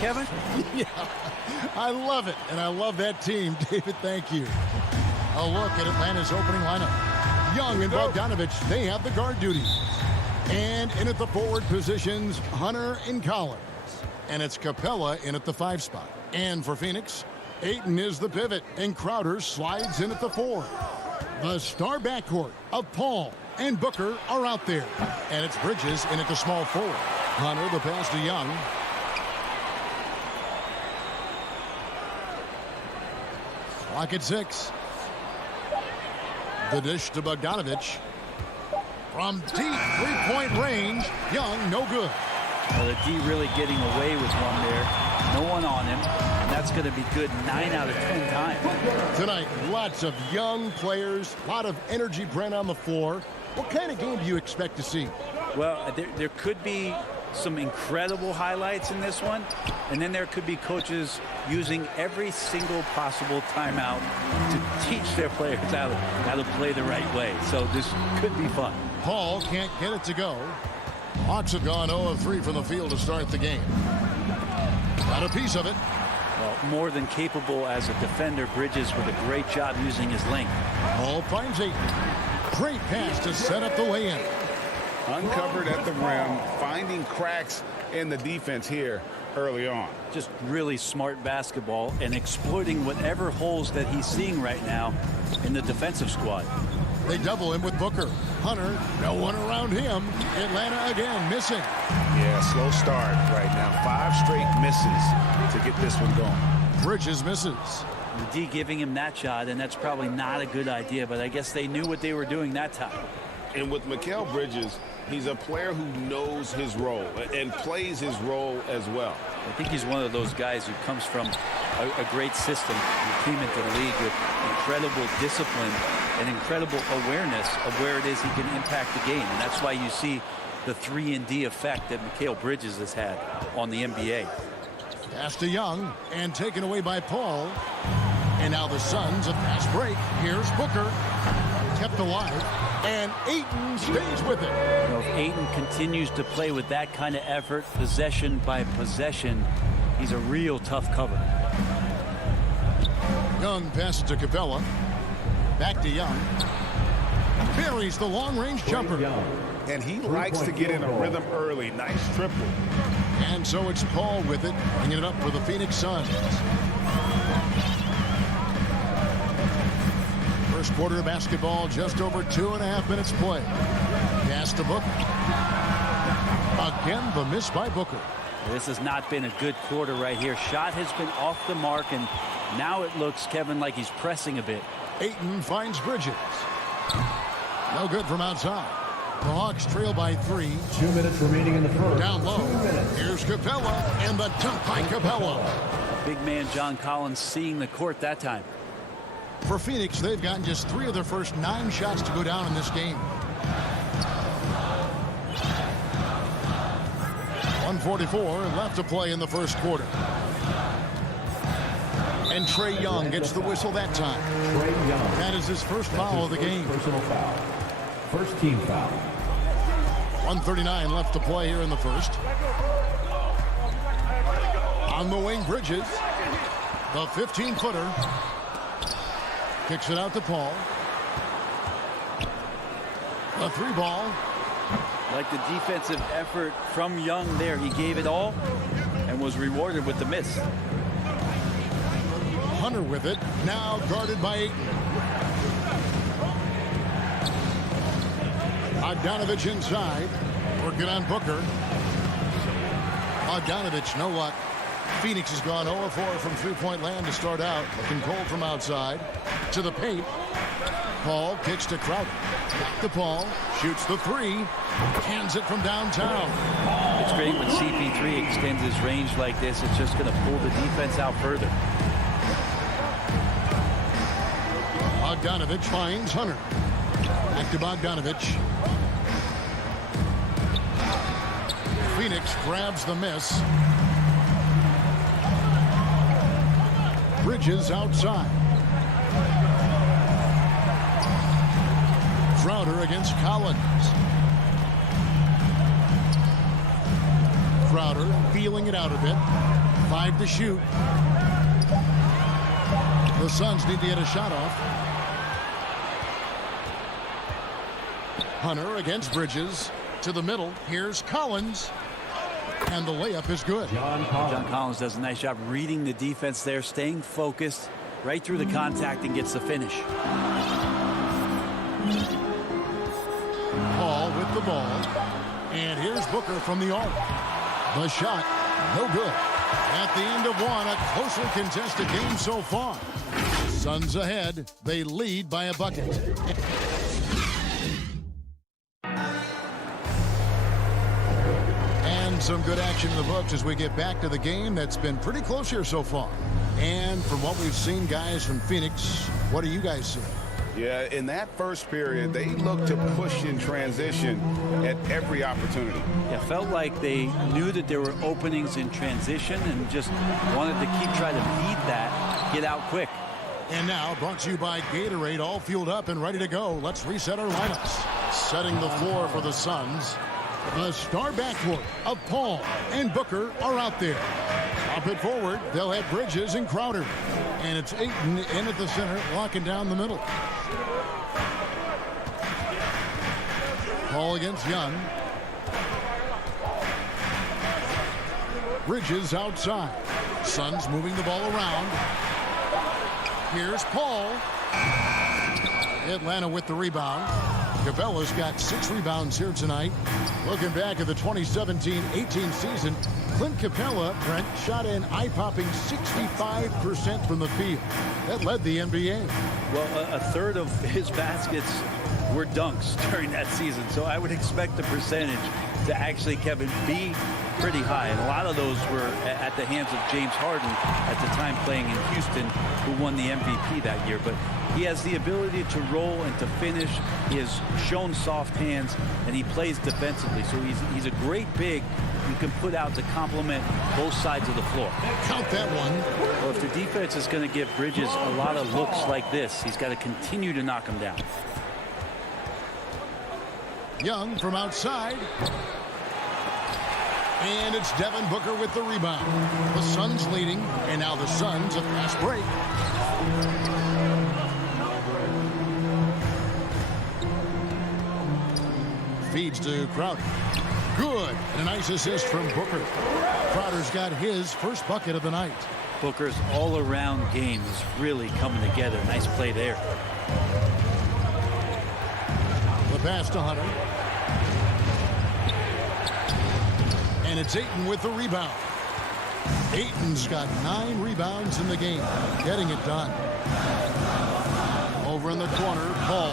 Kevin? Yeah, I love it, and I love that team. David, thank you. A look at Atlanta's opening lineup. Young and Bogdanovich, they have the guard duty. And in at the forward positions, Hunter and Collins. And it's Capella in at the 5 spot. And for Phoenix, Ayton is the pivot, and Crowder slides in at the 4. The star backcourt of Paul and Booker are out there. And it's Bridges in at the small forward. Hunter, the pass to Young. Clock at 6. The dish to Bogdanovich. From deep three-point range, Young, no good. Well, the D really getting away with one there. No one on him, and that's going to be good 9 out of 10 times. Tonight, lots of young players, a lot of energy, Brent, on the floor. What kind of game do you expect to see? Well, there could be some incredible highlights in this one, and then there could be coaches using every single possible timeout to teach their players how to play the right way. So this could be fun. Paul can't get it to go. Hawks have gone 0 of 3 from the field to start the game. Got a piece of it. Well, more than capable as a defender. Bridges with a great job using his length. Paul finds Ayton. Great pass to set up the lay-in. Uncovered at the rim, finding cracks in the defense here early on. Just really smart basketball and exploiting whatever holes that he's seeing right now in the defensive squad. They double him with Booker. Hunter, no one around him. Atlanta again missing. Yeah, slow start right now. 5 straight misses to get this one going. Bridges misses. The D giving him that shot, and that's probably not a good idea, but I guess they knew what they were doing that time. And with Mikal Bridges, he's a player who knows his role and plays his role as well. I think he's one of those guys who comes from a great system. He came into the league with incredible discipline and incredible awareness of where it is he can impact the game. And that's why you see the 3-and-D effect that Mikal Bridges has had on the NBA. Pass to Young and taken away by Paul. And now the Suns, a fast break. Here's Booker. Kept alive. And Ayton stays with it. You know, if Ayton continues to play with that kind of effort, possession by possession, he's a real tough cover. Young passes to Capella. Back to Young. Buries the long-range jumper. And he likes to get in a rhythm early. Nice triple. And so it's Paul with it, bringing it up for the Phoenix Suns. First quarter of basketball, just over 2.5 minutes play. Pass to Booker. Again, the miss by Booker. This has not been a good quarter right here. Shot has been off the mark, and now it looks, Kevin, like he's pressing a bit. Ayton finds Bridges. No good from outside. The Hawks trail by 3. 2 minutes remaining in the first. Down low. Here's Capella, and the dunk by Capella. Big man John Collins seeing the court that time. For Phoenix, they've gotten just 3 of their first 9 shots to go down in this game. 1:44 left to play in the first quarter. And Trae Young gets the whistle that time. Trae Young. That is his first foul of the game. Personal foul. First team foul. 1:39 left to play here in the first. On the wing, Bridges. The 15-footer. Kicks it out to Paul. A 3 ball. Like the defensive effort from Young there. He gave it all and was rewarded with the miss. Hunter with it. Now guarded by Ayton. Bogdanovich inside. Working on Booker. Bogdanovich, no luck. Phoenix has gone 0 of 4 from three-point land to start out. Looking cold from outside. To the paint. Paul kicks to Crowder. The Paul shoots the three. Hands it from downtown. It's great when CP3 extends his range like this. It's just going to pull the defense out further. Bogdanovich finds Hunter. Back to Bogdanovich. Phoenix grabs the miss. Bridges outside. Crowder against Collins. Crowder feeling it out a bit. 5 to shoot. The Suns need to get a shot off. Hunter against Bridges. To the middle. Here's Collins. And the layup is good. John Collins does a nice job reading the defense there, staying focused right through the contact and gets the finish. Paul with the ball. And here's Booker from the arc. The shot, no good. At the end of one, a closely contested game so far. Suns ahead. They lead by a bucket. And some good action in the books as we get back to the game that's been pretty close here so far. And from what we've seen, guys, from Phoenix, what do you guys see? Yeah, in that first period, they looked to push in transition at every opportunity. Yeah, felt like they knew that there were openings in transition and just wanted to keep trying to beat that, get out quick. And now, brought to you by Gatorade, all fueled up and ready to go. Let's reset our lineups. Setting the floor for the Suns. The star backcourt of Paul and Booker are out there. Up it forward, they'll have Bridges and Crowder. And it's Ayton in at the center, locking down the middle. Paul against Young. Bridges outside. Suns moving the ball around. Here's Paul. Atlanta with the rebound. Capella's got 6 rebounds here tonight. Looking back at the 2017-18 season, Clint Capella, Brent, shot an eye-popping 65% from the field. That led the NBA. Well, a third of his baskets were dunks during that season, so I would expect the percentage to actually, Kevin, be pretty high. And a lot of those were at the hands of James Harden at the time playing in Houston, who won the MVP that year. But he has the ability to roll and to finish. He has shown soft hands, and he plays defensively. So he's a great big you can put out to complement both sides of the floor. Count that one. Well, if the defense is going to give Bridges a lot of looks like this, he's got to continue to knock him down. Young from outside. And it's Devin Booker with the rebound. The Suns leading, and now the Suns a fast break. Feeds to Crowder. Good. And a nice assist from Booker. Crowder's got his first bucket of the night. Booker's all-around game is really coming together. Nice play there. The pass to Hunter. And it's Ayton with the rebound. Ayton's got 9 rebounds in the game. Getting it done. Over in the corner, Paul.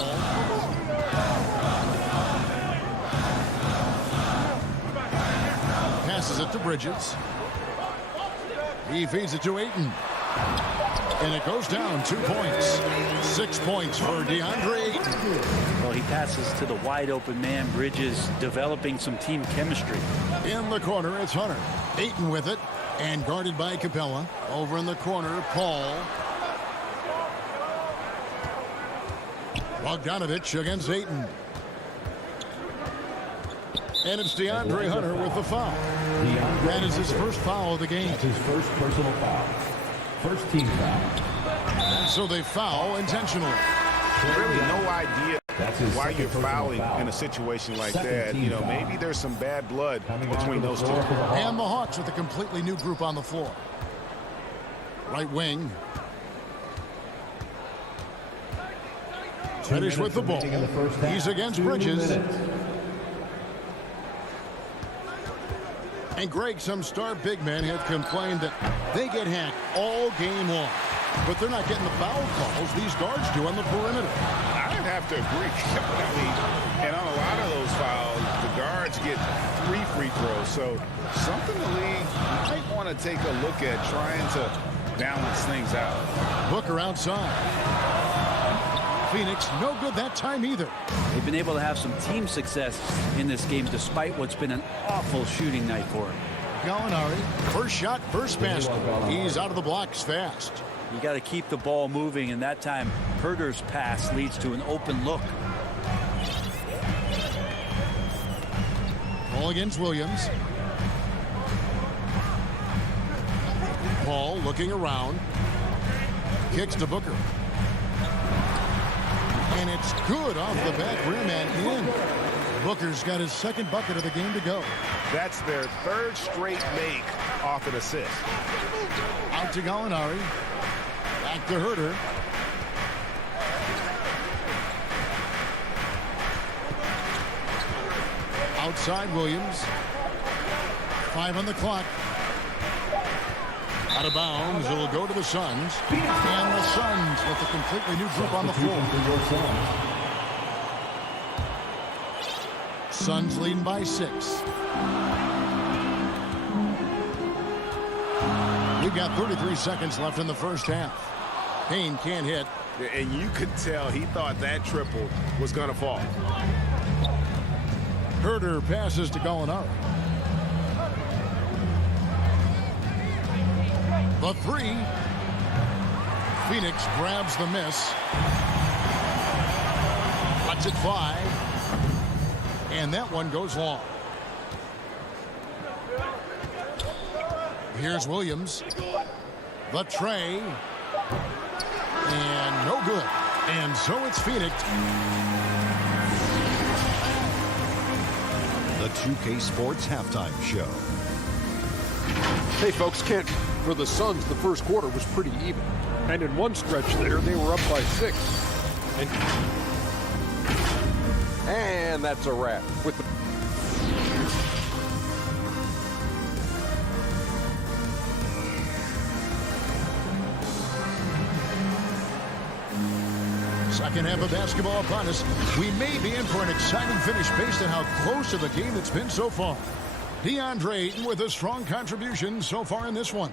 Passes it to Bridges. He feeds it to Ayton. And it goes down 2 points. 6 points for DeAndre Ayton. Well, he passes to the wide open man. Bridges developing some team chemistry. In the corner, it's Hunter. Ayton with it. And guarded by Capella. Over in the corner, Paul. Bogdanovich against Ayton. And it's DeAndre Hunter with the foul. That is his first foul of the game. That's his first personal foul. First team foul. And so they foul intentionally. Really no idea why you're fouling foul. in a situation like Second that. You know, foul. maybe there's some bad blood between those two. And the Hawks with a completely new group on the floor. Right wing. Finish with the ball. He's against Bridges. And Greg, some star big men have complained that they get hacked all game long. But they're not getting the foul calls these guards do on the perimeter. I have to agree. I mean, and on a lot of those fouls, the guards get 3 free throws. So something the league might want to take a look at, trying to balance things out. Booker outside. Phoenix no good that time either. They've been able to have some team success in this game despite what's been an awful shooting night for him. Gallinari, first shot, first basket. He's out of the blocks fast. You got to keep the ball moving, and that time Herder's pass leads to an open look. Ball against Williams. Paul looking around. Kicks to Booker. And it's good off the back rim and in. Booker's got his second bucket of the game to go. That's their 3rd straight make off an assist. Out to Gallinari. Back to Herder. Outside Williams. 5 on the clock. Out of bounds. It'll go to the Suns. And the Suns with a completely new group on the floor. Suns leading by 6. We've got 33 seconds left in the first half. Payne can't hit. And you could tell he thought that triple was going to fall. Herder passes to Gallinari. The 3. Phoenix grabs the miss. Cuts it 5. And that one goes long. Here's Williams. The tray. And no good. And so it's Phoenix. The 2K Sports Halftime Show. Hey, folks, Kent. For the Suns, the first quarter was pretty even. And in one stretch there, they were up by 6. And that's a wrap. With the second half of basketball upon us. We may be in for an exciting finish based on how close to the game it's been so far. DeAndre with a strong contribution so far in this one.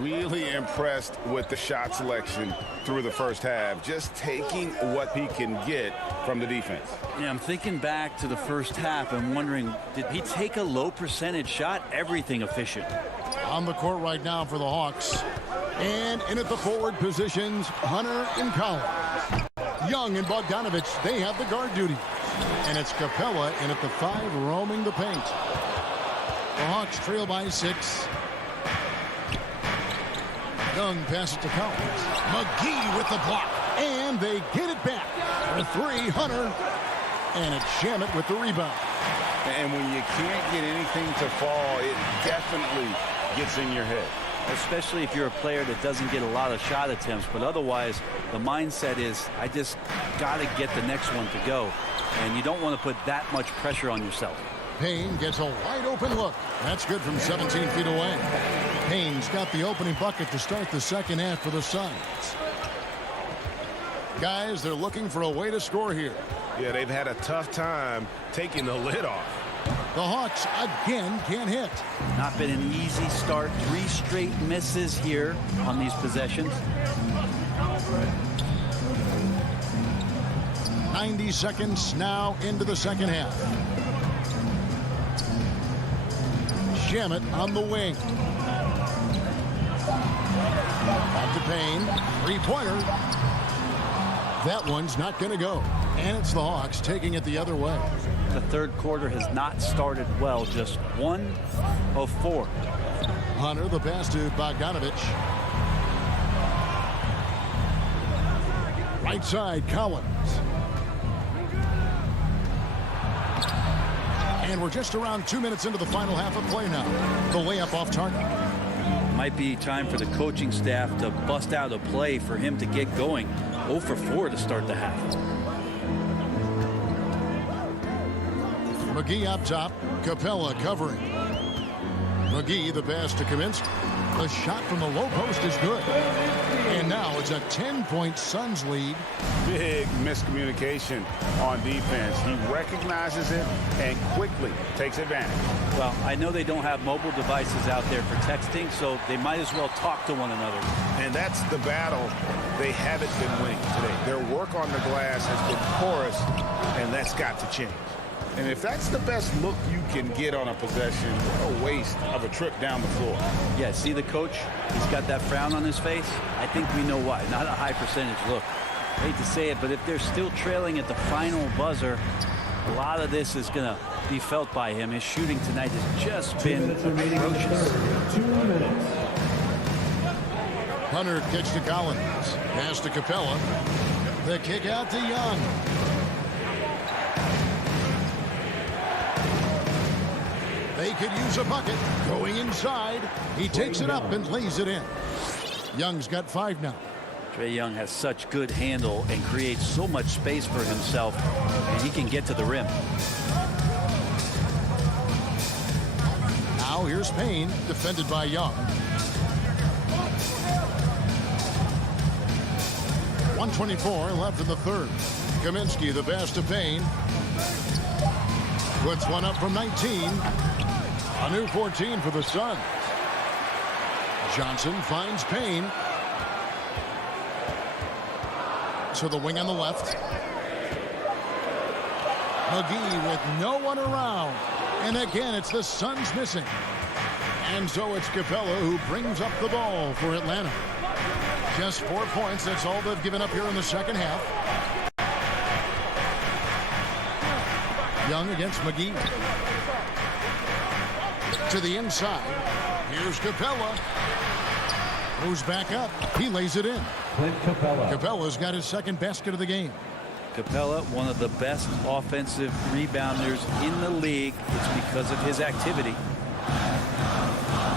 Really impressed with the shot selection through the first half, just taking what he can get from the defense. Yeah, I'm thinking back to the first half and wondering, did he take a low percentage shot? Everything efficient. On the court right now for the Hawks. And in at the forward positions, Hunter and Collins. Young and Bogdanovich, they have the guard duty. And it's Capella in at the 5, roaming the paint. The Hawks trail by 6. Young passes to Collins. McGee with the block. And they get it back. For 3, Hunter. And it's Shamet with the rebound. And when you can't get anything to fall, it definitely gets in your head. Especially if you're a player that doesn't get a lot of shot attempts. But otherwise, the mindset is, I just got to get the next one to go. And you don't want to put that much pressure on yourself. Payne gets a wide open look. That's good from 17 feet away. Payne's got the opening bucket to start the second half for the Suns. Guys, they're looking for a way to score here. Yeah, they've had a tough time taking the lid off. The Hawks again can't hit. Not been an easy start. 3 straight misses here on these possessions. 90 seconds now into the second half. Shamet on the wing. Back to Payne. 3-pointer. That one's not going to go. And it's the Hawks taking it the other way. The third quarter has not started well. Just 1 of 4. Hunter, the pass to Bogdanovich. Right side, Collins. And we're just around 2 minutes into the final half of play now. The layup off target. Might be time for the coaching staff to bust out a play for him to get going. 0 for 4 to start the half. McGee up top. Capella covering. McGee the pass to Kaminsky. The shot from the low post is good. And now it's a 10-point Suns lead. Big miscommunication on defense. He recognizes it and quickly takes advantage. Well, I know they don't have mobile devices out there for texting, so they might as well talk to one another. And that's the battle they haven't been winning today. Their work on the glass has been porous, and that's got to change. And if that's the best look you can get on a possession, what a waste of a trip down the floor. Yeah, see the coach? He's got that frown on his face. I think we know why. Not a high percentage look. I hate to say it, but if they're still trailing at the final buzzer, a lot of this is going to be felt by him. His shooting tonight has just been atrocious. 2 minutes. Hunter kicks to Collins. Pass to Capella. The kick out to Young. They could use a bucket. Going inside. He takes it up and lays it in. Young's got 5 now. Trae Young has such good handle and creates so much space for himself, and he can get to the rim. Now here's Payne, defended by Young. 1:24 left in the third. Kaminsky, the pass to Payne. Puts one up from 19. A new 14 for the Suns. Johnson finds Payne. To the wing on the left. McGee with no one around. And again, it's the Suns missing. And so it's Capella who brings up the ball for Atlanta. Just 4 points. That's all they've given up here in the second half. Young against McGee. To the inside. Here's Capella. Moves back up. He lays it in. Capella's got his second basket of the game. Capella, one of the best offensive rebounders in the league. It's because of his activity.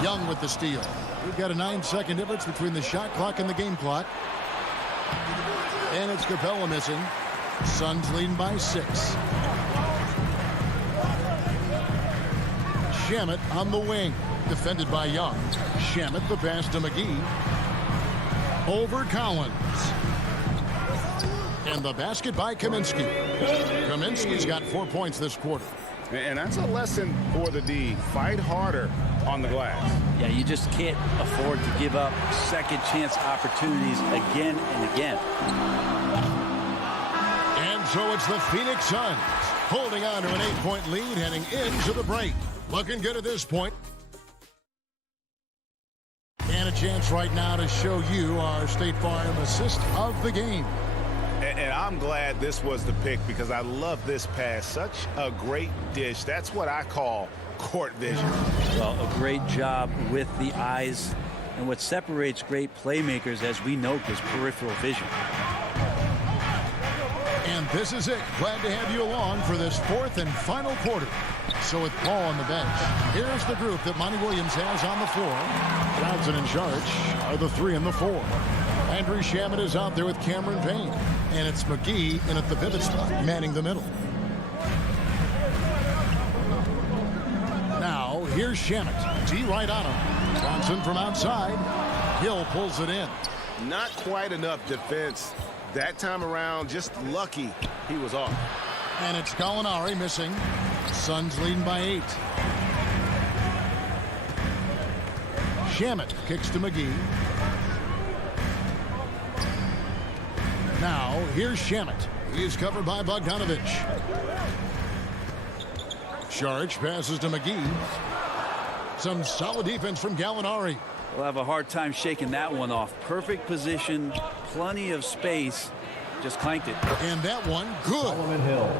Young with the steal. We've got a 9-second difference between the shot clock and the game clock. And it's Capella missing. Suns leading by 6. Shamet on the wing. Defended by Young. Shamet the pass to McGee. Over Collins. And the basket by Kaminsky. Kaminsky's got 4 points this quarter. And that's a lesson for the D. Fight harder on the glass. Yeah, you just can't afford to give up second chance opportunities again and again. And so it's the Phoenix Suns holding on to an 8-point lead heading into the break. Looking good at this point. And a chance right now to show you our State Farm assist of the game. And I'm glad this was the pick because I love this pass. Such a great dish. That's what I call court vision. Well, a great job with the eyes. And what separates great playmakers, as we note, is peripheral vision. And this is it. Glad to have you along for this fourth and final quarter. So with Paul on the bench, here's the group that Monty Williams has on the floor. Johnson in charge are the 3 and the 4. Andrew Shamet is out there with Cameron Payne. And it's McGee in at the pivot spot, manning the middle. Now, here's Shamet. T right on him. Johnson from outside. Hill pulls it in. Not quite enough defense that time around. Just lucky he was off. And it's Gallinari missing. Suns leading by 8. Shamet kicks to McGee. Now, here's Shamet. He's covered by Bogdanovich. Saric passes to McGee. Some solid defense from Gallinari. We'll have a hard time shaking that one off. Perfect position, plenty of space. Just clanked it. And that one, good.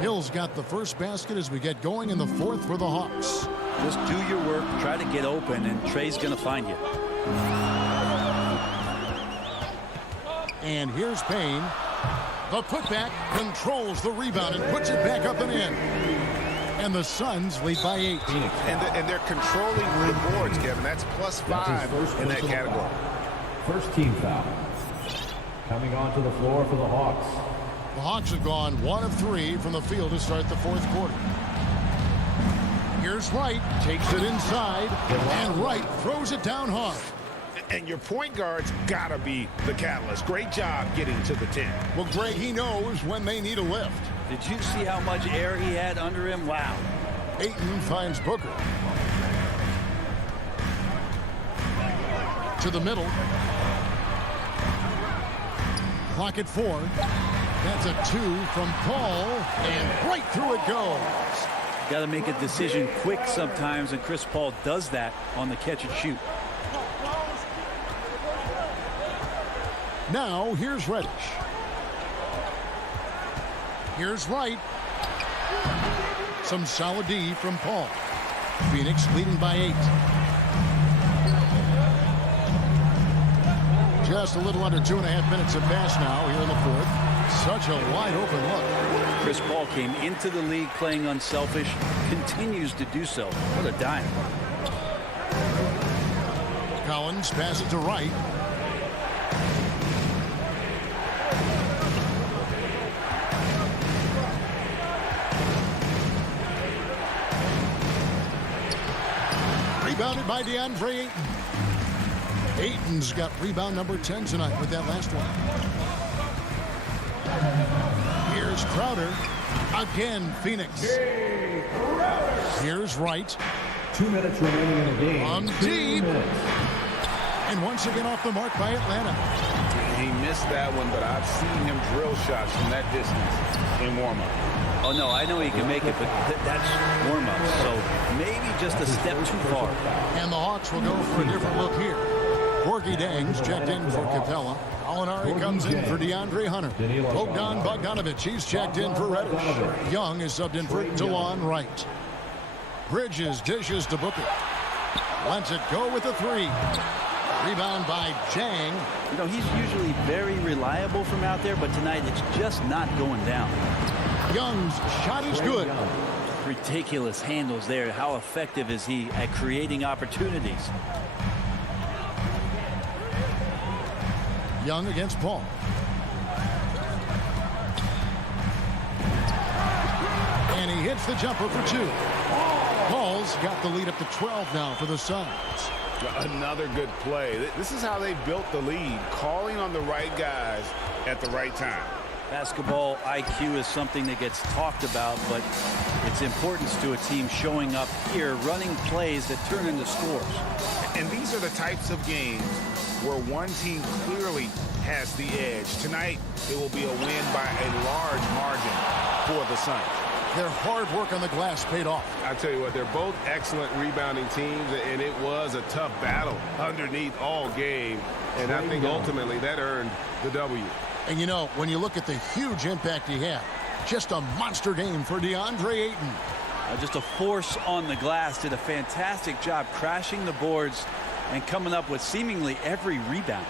Hill's got the first basket as we get going in the fourth for the Hawks. Just do your work, try to get open, and Trae's going to find you. And here's Payne. The putback controls the rebound and puts it back up and in. And the Suns lead by 8. And they're controlling the boards, Kevin. That's +5 in that category. First team foul. Coming onto the floor for the Hawks. The Hawks have gone 1 of 3 from the field to start the fourth quarter. Here's Wright, takes it inside, and Wright throws it down hard. And your point guard's got to be the catalyst. Great job getting to the 10. Well, Greg, he knows when they need a lift. Did you see how much air he had under him? Wow. Ayton finds Booker. To the middle. Clock at 4. That's a 2 from Paul, and right through it goes. Got to make a decision quick sometimes, and Chris Paul does that on the catch and shoot. Now, here's Reddish. Here's Wright. Some solid D from Paul. Phoenix leading by 8. Just a little under 2.5 minutes have passed now here in the fourth. Such a wide open look. Chris Paul came into the league playing unselfish, continues to do so. What a dime. Collins passes to Wright. Rebounded by DeAndre Ayton. Ayton's got rebound number 10 tonight with that last one. Here's Crowder. Again, Phoenix. Here's Wright. 2 minutes remaining in the game. On deep. And once again off the mark by Atlanta. He missed that one, but I've seen him drill shots from that distance in warm-up. Oh, no, I know he can make it, but that's warm-up. So maybe just a step too far. And the Hawks will go for a different look here. Corky Dangs checked in for Capella. Alinari comes in for DeAndre Hunter. Bogdan Bogdanovic, he's checked in for Reddish. Young is subbed in for DeLon Wright. Bridges dishes to Booker. Lets it go with a 3. Rebound by Jang. You know, he's usually very reliable from out there, but tonight it's just not going down. Young's shot is good. Ridiculous handles there. How effective is he at creating opportunities? Young against Paul. And he hits the jumper for 2. Paul's got the lead up to 12 now for the Suns. Another good play. This is how they built the lead, calling on the right guys at the right time. Basketball IQ is something that gets talked about, but its importance to a team showing up here, running plays that turn into scores. And these are the types of games where one team clearly has the edge. Tonight, it will be a win by a large margin for the Suns. Their hard work on the glass paid off. I tell you what, they're both excellent rebounding teams, and it was a tough battle underneath all game. And I think ultimately that earned the W. And you know, when you look at the huge impact he had, just a monster game for DeAndre Ayton. Just a force on the glass. Did a fantastic job crashing the boards and coming up with seemingly every rebound.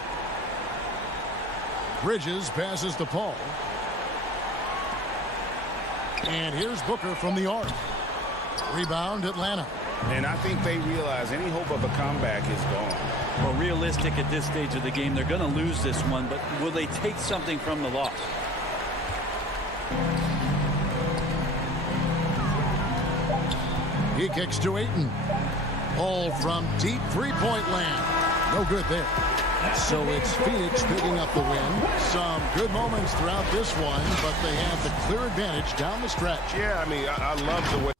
Bridges passes to Paul. And here's Booker from the arc. Rebound, Atlanta. And I think they realize any hope of a comeback is gone. Well, realistic at this stage of the game, they're going to lose this one, but will they take something from the loss? He kicks to Ayton. All from deep three-point land. No good there. So it's Phoenix picking up the win. Some good moments throughout this one, but they have the clear advantage down the stretch. Yeah, I mean, I love the way.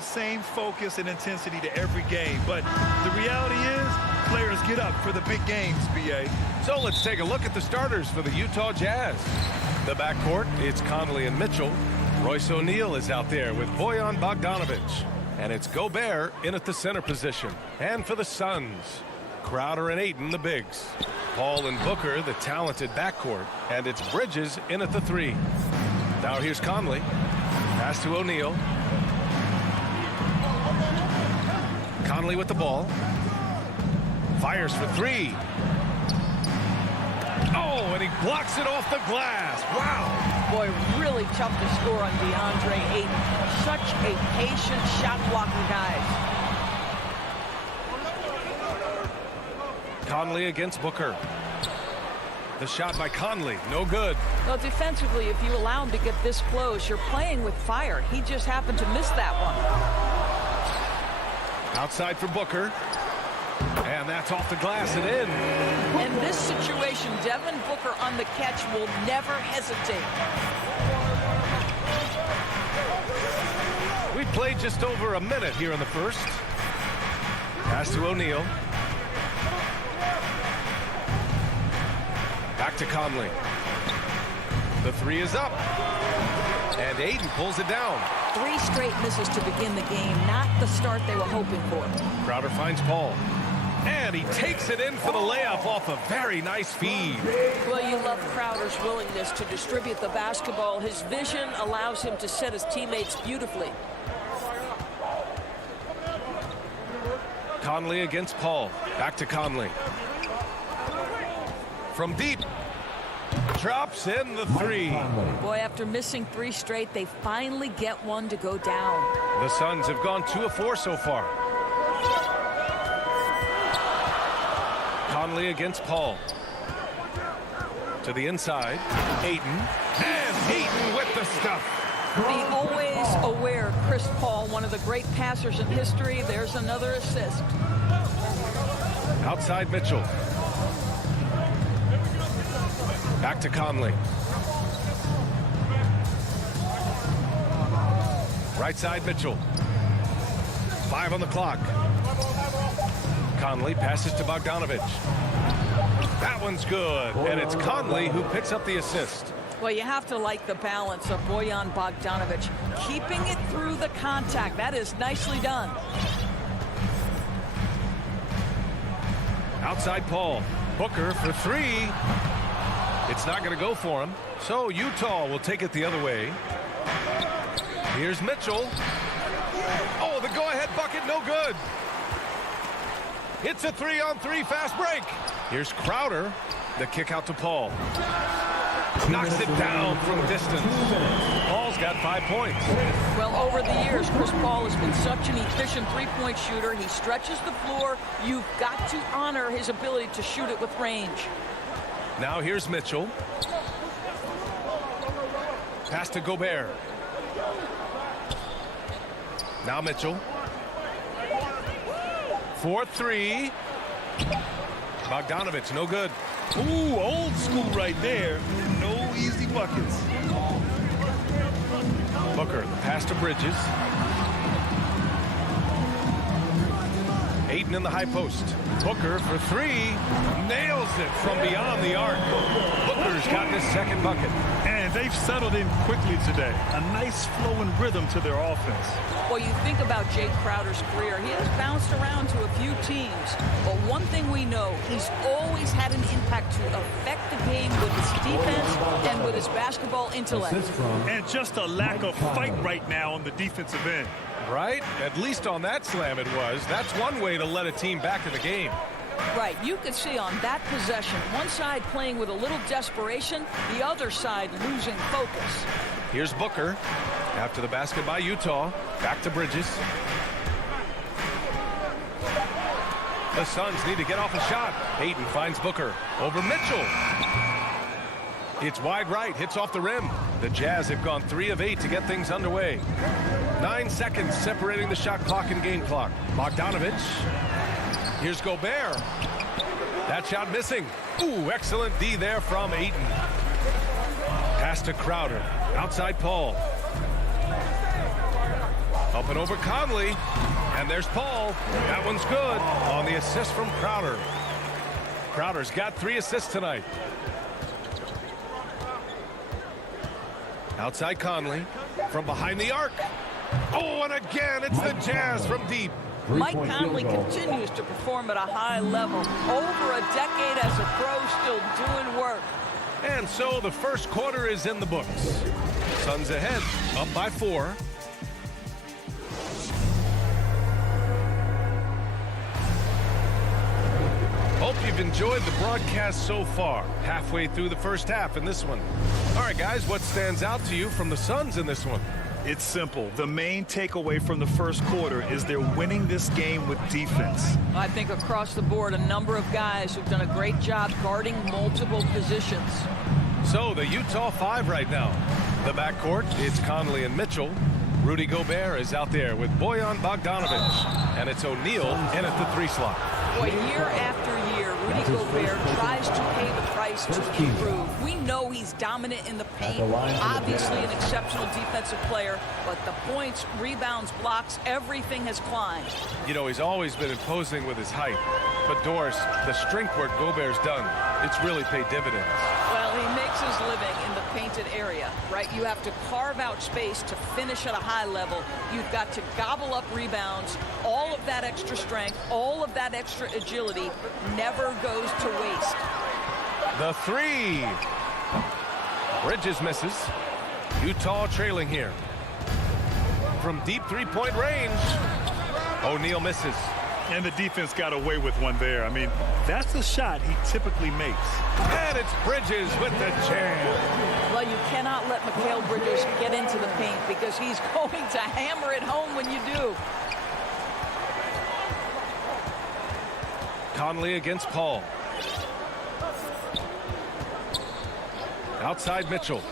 Same focus and intensity to every game, but the reality is players get up for the big games, B.A. So let's take a look at the starters for the Utah Jazz. The backcourt, it's Conley and Mitchell. Royce O'Neal is out there with Bojan Bogdanovic. And it's Gobert in at the center position. And for the Suns, Crowder and Ayton, the bigs. Paul and Booker, the talented backcourt. And it's Bridges in at the 3. Now here's Conley. Pass to O'Neal. Conley with the ball. Fires for 3. Oh, and he blocks it off the glass. Wow. Boy, really tough to score on DeAndre Ayton. Such a patient shot-blocking guy. Conley against Booker. The shot by Conley, no good. Well, defensively, if you allow him to get this close, you're playing with fire. He just happened to miss that one. Outside for Booker. And that's off the glass and in. In this situation, Devin Booker on the catch will never hesitate. We played just over a minute here in the first. Pass to O'Neal. Back to Conley. The 3 is up. And Ayton pulls it down. 3 straight misses to begin the game. Not the start they were hoping for. Crowder finds Paul. And he takes it in for the layup off a very nice feed. Well, you love Crowder's willingness to distribute the basketball. His vision allows him to set his teammates beautifully. Conley against Paul. Back to Conley. From deep. Drops in the three. Boy, after missing 3 straight, they finally get one to go down. The Suns have gone 2 of 4 so far. Conley against Paul. To the inside. Ayton. And Ayton with the stuff. The always aware Chris Paul, one of the great passers in history. There's another assist. Outside Mitchell. Back to Conley. Right side Mitchell. 5 on the clock. Conley passes to Bogdanovich. That one's good. And it's Conley who picks up the assist. Well, you have to like the balance of Bojan Bogdanovic. Keeping it through the contact. That is nicely done. Outside Paul. Booker for 3. It's not going to go for him. So Utah will take it the other way. Here's Mitchell. Oh, the go-ahead bucket, no good. It's a 3-on-3 fast break. Here's Crowder. The kick out to Paul. Knocks it down from distance. Paul's got 5 points. Well, over the years, Chris Paul has been such an efficient three-point shooter. He stretches the floor. You've got to honor his ability to shoot it with range. Now here's Mitchell. Pass to Gobert. Now Mitchell. 4-3. Bogdanovich, no good. Ooh, old school right there. No easy buckets. Booker, the pass to Bridges. Ayton in the high post. Booker for 3. Nails it from beyond the arc. Booker's got his second bucket. And they've settled in quickly today. A nice flowing rhythm to their offense. Well, you think about Jake Crowder's career. He has bounced around to a few teams. But one thing we know, he's always had an impact to affect the game with his defense and with his basketball intellect. And just a lack of fight right now on the defensive end. Right? At least on that slam it was. That's one way to let a team back in the game. Right, you could see on that possession, one side playing with a little desperation, the other side losing focus. Here's Booker. After the basket by Utah. Back to Bridges. The Suns need to get off a shot. Ayton finds Booker. Over Mitchell. It's wide right. Hits off the rim. The Jazz have gone 3 of 8 to get things underway. 9 seconds separating the shot clock and game clock. Bogdanovich. Here's Gobert. That shot missing. Ooh, excellent D there from Ayton. Pass to Crowder. Outside Paul. Up and over Conley. And there's Paul. That one's good on the assist from Crowder. Crowder's got 3 assists tonight. Outside Conley. From behind the arc. Oh, and again, it's the Jazz from deep. Mike Conley continues to perform at a high level. Over a decade as a pro, still doing work. And so the first quarter is in the books. Suns ahead, up by 4. Hope you've enjoyed the broadcast so far. Halfway through the first half in this one. All right, guys, what stands out to you from the Suns in this one? It's simple. The main takeaway from the first quarter is they're winning this game with defense. I think across the board, a number of guys who've done a great job guarding multiple positions. So the Utah 5 right now. The backcourt, it's Conley and Mitchell. Rudy Gobert is out there with Bojan Bogdanovich. And it's O'Neal in at the 3 slot. Boy, year after year, Rudy Gobert tries to pay the price to improve. We know he's dominant in the paint, obviously an exceptional defensive player, but the points, rebounds, blocks, everything has climbed. You know, he's always been imposing with his height. But Doris, the strength work Gobert's done, it's really paid dividends. Well, he makes his living in the painted area, right? You have to carve out space to finish at a high level. You've got to gobble up rebounds. All of that extra strength, all of that extra agility never goes to waste. The three. Bridges misses. Utah trailing here. From deep three-point range, O'Neal misses. And the defense got away with one there. I mean, that's a shot he typically makes. And it's Bridges with the jam. Well, you cannot let Mikal Bridges get into the paint because he's going to hammer it home when you do. Conley against Paul. Outside Mitchell.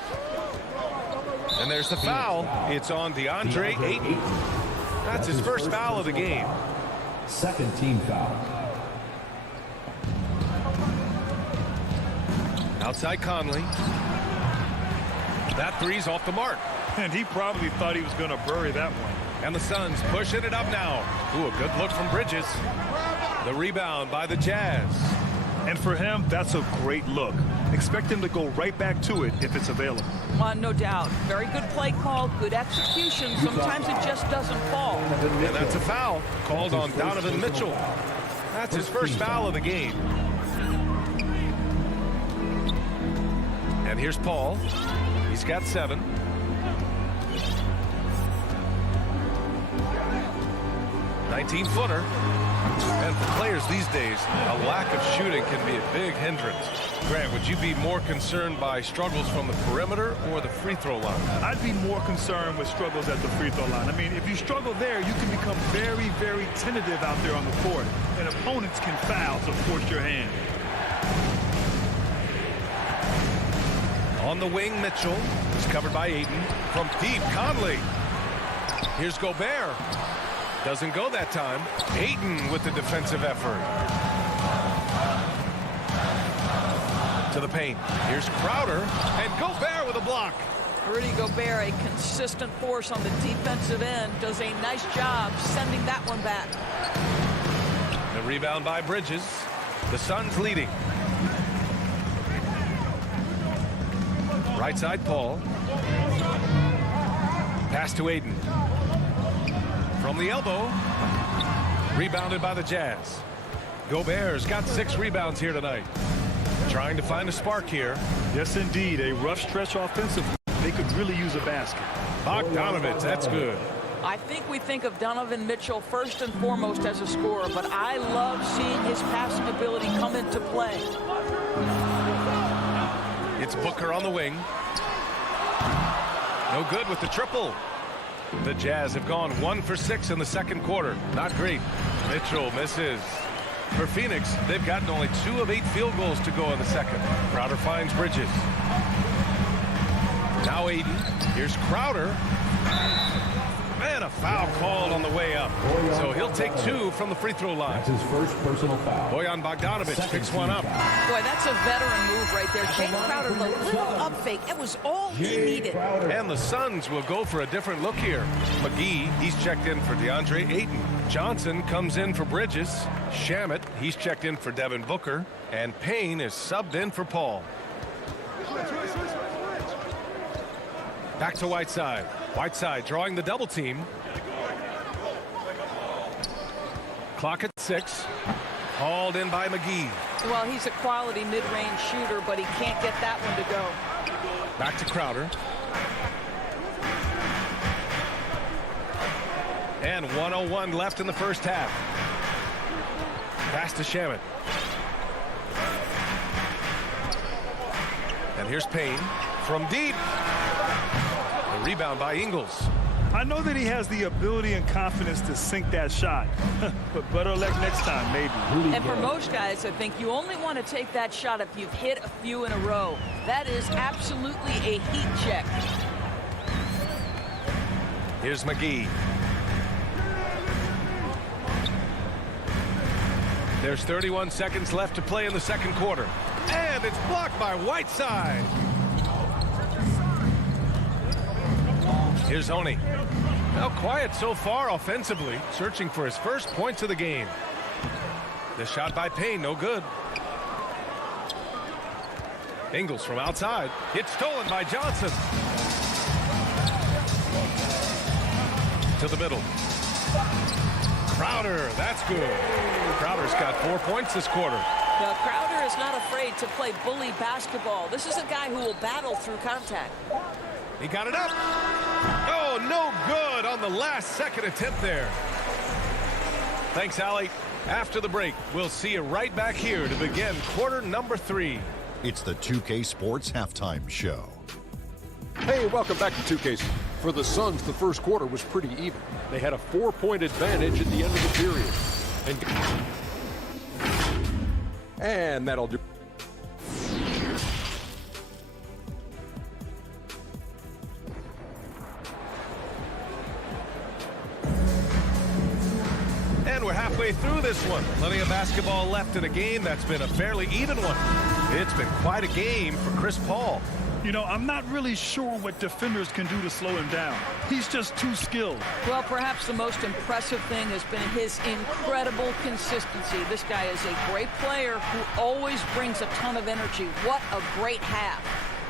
And there's the foul. It's on DeAndre Ayton. That's his first foul of the game. Second team foul. Outside Conley. That three's off the mark. And he probably thought he was going to bury that one. And the Suns pushing it up now. Ooh, a good look from Bridges. The rebound by the Jazz. And for him, that's a great look. Expect him to go right back to it if it's available. No doubt. Very good play call, good execution. Sometimes it just doesn't fall. And that's a foul called on Donovan Mitchell. That's his first foul of the game. And here's Paul. He's got 7. $19-footer. And for players these days, a lack of shooting can be a big hindrance. Grant, would you be more concerned by struggles from the perimeter or the free throw line? I'd be more concerned with struggles at the free throw line. I mean, if you struggle there, you can become very, very tentative out there on the court. And opponents can foul to force your hand. On the wing, Mitchell is covered by Ayton. From deep, Conley. Here's Gobert. Doesn't go that time. Ayton with the defensive effort. To the paint. Here's Crowder. And Gobert with a block. Rudy Gobert, a consistent force on the defensive end, does a nice job sending that one back. The rebound by Bridges. The Suns leading. Right side, Paul. Pass to Ayton. From the elbow. Rebounded by the Jazz. Gobert's got 6 rebounds here tonight. Trying to find a spark here. Yes, indeed. A rough stretch offensively. They could really use a basket. Bogdanovich, that's good. I think we think of Donovan Mitchell first and foremost as a scorer, but I love seeing his passing ability come into play. It's Booker on the wing. No good with the triple. The Jazz have gone 1 for 6 in the second quarter. Not great. Mitchell misses. For Phoenix, they've gotten only 2 of 8 field goals to go in the second. Crowder finds Bridges. Now Ayton. Here's Crowder. And a foul called on the way up. So he'll take 2 from the free throw line. That's his first personal foul. Bojan Bogdanovich picks one up. Boy, that's a veteran move right there. Jay Crowder, the little up fake. It was all he needed. And the Suns will go for a different look here. McGee, he's checked in for DeAndre Ayton. Johnson comes in for Bridges. Shamet, he's checked in for Devin Booker. And Payne is subbed in for Paul. Back to Whiteside. Whiteside drawing the double team. Clock at 6. Hauled in by McGee. Well, he's a quality mid-range shooter, but he can't get that one to go. Back to Crowder. And 1:01 left in the first half. Pass to Shamet. And here's Payne from deep. The rebound by Ingles. I know that he has the ability and confidence to sink that shot, but better luck next time, maybe. And for most guys, I think you only want to take that shot if you've hit a few in a row. That is absolutely a heat check. Here's McGee. There's 31 seconds left to play in the second quarter. And it's blocked by Whiteside. Here's Oni. Now quiet so far offensively, searching for his first points of the game. The shot by Payne, no good. Ingles from outside. It's stolen by Johnson. To the middle. Crowder, that's good. Crowder's got 4 points this quarter. Well, Crowder is not afraid to play bully basketball. This is a guy who will battle through contact. He got it up. Oh, no good on the last second attempt there. Thanks, Allie. After the break, we'll see you right back here to begin quarter number 3. It's the 2K Sports Halftime Show. Hey, welcome back to 2K. For the Suns, the first quarter was pretty even. They had a 4-point advantage at the end of the period. And that'll do. And we're halfway through this one. Plenty of basketball left in a game that's been a fairly even one. It's been quite a game for Chris Paul. You know, I'm not really sure what defenders can do to slow him down. He's just too skilled. Well, perhaps the most impressive thing has been his incredible consistency. This guy is a great player who always brings a ton of energy. What a great half.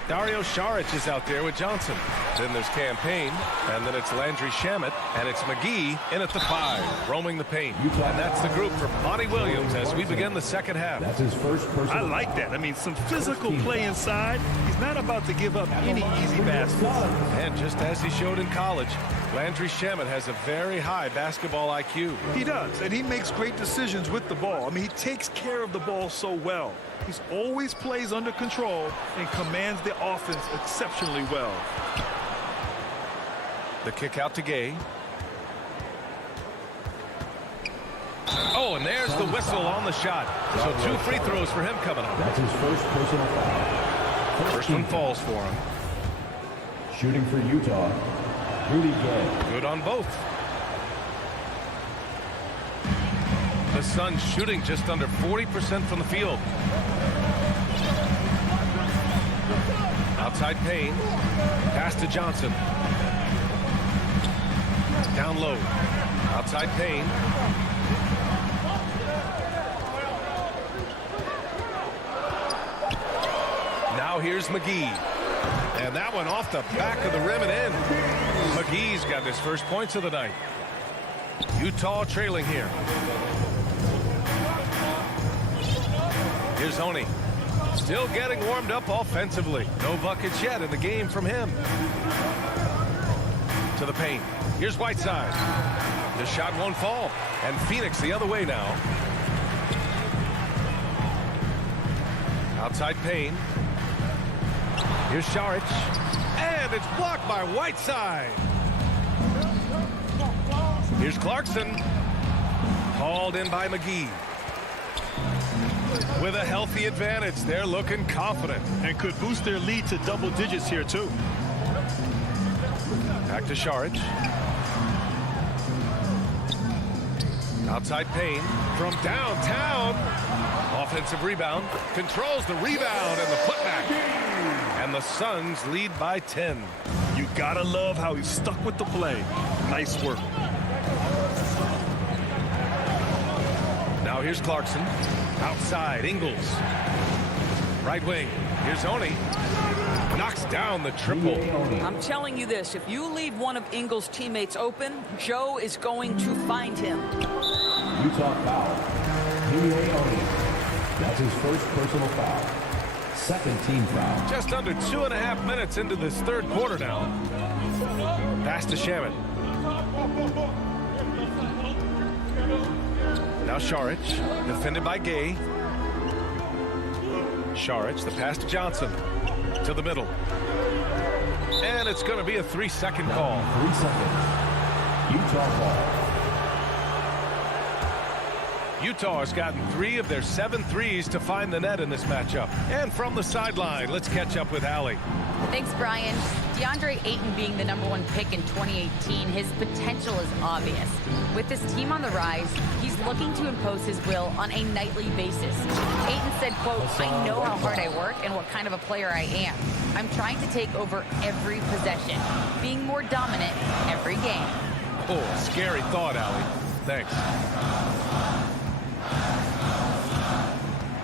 Dario Saric is out there with Johnson. Then there's Campaign, and then it's Landry Shamet, and it's McGee in at the 5, roaming the paint. And that's the group for Monty Williams as we begin the second half. That's his first personal. I like that. I mean, some physical play inside. He's not about to give up any easy baskets. And just as he showed in college, Landry Shamet has a very high basketball IQ. He does, and he makes great decisions with the ball. I mean, he takes care of the ball so well. He's always plays under control and commands the offense exceptionally well. The kick out to Gay. Oh, and there's the whistle on the shot. So 2 free throws for him coming up. That's his first personal foul. First one falls for him. Shooting for Utah, Rudy Gay. Good on both. The Suns shooting just under 40% from the field. Outside Payne. Pass to Johnson. Down low. Outside Payne. Now here's McGee. And that one off the back of the rim and in. McGee's got his first points of the night. Utah trailing here. Here's Oni. Still getting warmed up offensively. No buckets yet in the game from him. To the paint. Here's Whiteside. The shot won't fall. And Phoenix the other way now. Outside Payne. Here's Saric. And it's blocked by Whiteside. Here's Clarkson. Hauled in by McGee. With a healthy advantage, they're looking confident. And could boost their lead to double digits here, too. Back to Saric. Outside Payne from downtown. Offensive rebound. Controls the rebound and the putback. And the Suns lead by 10. You gotta love how he stuck with the play. Nice work. Now here's Clarkson. Outside, Ingles. Right wing. Here's Oni. Knocks down the triple. I'm telling you this, if you leave one of Ingles' teammates open, Joe is going to find him. Utah foul. Oni. That's his first personal foul. Second team foul. Just under 2.5 minutes into this third quarter now. Pass to Shamet. Now Saric, defended by Gay. Saric, the pass to Johnson. To the middle. And it's going to be a 3-second call. 3 seconds. Utah ball. Utah has gotten 3 of their 7 threes to find the net in this matchup. And from the sideline, let's catch up with Allie. Thanks, Brian. DeAndre Ayton being the #1 pick in 2018, his potential is obvious. With this team on the rise, he's looking to impose his will on a nightly basis. Ayton said, quote, "I know how hard I work and what kind of a player I am. I'm trying to take over every possession, being more dominant every game." Oh, scary thought, Allie. Thanks.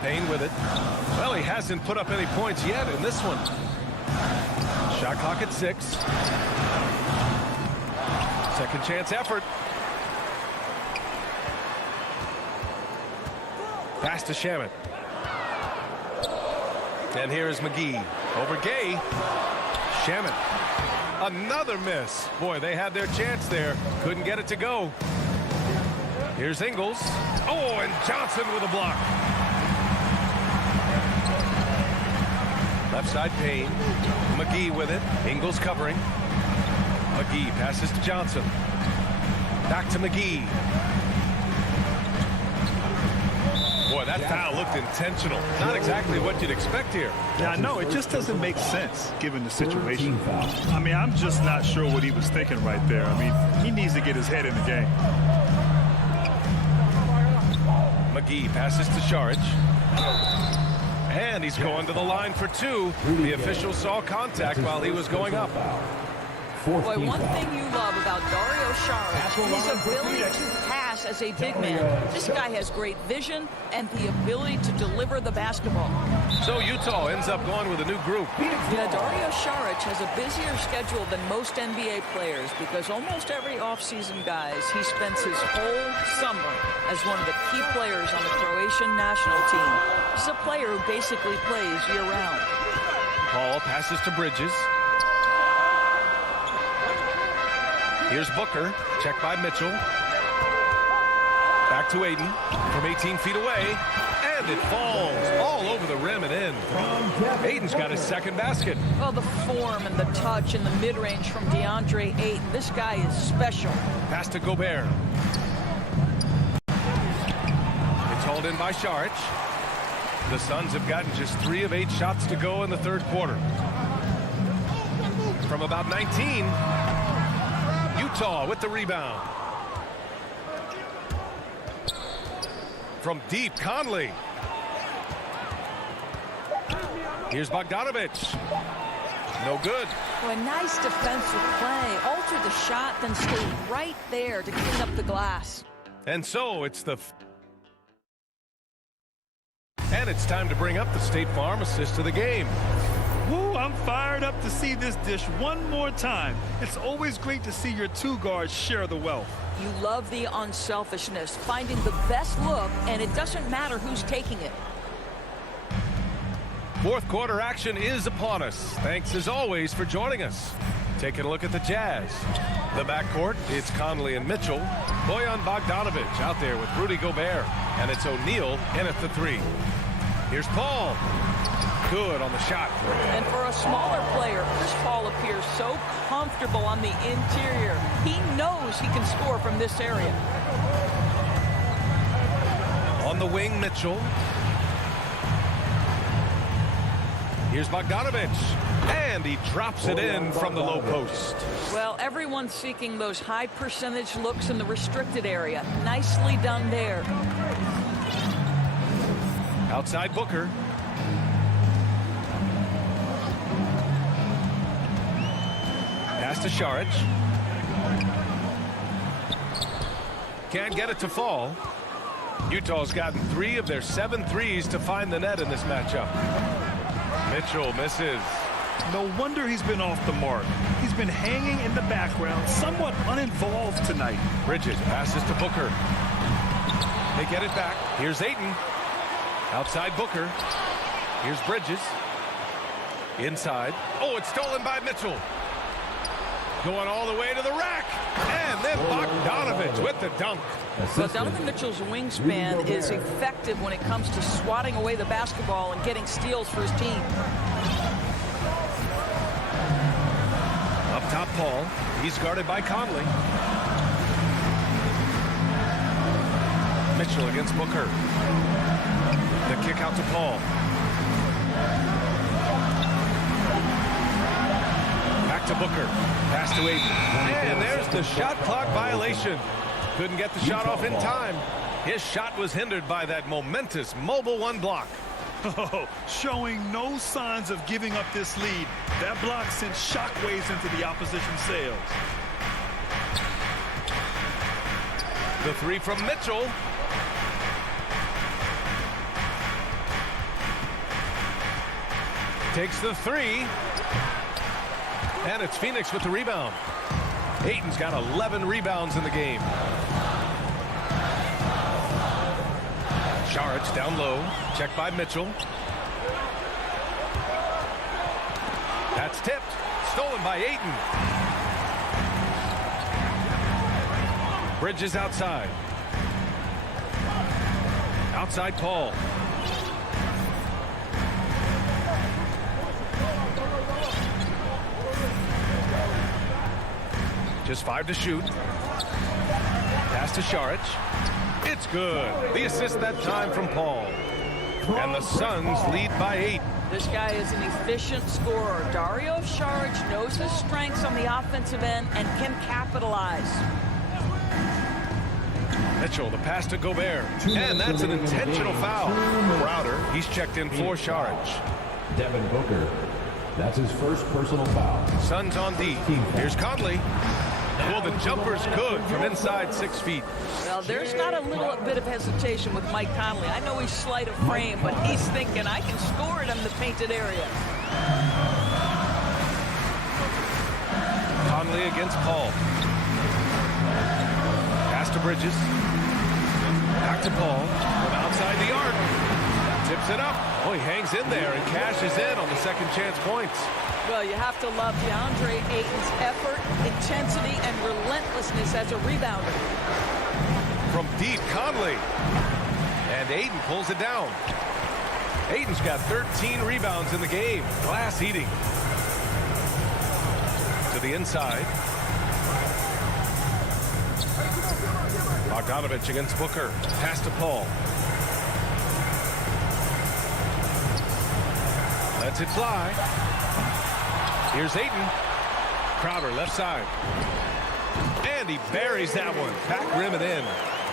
Payne with it. Well, he hasn't put up any points yet in this one. Shot clock at 6. Second chance effort. Pass to Shaman. And here is McGee. Over Gay. Shaman. Another miss. Boy, they had their chance there. Couldn't get it to go. Here's Ingles. Oh, and Johnson with a block. Left side Payne. McGee with it. Ingles covering. McGee passes to Johnson. Back to McGee. Boy, that foul looked intentional. Not exactly what you'd expect here. Yeah, I know. It just doesn't make sense given the situation. I mean, I'm just not sure what he was thinking right there. I mean, he needs to get his head in the game. McGee passes to Sharich. And he's going to the line for 2. The official saw contact while he was going up. Boy, one thing you love about Dario Saric, his ability to pass as a big man. This guy has great vision and the ability to deliver the basketball. So Utah ends up going with a new group. Yeah, Dario Saric has a busier schedule than most NBA players because almost every offseason, guys, he spends his whole summer as one of the key players on the Croatian national team. He's a player who basically plays year-round. Paul passes to Bridges. Here's Booker, checked by Mitchell. Back to Aiden from 18 feet away, and it falls all over the rim and in. Aiden's got his second basket. Well, the form and the touch and the mid-range from DeAndre Ayton. This guy is special. Pass to Gobert. It's hauled in by Saric. The Suns have gotten just 3 of 8 shots to go in the third quarter. From about 19, Utah with the rebound. From deep, Conley. Here's Bogdanovich. No good. Well, a nice defensive play. Alter the shot, then stay right there to clean up the glass. And so it's and it's time to bring up the State Farm assist of the game. Woo, I'm fired up to see this dish one more time. It's always great to see your 2 guards share the wealth. You love the unselfishness, finding the best look, and it doesn't matter who's taking it. Fourth quarter action is upon us. Thanks as always for joining us. Taking a look at the Jazz. The backcourt, it's Conley and Mitchell. Bojan Bogdanovic out there with Rudy Gobert. And it's O'Neal in at the 3. Here's Paul. Good on the shot. And for a smaller player, Chris Paul appears so comfortable on the interior. He knows he can score from this area. On the wing, Mitchell. Here's Bogdanovic. And he drops it in from the low post. Well, everyone's seeking those high percentage looks in the restricted area. Nicely done there. Outside Booker. Pass to Saric. Can't get it to fall. Utah's gotten 3 of their 7 threes to find the net in this matchup. Mitchell misses. No wonder he's been off the mark. He's been hanging in the background, somewhat uninvolved tonight. Bridges passes to Booker. They get it back. Here's Ayton. Outside Booker. Here's Bridges. Inside. Oh, it's stolen by Mitchell. Going all the way to the rack. And then Bogdanovic with the dunk. Well, Donovan Mitchell's wingspan is effective when it comes to swatting away the basketball and getting steals for his team. Up top, Paul. He's guarded by Conley. Mitchell against Booker. The kick out to Paul. Back to Booker. Pass to Aiden. And there's the shot clock violation. Couldn't get the shot off in time. His shot was hindered by that momentous mobile 1 block. Oh, showing no signs of giving up this lead. That block sent shockwaves into the opposition sails. The 3 from Mitchell. Takes the three. And it's Phoenix with the rebound. Ayton's got 11 rebounds in the game. Saric down low. Checked by Mitchell. That's tipped. Stolen by Ayton. Bridges outside. Outside Paul. Just 5 to shoot. Pass to Saric. It's good. The assist that time from Paul. And the Suns lead by 8. This guy is an efficient scorer. Dario Saric knows his strengths on the offensive end and can capitalize. Mitchell, the pass to Gobert. And that's an intentional foul. Crowder, he's checked in for Saric. Devin Booker. That's his first personal foul. Suns on D. Here's Conley. Well, the jumper's good from inside 6 feet. Well, there's not a little bit of hesitation with Mike Conley. I know he's slight of frame, but he's thinking, I can score it in the painted area. Conley against Paul. Pass to Bridges. Back to Paul from outside the arc. Tips it up. Oh, he hangs in there and cashes in on the second chance points. Well, you have to love DeAndre Ayton's effort, intensity, and relentlessness as a rebounder. From deep, Conley. And Ayton pulls it down. Ayton's got 13 rebounds in the game. Glass eating. To the inside. Bogdanovich against Booker. Pass to Paul. Lets it fly. Here's Ayton. Crowder left side. And he buries that one. Back rim and in.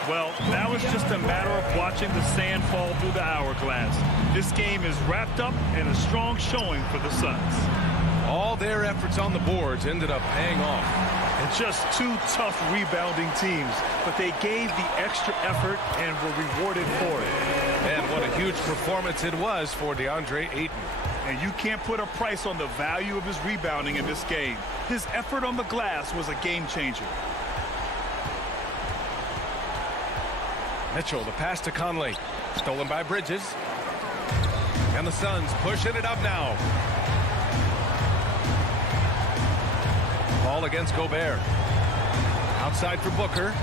Well, now it's just a matter of watching the sand fall through the hourglass. This game is wrapped up in a strong showing for the Suns. All their efforts on the boards ended up paying off. And just two tough rebounding teams, but they gave the extra effort and were rewarded for it. And what a huge performance it was for DeAndre Ayton. And you can't put a price on the value of his rebounding in this game. His effort on the glass was a game changer. Mitchell, the pass to Conley. Stolen by Bridges. And the Suns pushing it up now. Ball against Gobert. Outside for Booker.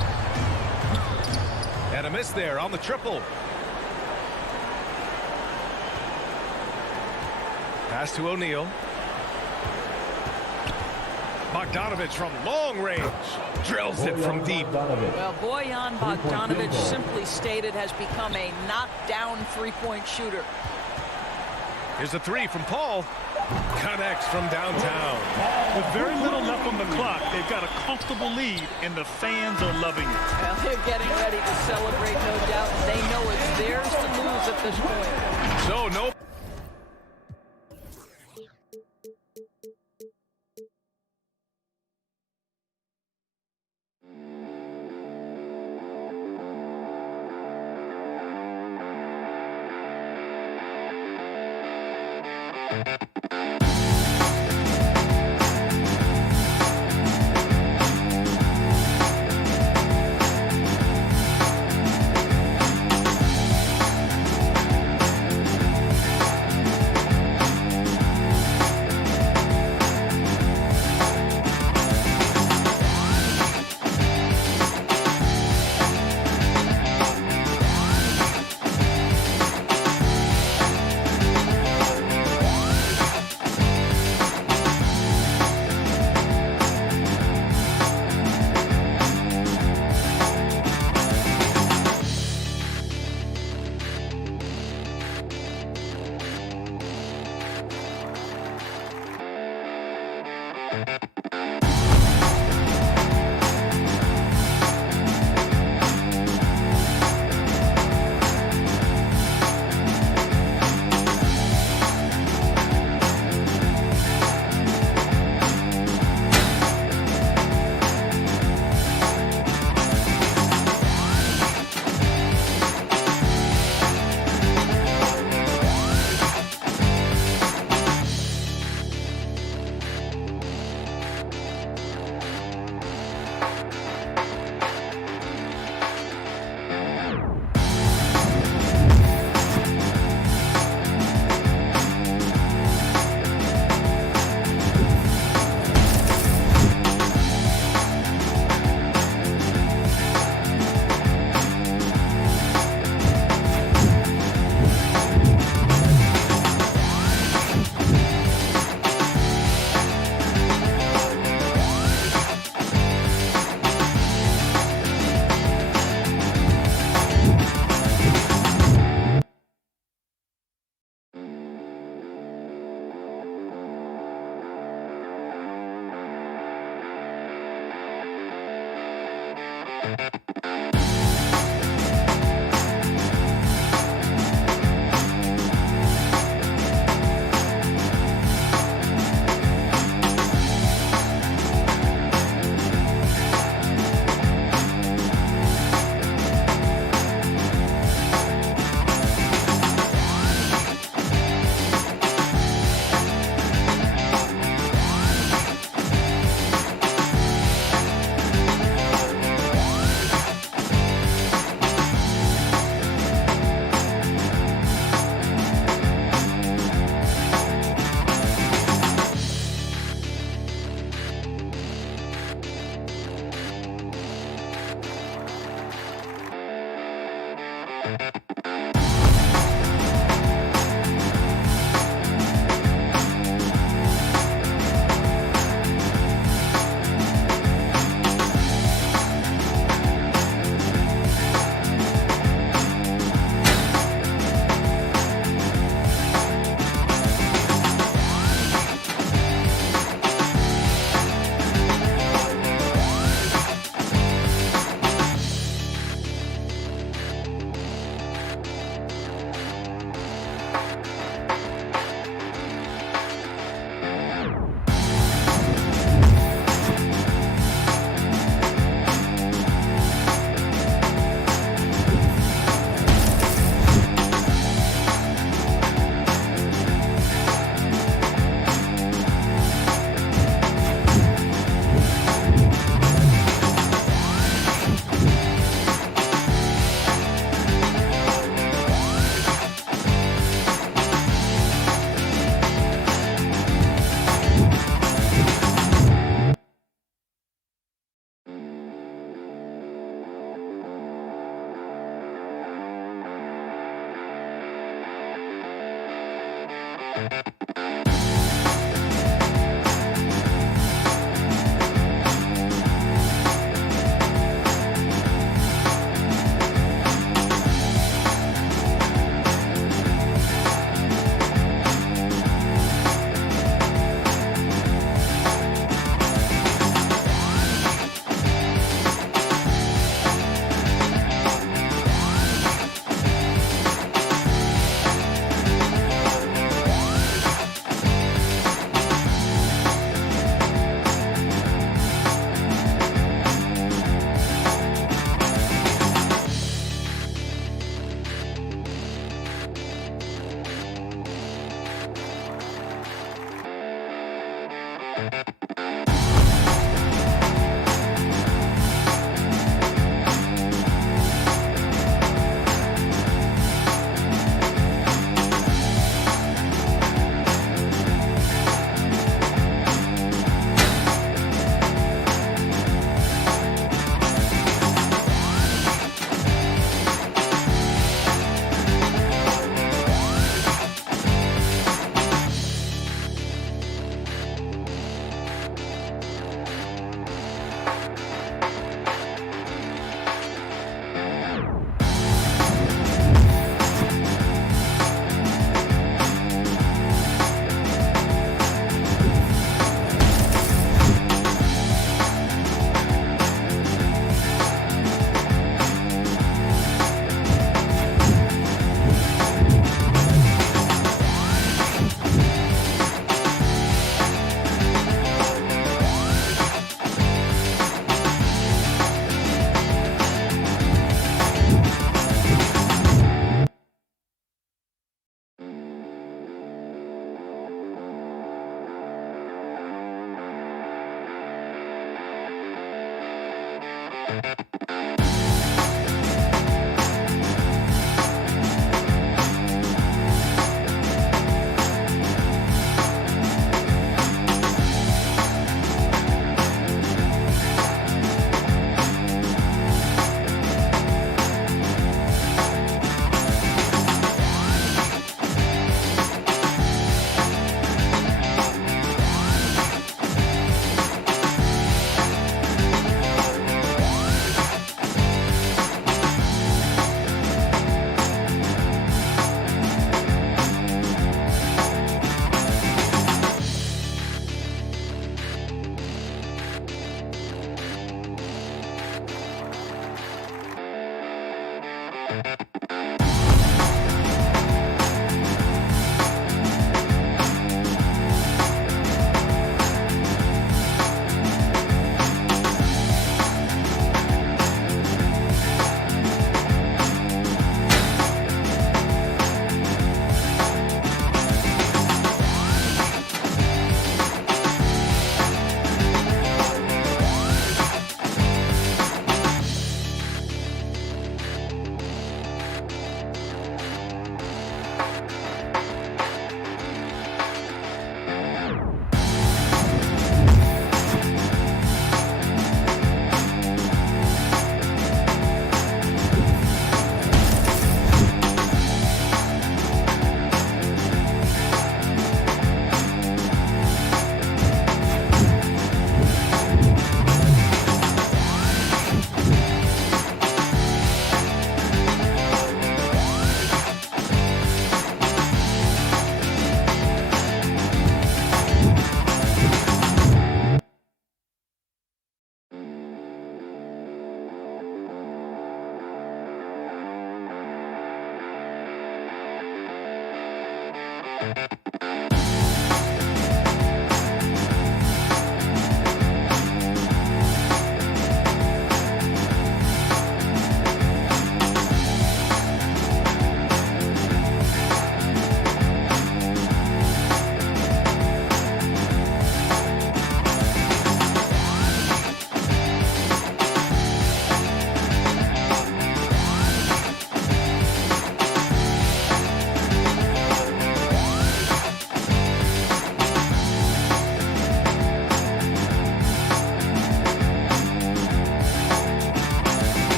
And a miss there on the triple. Pass to O'Neal. Bogdanovich from long range. Drills it from deep. Well, Bojan Bogdanovich, simply stated, has become a knockdown three-point shooter. Here's a three from Paul. Connects from downtown. With very little left on the clock, they've got a comfortable lead, and the fans are loving it. Well, they're getting ready to celebrate, no doubt. They know it's theirs to lose at this point. So, no.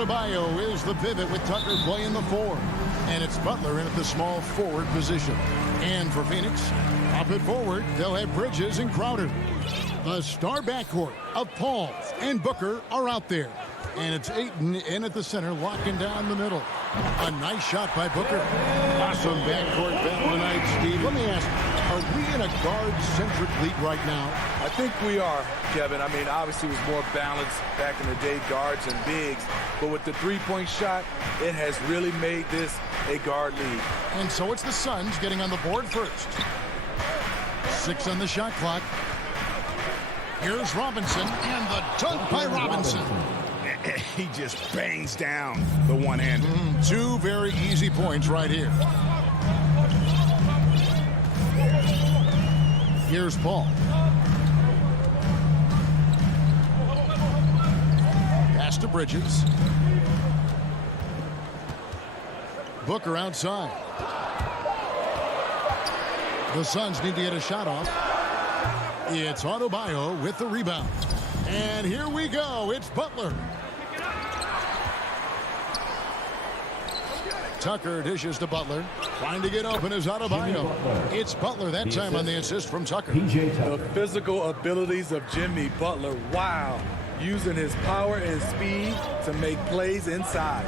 Adebayo is the pivot with Tucker playing the 4. And it's Butler in at the small forward position. And for Phoenix, up at forward, they'll have Bridges and Crowder. The star backcourt of Paul and Booker are out there. And it's Ayton in at the center, locking down the middle. A nice shot by Booker. Awesome backcourt battle tonight, Steve. Let me ask, are we in a guard-centric league right now? I think we are, Kevin. I mean, obviously it was more balanced back in the day, guards and bigs. But with the three-point shot, it has really made this a guard league. And so it's the Suns getting on the board first. 6 on the shot clock. Here's Robinson, and the dunk by Robinson. He just bangs down the one-hander. 2 very easy points right here. Here's Paul. Pass to Bridges. Booker outside. The Suns need to get a shot off. It's Adebayo with the rebound. And here we go. It's Butler. Tucker dishes to Butler. Trying to get open is Adebayo. It's Butler that time on the assist from Tucker. The physical abilities of Jimmy Butler. Wow. Using his power and speed to make plays inside.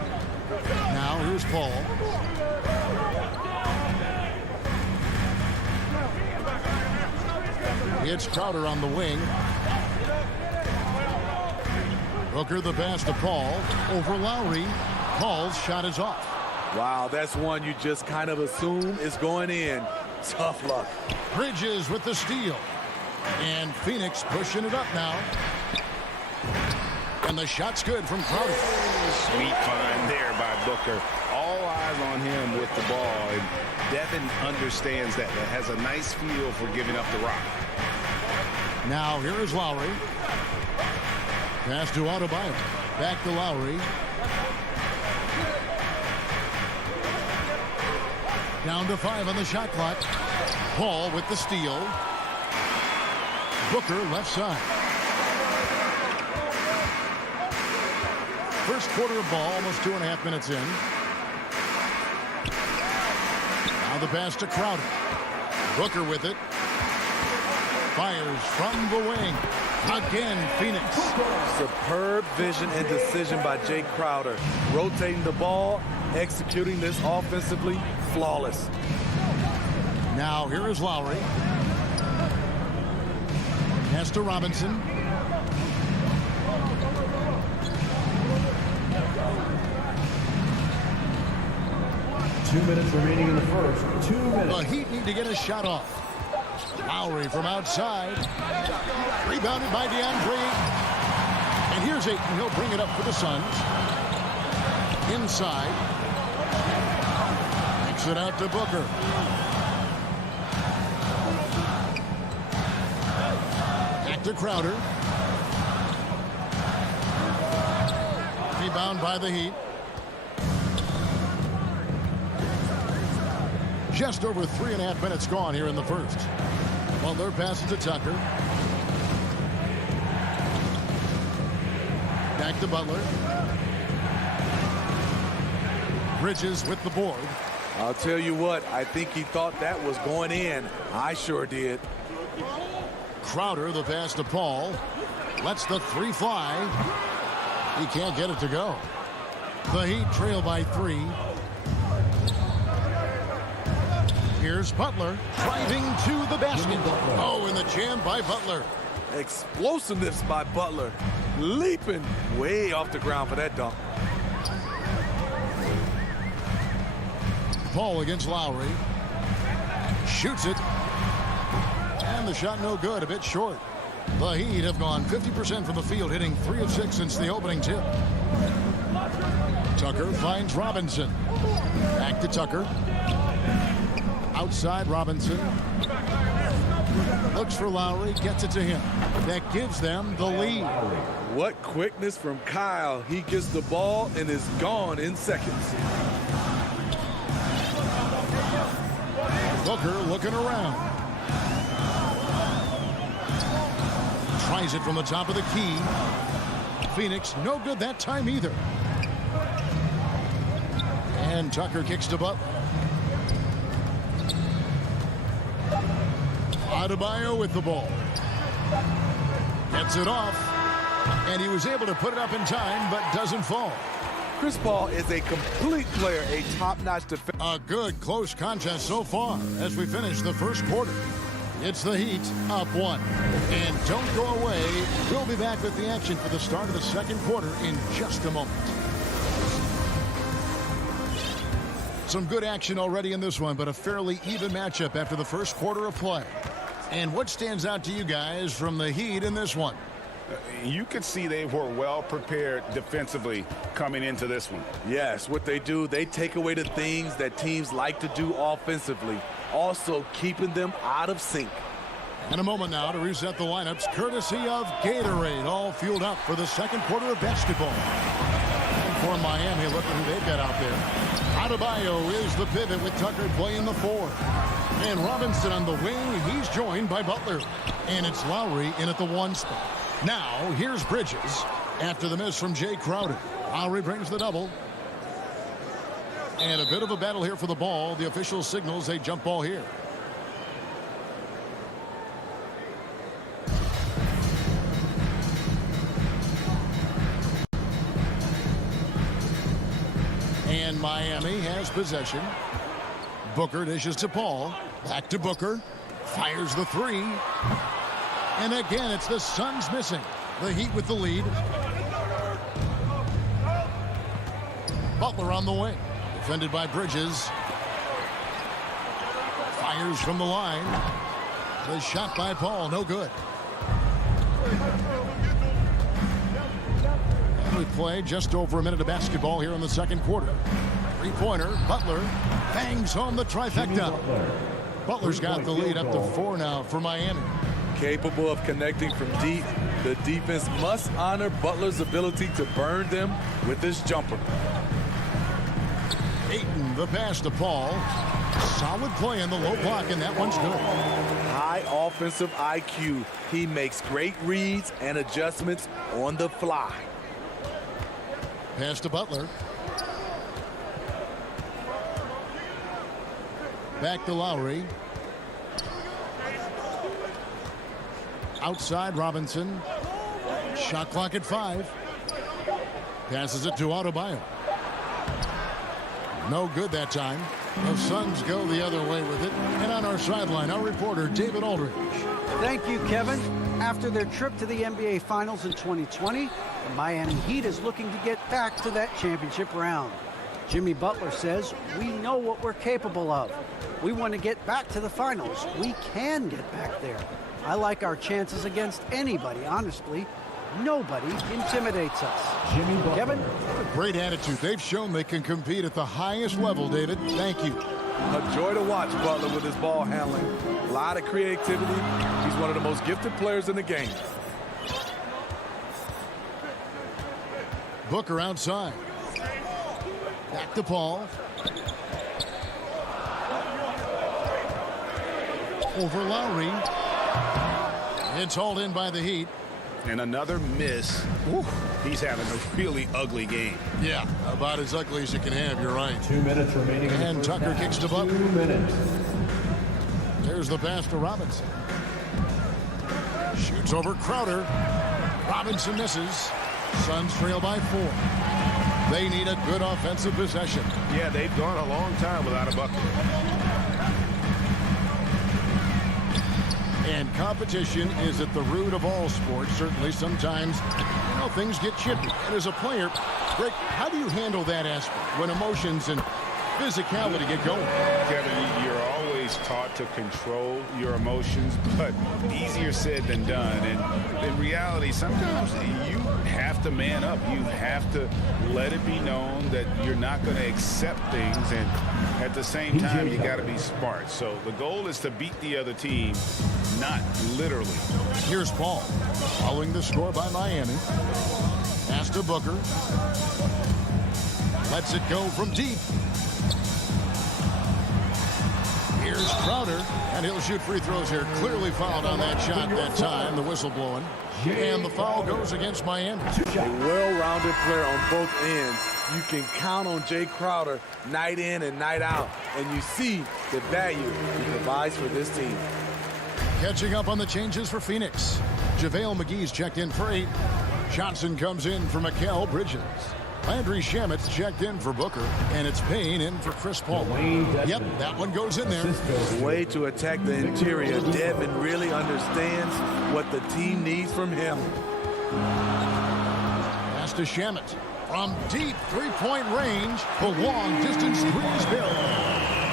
Now here's Paul. It's Crowder on the wing. Booker the pass to Paul. Over Lowry. Paul's shot is off. Wow, that's one you just kind of assume is going in. Tough luck. Bridges with the steal. And Phoenix pushing it up now. And the shot's good from Crowder. Sweet find there by Booker. All eyes on him with the ball. And Devin understands that. Has a nice feel for giving up the rock. Now here is Lowry. Pass to Adebayo. Back to Lowry. Down to 5 on the shot clock. Paul with the steal. Booker left side. First quarter of ball, almost 2.5 minutes in. Now the pass to Crowder. Booker with it. Fires from the wing. Again, Phoenix. Superb vision and decision by Jay Crowder. Rotating the ball, executing this offensively, flawless. Now here is Lowry. Pass to Robinson. Two minutes remaining in the first. 2 minutes. The Heat need to get a shot off. Lowry from outside. Rebounded by DeAndre. And here's Ayton. He'll bring it up for the Suns. Inside. Kicks it out to Booker. Back to Crowder. Rebound by the Heat. Just over 3.5 minutes gone here in the first. Butler passes to Tucker. Back to Butler. Bridges with the board. I'll tell you what, I think he thought that was going in. I sure did. Crowder, the pass to Paul. Lets the three fly. He can't get it to go. The Heat trail by 3. Here's Butler driving to the basket. Oh, and the jam by Butler. Explosiveness by Butler. Leaping way off the ground for that dunk. Paul against Lowry. Shoots it. And the shot no good, a bit short. The Heat have gone 50% from the field, hitting 3 of 6 since the opening tip. Tucker finds Robinson. Back to Tucker. Outside Robinson. Looks for Lowry, gets it to him. That gives them the lead. What quickness from Kyle. He gets the ball and is gone in seconds. Booker looking around. Tries it from the top of the key. Phoenix no good that time either. And Tucker kicks to Butler. Adebayo with the ball. Gets it off. And he was able to put it up in time, but doesn't fall. Chris Paul is a complete player, a top-notch defender. A good close contest so far as we finish the first quarter. It's the Heat up 1. And don't go away. We'll be back with the action for the start of the second quarter in just a moment. Some good action already in this one, but a fairly even matchup after the first quarter of play. And what stands out to you guys from the Heat in this one? You could see they were well prepared defensively coming into this one. Yes, what they do, they take away the things that teams like to do offensively, also keeping them out of sync. And a moment now to reset the lineups, courtesy of Gatorade, all fueled up for the second quarter of basketball. And for Miami, look at who they've got out there. Adebayo is the pivot with Tucker playing the 4. And Robinson on the wing. He's joined by Butler. And it's Lowry in at the 1 spot. Now, here's Bridges after the miss from Jay Crowder. Lowry brings the double. And a bit of a battle here for the ball. The official signals a jump ball here. And Miami has possession. Booker dishes to Paul. Back to Booker. Fires the three. And again, it's the Suns missing. The Heat with the lead. Butler on the wing. Defended by Bridges. Fires from the line. The shot by Paul, no good. And we play just over a minute of basketball here in the second quarter. Three-pointer, Butler bangs home the trifecta. Butler's got the lead up to 4 now for Miami. Capable of connecting from deep, the defense must honor Butler's ability to burn them with this jumper. Ayton, the pass to Paul. Solid play in the low block, and that one's good. High offensive IQ. He makes great reads and adjustments on the fly. Pass to Butler. Back to Lowry. Outside Robinson. Shot clock at 5. Passes it to Adebayo. No good that time. The Suns go the other way with it. And on our sideline, our reporter, David Aldridge. Thank you, Kevin. After their trip to the NBA Finals in 2020, the Miami Heat is looking to get back to that championship round. Jimmy Butler says, we know what we're capable of. We want to get back to the finals. We can get back there. I like our chances against anybody, honestly. Nobody intimidates us. Jimmy Butler. Kevin? Great attitude. They've shown they can compete at the highest level, David. Thank you. A joy to watch Butler with his ball handling. A lot of creativity. He's one of the most gifted players in the game. Booker outside. Back to Paul. Over Lowry. It's hauled in by the Heat. And another miss. Ooh, he's having a really ugly game. Yeah, about as ugly as you can have, you're right. 2 minutes remaining. And Tucker kicks to Butler. 2 minutes. There's the pass to Robinson. Shoots over Crowder. Robinson misses. Suns trail by 4. They need a good offensive possession. Yeah, they've gone a long time without a bucket. And competition is at the root of all sports. Certainly sometimes, things get chippy. And as a player, Greg, how do you handle that aspect when emotions and physicality get going? Kevin, you're always taught to control your emotions, but easier said than done. And in reality, sometimes you have to man up. You have to let it be known that you're not going to accept things. And at the same time, you got to be smart. So the goal is to beat the other team, not literally. Here's Paul following the score by Miami. Pass to Booker. Lets it go from deep. Here's Crowder, and he'll shoot free throws here. Clearly fouled on that shot that time. The whistle blowing. And the foul goes against Miami. A well-rounded player on both ends. You can count on Jay Crowder night in and night out, and you see the value he provides for this team. Catching up on the changes for Phoenix. JaVale McGee's checked in for 8. Johnson comes in for Mikal Bridges. Landry Shamet's checked in for Booker, and it's Payne in for Chris Paul. Yep, that one goes in there. Way to attack the interior. Dedmon really understands what the team needs from him. Pass to Shamet. From deep three-point range, the long-distance threes build.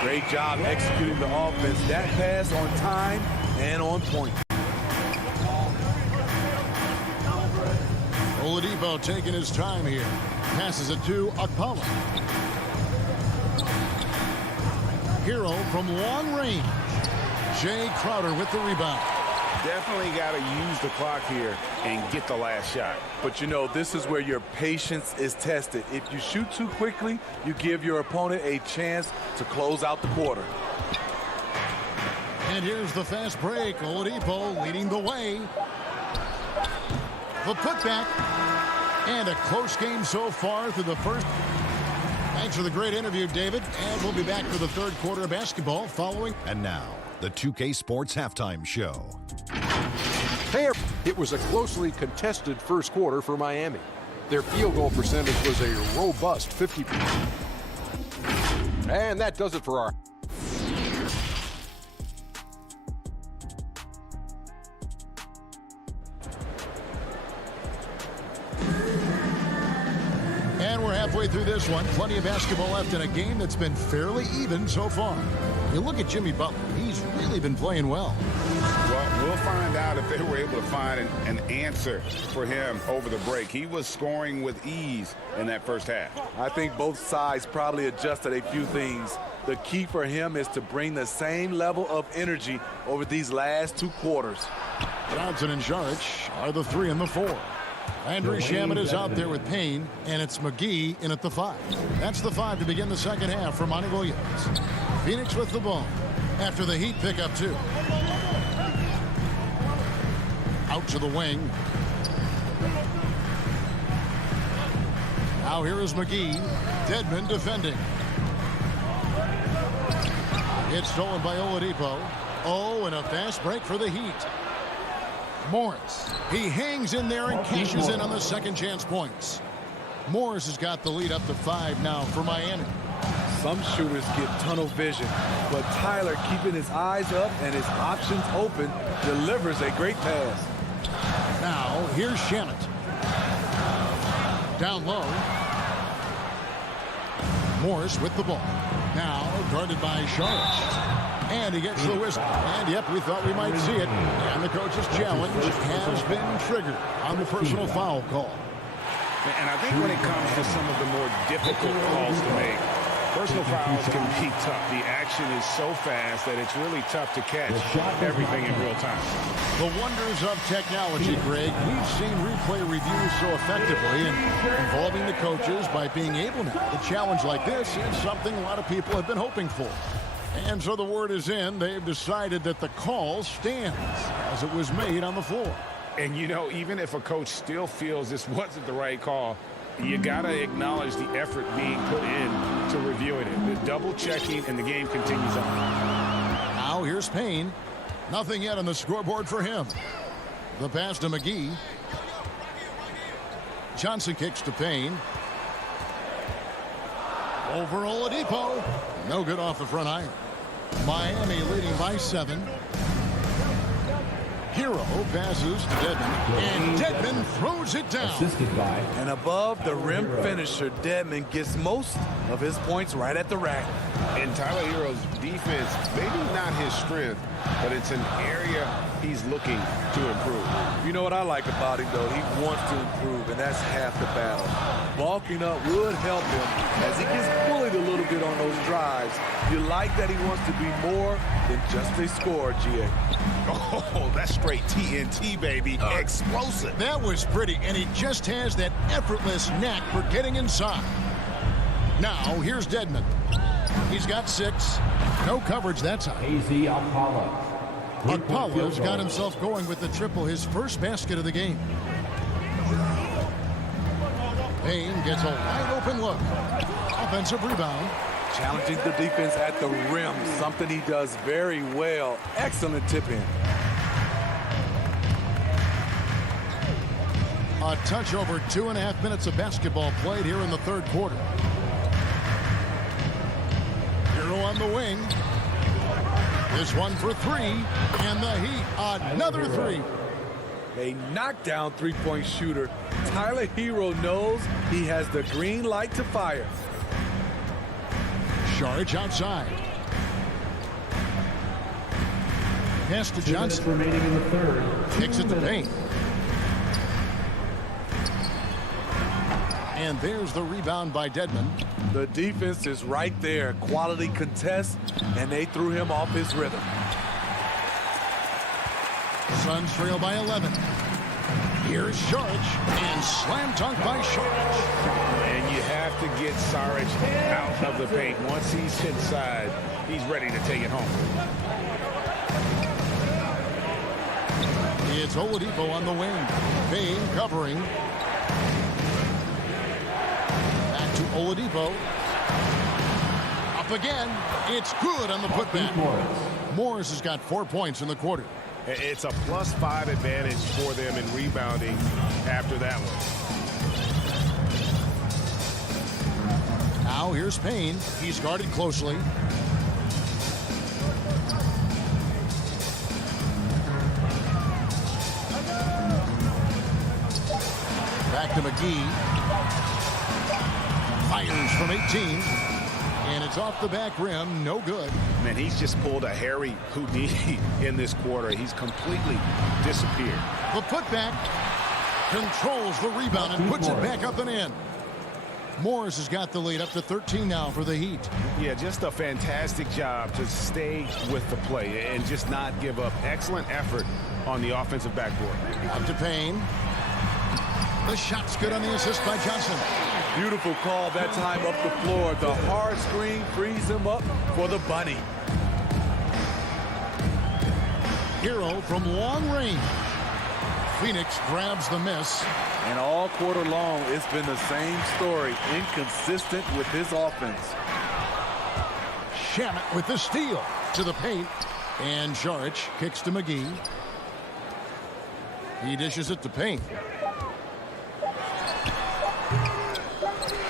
Great job executing the offense. That pass on time and on point. Oladipo taking his time here. Passes it to Okpala. Hero from long range. Jay Crowder with the rebound. Definitely got to use the clock here and get the last shot. But this is where your patience is tested. If you shoot too quickly, you give your opponent a chance to close out the quarter. And here's the fast break. Oladipo leading the way. a putback. And a close game so far through the first. Thanks for the great interview, David. And we'll be back for the third quarter of basketball following. And now, the 2K Sports Halftime Show. Hey, it was a closely contested first quarter for Miami. Their field goal percentage was a robust 50%. And that does it for our... And we're halfway through this one. Plenty of basketball left in a game that's been fairly even so far. You look at Jimmy Butler. He's really been playing well. Well, we'll find out if they were able to find an answer for him over the break. He was scoring with ease in that first half. I think both sides probably adjusted a few things. The key for him is to bring the same level of energy over these last two quarters. Johnson and Saric are the 3 and the 4. Landry Shamet is out there with Payne, and it's McGee in at the 5. That's the 5 to begin the second half for Monty Williams. Phoenix with the ball after the Heat pick up 2. Out to the wing. Now here is McGee. Dedmon defending. It's stolen by Oladipo. Oh, and a fast break for the Heat. Morris. He hangs in there and cashes in on the second chance points. Morris has got the lead up to 5 now for Miami. Some shooters get tunnel vision, but Tyler, keeping his eyes up and his options open, delivers a great pass. Now, here's Shamet. Down low. Morris with the ball. Now, guarded by Saric. And he gets the whistle. And, yep, we thought we might see it. And the coach's challenge has been triggered on the personal foul call. And I think when it comes to some of the more difficult calls to make, personal fouls can be tough. The action is so fast that it's really tough to catch everything in real time. The wonders of technology, Greg. We've seen replay reviews so effectively and involving the coaches by being able now to challenge like this is something a lot of people have been hoping for. And so the word is in. They've decided that the call stands as it was made on the floor. And, you know, even if a coach still feels this wasn't the right call, you got to acknowledge the effort being put in to reviewing it. The double checking, and the game continues on. Now here's Payne. Nothing yet on the scoreboard for him. The pass to McGee. Johnson kicks to Payne. Over Oladipo. No good off the front iron. Miami leading by 7. Hero passes to Dedmon, and Dedmon throws it down. And above the rim finisher, Dedmon gets most of his points right at the rack. And Tyler Hero's defense, maybe not his strength, but it's an area he's looking to improve. You know what I like about him, though? He wants to improve, and that's half the battle. Bulking up would help him as he gets bullied a little bit on those drives. You like that he wants to be more than just a scorer, G.A. Oh, that's straight TNT, baby. Explosive. That was pretty, and he just has that effortless knack for getting inside. Now, here's Dedmon. He's got 6. No coverage that time. Akpala's got himself going with the triple, his first basket of the game. Payne gets a wide-open look. Offensive rebound. Challenging the defense at the rim, something he does very well. Excellent tip-in. A touch over 2.5 minutes of basketball played here in the third quarter. Hero on the wing. This one for 3, and the Heat, another 3. A knockdown three-point shooter. Tyler Hero knows he has the green light to fire. Saric outside. Pass to Johnson. Remaining in the third. Kicks it to Payne. And there's the rebound by Dedmon. The defense is right there. Quality contest, and they threw him off his rhythm. Suns trail by 11. Here's Saric, and slam dunk by Saric. And you have to get Saric out of the paint. Once he's inside, he's ready to take it home. It's It's Oladipo on the wing. Payne covering. Back to Oladipo. Up again. It's good on the putback. Morris has got 4 points in the quarter. It's a +5 advantage for them in rebounding after that one. Now here's Payne. He's guarded closely. Back to McGee. Fires from 18. And it's off the back rim. No good. Man, he's just pulled a Harry Houdini in this quarter. He's completely disappeared. The putback controls the rebound and puts it back up and in. Morris has got the lead up to 13 now for the Heat. Yeah, just a fantastic job to stay with the play and just not give up. Excellent effort on the offensive backboard. Up to Payne. The shot's good on the assist by Johnson. Beautiful call that time up the floor. The hard screen frees him up for the bunny. Hero from long range. Phoenix grabs the miss. And all quarter long, it's been the same story. Inconsistent with his offense. Shamet with the steal to the paint. And Šarić kicks to McGee. He dishes it to Payne.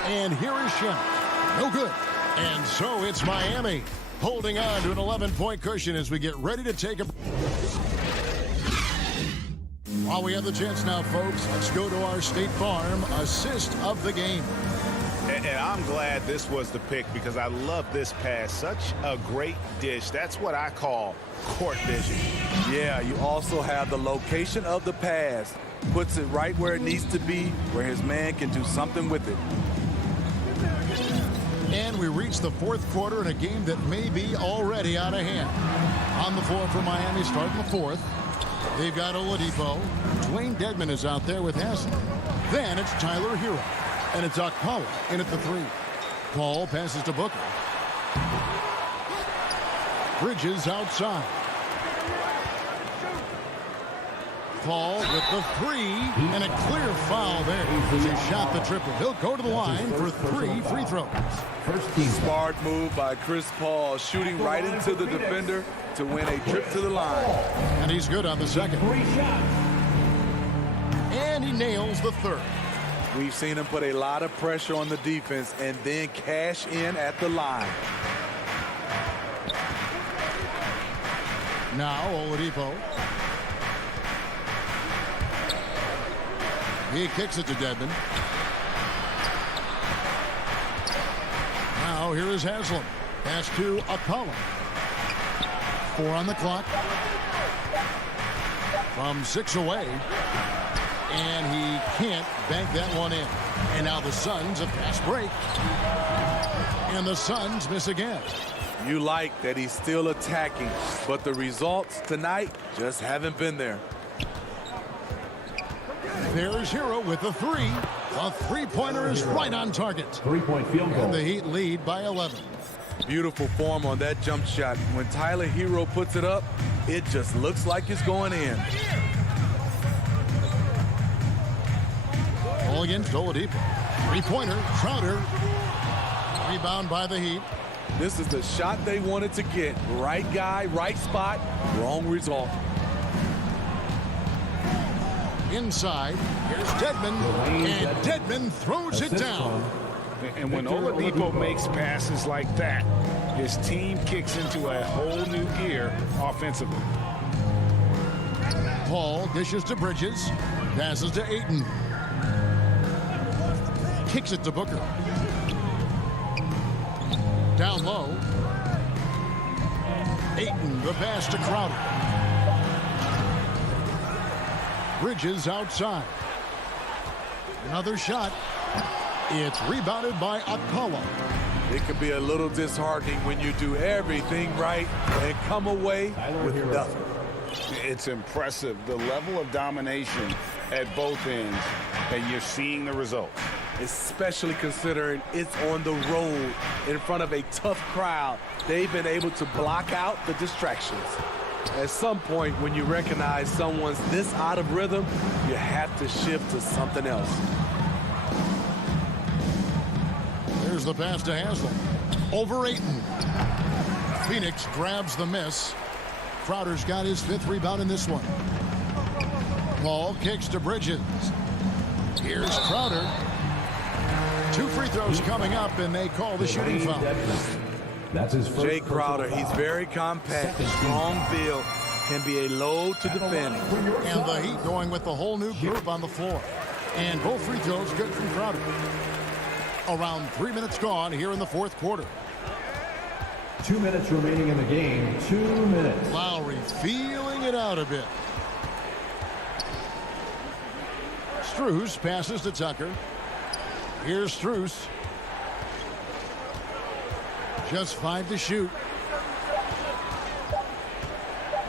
And here is Shamet. No good. And so it's Miami holding on to an 11-point cushion as we get ready to take a... While we have the chance now, folks, let's go to our State Farm assist of the game. And I'm glad this was the pick because I love this pass. Such a great dish. That's what I call court vision. Yeah, you also have the location of the pass. Puts it right where it needs to be, where his man can do something with it. And we reach the fourth quarter in a game that may be already out of hand. On the floor for Miami starting the fourth. They've got Oladipo. Dwayne Dedmon is out there with Haslem. Then it's Tyler Hero. And it's Okpala in at the three. Paul passes to Booker. Bridges outside. Paul with the three. And a clear foul there. He shot the triple. He'll go to the line for 3 free throws. First team. Smart move by Chris Paul, shooting right into the defender to win a trip to the line. And he's good on the second. And he nails the third. We've seen him put a lot of pressure on the defense and then cash in at the line. Now Oladipo. He kicks it to Dedmon. Now here is Haslem. Pass to Okpala. 4 on the clock. From 6 away. And he can't bank that one in. And now the Suns a fast break. And the Suns miss again. You like that he's still attacking, but the results tonight just haven't been there. There's Hero with the three. A three-pointer is right on target. 3-point field goal. And the Heat lead by 11. Beautiful form on that jump shot. When Tyler Hero puts it up, it just looks like it's going in. Ball against Oladipo. Three-pointer, Crowder. Rebound by the Heat. This is the shot they wanted to get. Right guy, right spot, wrong result. Inside, here's Dedmon, and Dedmon throws it down. And when Oladipo makes passes like that, his team kicks into a whole new gear offensively. Paul dishes to Bridges, passes to Ayton. Kicks it to Booker. Down low. Ayton, the pass to Crowder. Bridges outside. Another shot. It's rebounded by Okpala. It can be a little disheartening when you do everything right and come away with nothing. It's impressive, the level of domination at both ends, and you're seeing the results. Especially considering it's on the road in front of a tough crowd. They've been able to block out the distractions. At some point, when you recognize someone's this out of rhythm, you have to shift to something else. There's the pass to Haslam. Over Ayton. Phoenix grabs the miss. Crowder's got his 5th rebound in this one. Paul kicks to Bridges. Here's Crowder. 2 free throws coming up, and they call the shooting foul. That's his first. Jay Crowder, he's very compact, strong build, can be a load to defend. And the Heat going with the whole new group on the floor. And both free throws good from Crowder. Around 3 minutes gone here in the 4th quarter. 2 minutes remaining in the game. 2 minutes. Lowry feeling it out a bit. Strus passes to Tucker. Here's Strus. Just 5 to shoot.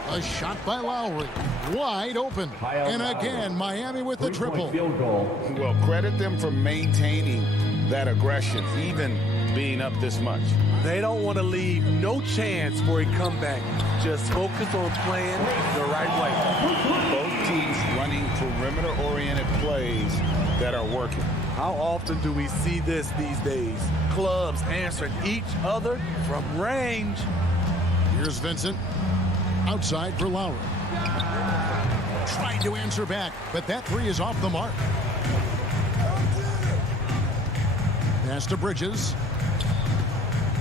A shot by Lowry. Wide open. And again, Miami with the triple. Field goal. Well, credit them for maintaining that aggression, even being up this much. They don't want to leave no chance for a comeback. Just focus on playing the right way. Both teams running perimeter-oriented plays that are working. How often do we see this these days? Clubs answering each other from range. Here's Vincent. Outside for Lowry. Trying to answer back, but that 3 is off the mark. Pass to Bridges.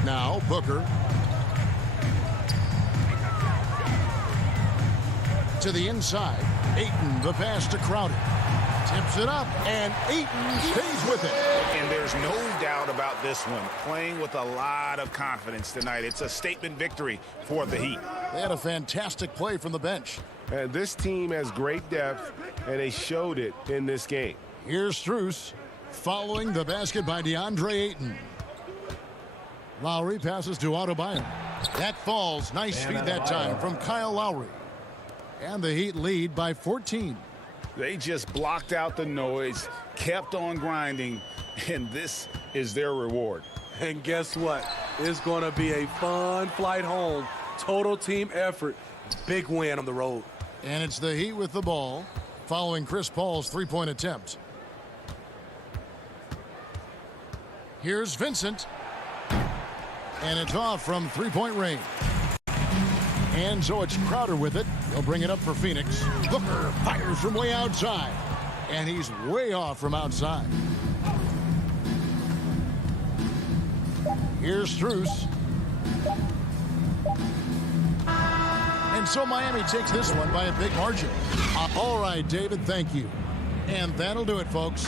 Now Booker. To the inside. Ayton, the pass to Crowder. Tips it up, and Ayton stays with it. And there's no doubt about this one. Playing with a lot of confidence tonight. It's a statement victory for the Heat. They had a fantastic play from the bench. And this team has great depth, and they showed it in this game. Here's Strus following the basket by DeAndre Ayton. Lowry passes to Adebayo. That falls. Nice feed that time from Kyle Lowry. And the Heat lead by 14. They just blocked out the noise, kept on grinding, and this is their reward. And guess what? It's going to be a fun flight home. Total team effort. Big win on the road. And it's the Heat with the ball following Chris Paul's 3-point attempt. Here's Vincent. And it's off from 3-point range. And so it's Crowder with it. He'll bring it up for Phoenix. Booker fires from way outside. And he's way off from outside. Here's Strus. And so Miami takes this one by a big margin. All right, David, thank you. And that'll do it, folks.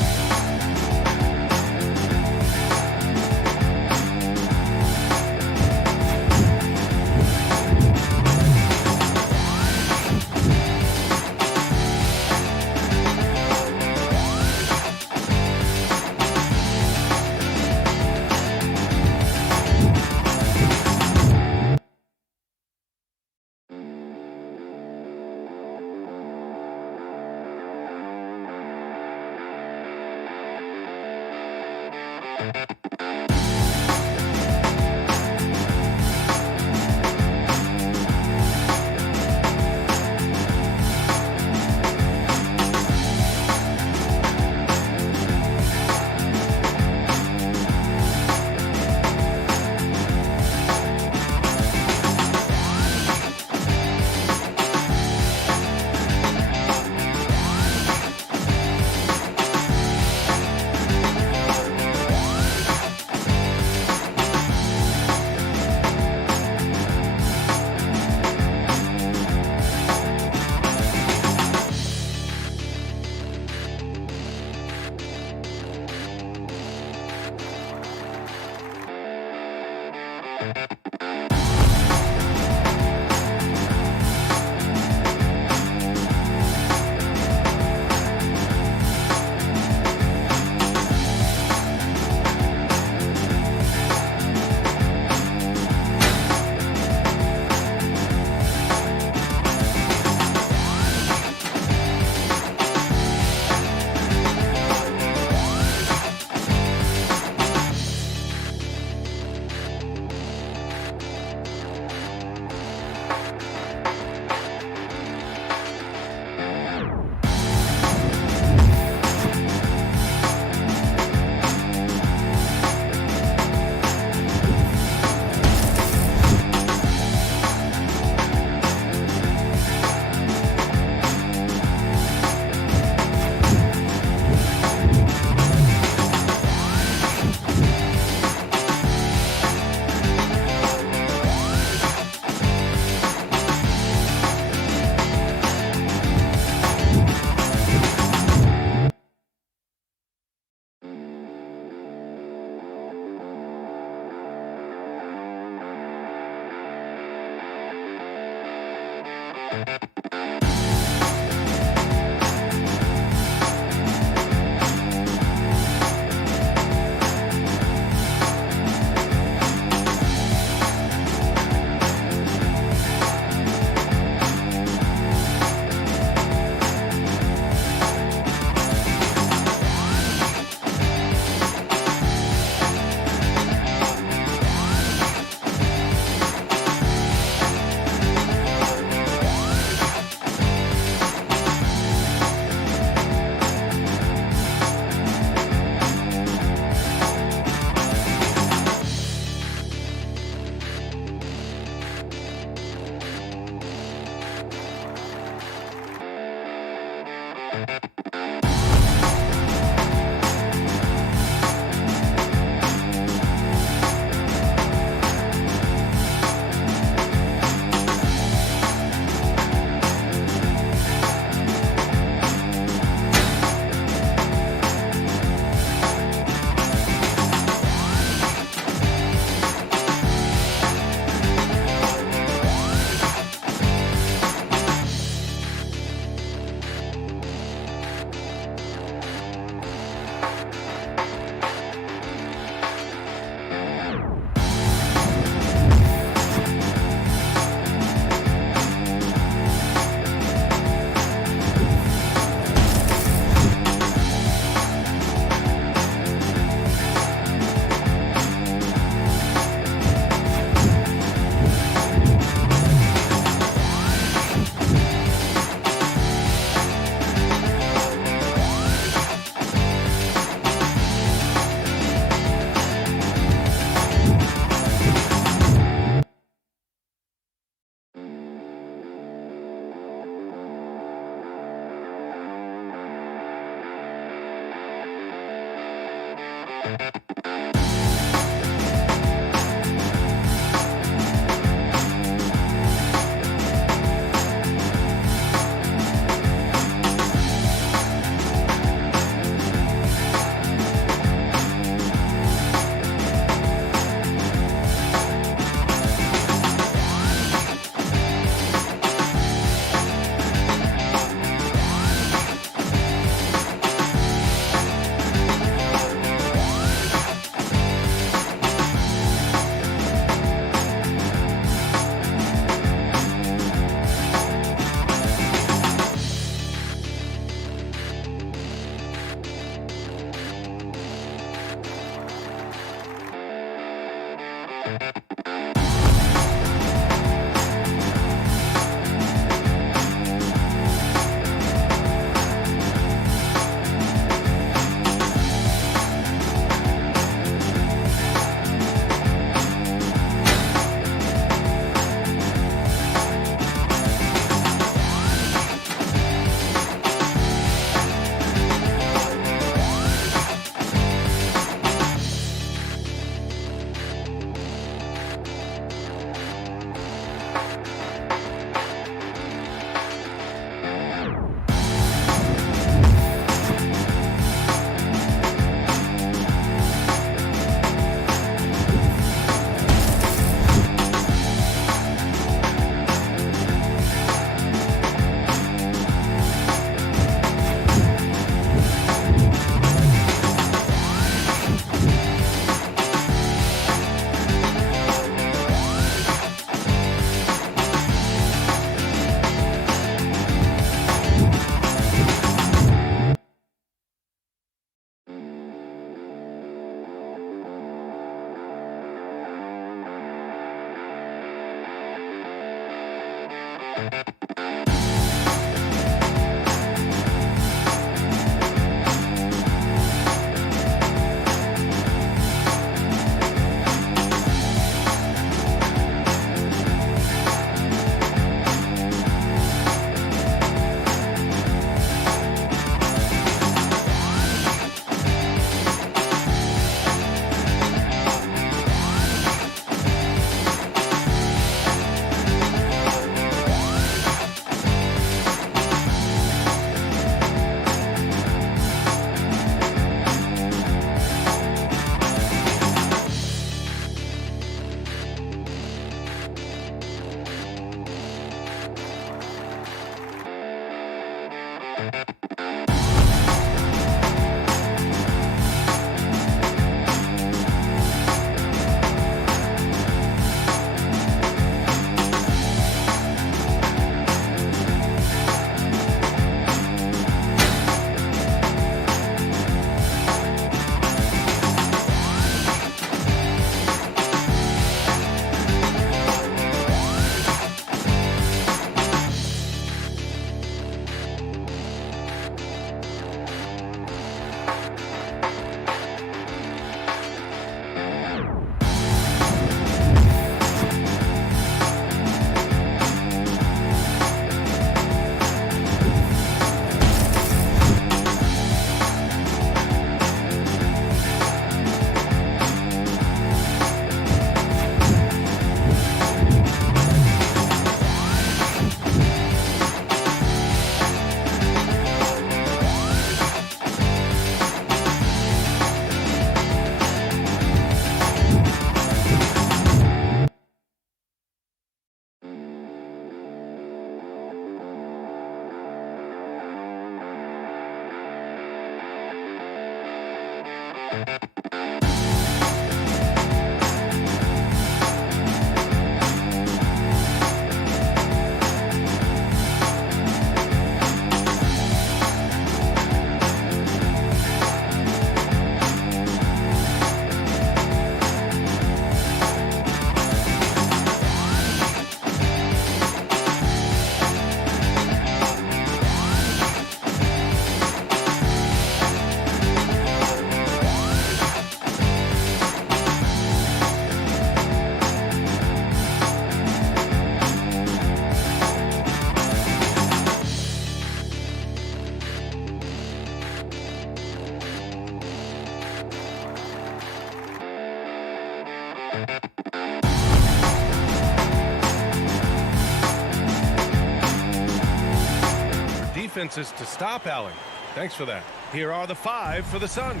Defenses to stop Allen. Thanks for that. Here are the 5 for the Suns.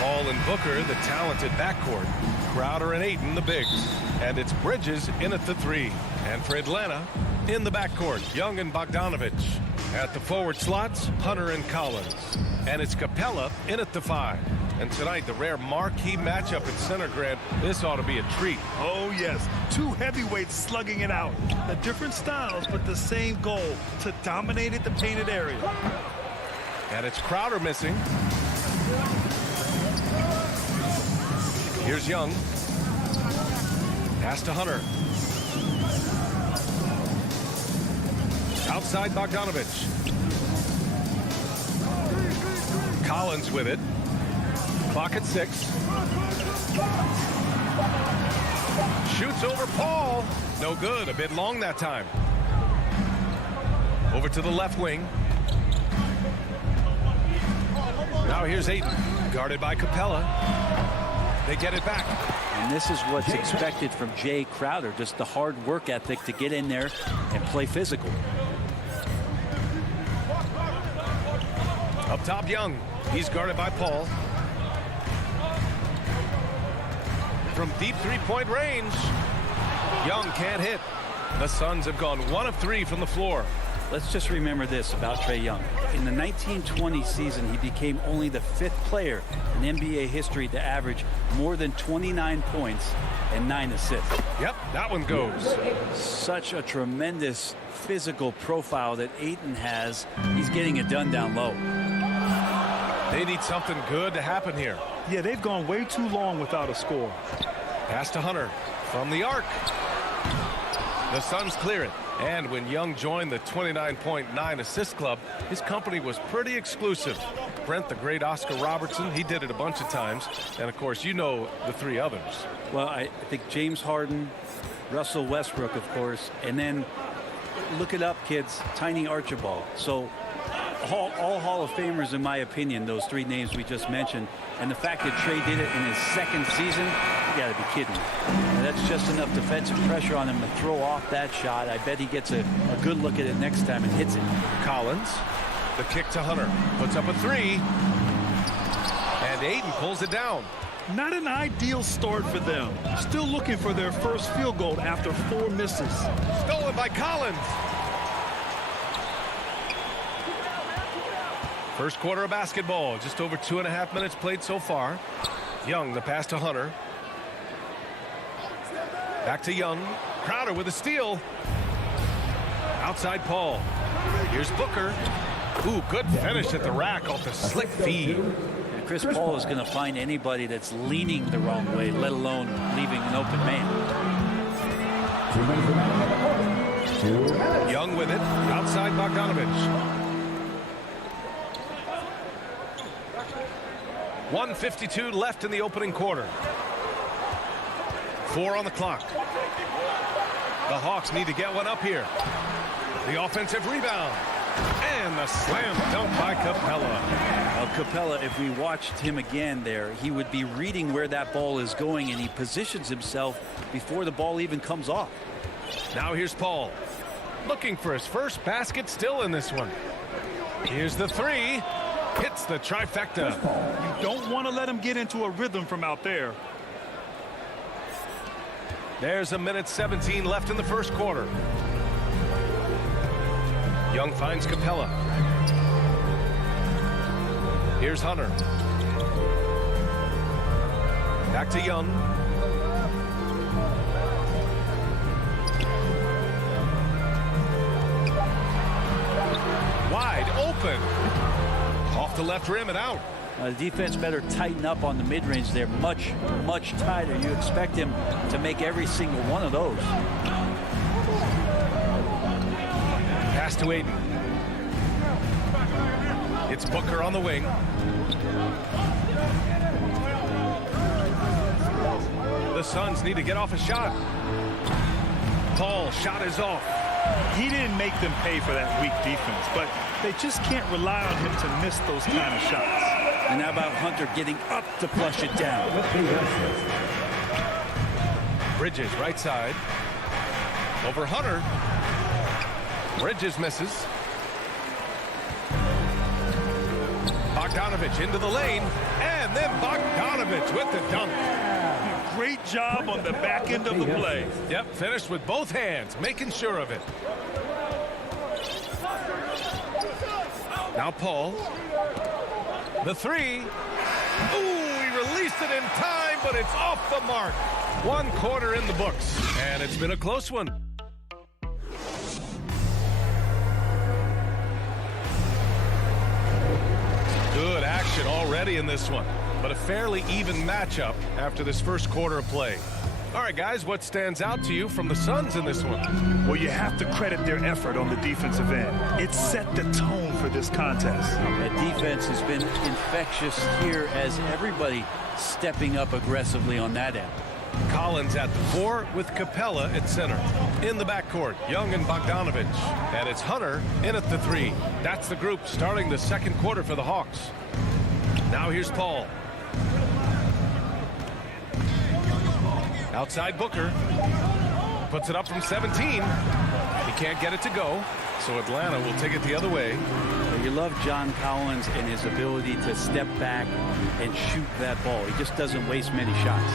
Hall and Booker, the talented backcourt. Crowder and Ayton, the bigs. And it's Bridges in at the 3. And for Atlanta, in the backcourt, Young and Bogdanovich. At the forward slots, Hunter and Collins. And it's Capella in at the 5. And tonight, the rare marquee matchup at center, Grant. This ought to be a treat. Oh, yes. 2 heavyweights slugging it out. The different styles, but the same goal, to dominate at the painted area. And it's Crowder missing. Here's Young. Pass to Hunter. Outside Bogdanovich. Collins with it. Clock at 6. Shoots over Paul. No good. A bit long that time. Over to the left wing. Now here's Ayton. Guarded by Capella. They get it back. And this is what's expected from Jay Crowder. Just the hard work ethic to get in there and play physical. Up top, Young. He's guarded by Paul. From deep three-point range, Young can't hit. The Suns have gone 1 of 3 from the floor. Let's just remember this about Trae Young. In the 1920 season, he became only the 5th player in NBA history to average more than 29 points and 9 assists. Yep, that one goes. Such a tremendous physical profile that Ayton has. He's getting it done down low. They need something good to happen here. Yeah, they've gone way too long without a score. Pass to Hunter from the arc. The Suns clear it. And when Young joined the 29.9 assist club, his company was pretty exclusive. Brent, the great Oscar Robertson, he did it a bunch of times. And, of course, you know the 3 others. Well, I think James Harden, Russell Westbrook, of course, and then look it up, kids, Tiny Archibald. So all Hall of Famers, in my opinion, those 3 names we just mentioned. And the fact that Trae did it in his 2nd season, you got to be kidding me. And that's just enough defensive pressure on him to throw off that shot. I bet he gets a good look at it next time and hits it. Collins, the kick to Hunter, puts up a 3. And Ayton pulls it down. Not an ideal start for them. Still looking for their first field goal after 4 misses. Stolen by Collins. First quarter of basketball, just over 2.5 minutes played so far. Young, the pass to Hunter. Back to Young. Crowder with a steal. Outside Paul. Here's Booker. Ooh, good finish at the rack off the slick feed. And Chris Paul is going to find anybody that's leaning the wrong way, let alone leaving an open man. Young with it. Outside Bogdanovich. 1:52 left in the opening quarter. 4 on the clock. The Hawks need to get one up here. The offensive rebound. And the slam dunk by Capella. Well, Capella, if we watched him again there, he would be reading where that ball is going, and he positions himself before the ball even comes off. Now here's Paul. Looking for his first basket still in this one. Here's the 3. Hits the trifecta. You don't want to let him get into a rhythm from out there. There's 1:17 left in the first quarter. Young finds Capella. Here's Hunter. Back to Young. Wide open. Off the left rim and out. The defense better tighten up on the mid-range there. Much, much tighter. You expect him to make every single one of those. Pass to Ayton. It's Booker on the wing. The Suns need to get off a shot. Paul, shot is off. He didn't make them pay for that weak defense, but they just can't rely on him to miss those kind of shots. And how about Hunter getting up to flush it down? Bridges, right side. Over Hunter. Bridges misses. Bogdanovich into the lane. And then Bogdanovich with the dunk. Great job on the back end of the play. Yep, finished with both hands, making sure of it. Now Paul. The 3. Ooh, he released it in time, but it's off the mark. 1 quarter in the books, and it's been a close one. Good action already in this one, but a fairly even matchup after this first quarter of play. All right, guys, what stands out to you from the Suns in this one? Well, you have to credit their effort on the defensive end. It set the tone for this contest. That defense has been infectious here as everybody stepping up aggressively on that end. Collins at the 4 with Capella at center. In the backcourt, Young and Bogdanovich. And it's Hunter in at the 3. That's the group starting the second quarter for the Hawks. Now here's Paul. Outside Booker. Puts it up from 17. He can't get it to go, so Atlanta will take it the other way. You love John Collins and his ability to step back and shoot that ball. He just doesn't waste many shots.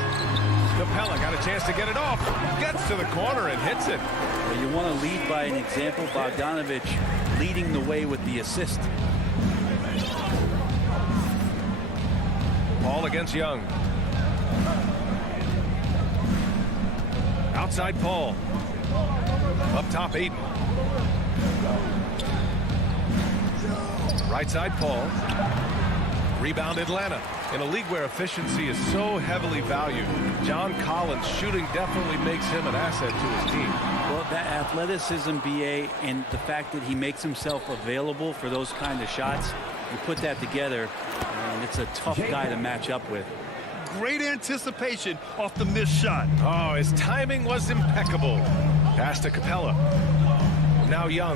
Capella got a chance to get it off. Gets to the corner and hits it. Well, you want to lead by an example. Bogdanovich leading the way with the assist. Paul against Young. Outside Paul. Up top Aiden. Right side Paul. Rebound Atlanta. In a league where efficiency is so heavily valued, John Collins shooting definitely makes him an asset to his team. Well, that athleticism, BA, and the fact that he makes himself available for those kind of shots, you put that together, and it's a tough guy to match up with. Great anticipation off the missed shot. Oh, his timing was impeccable. Pass to Capella. Now Young.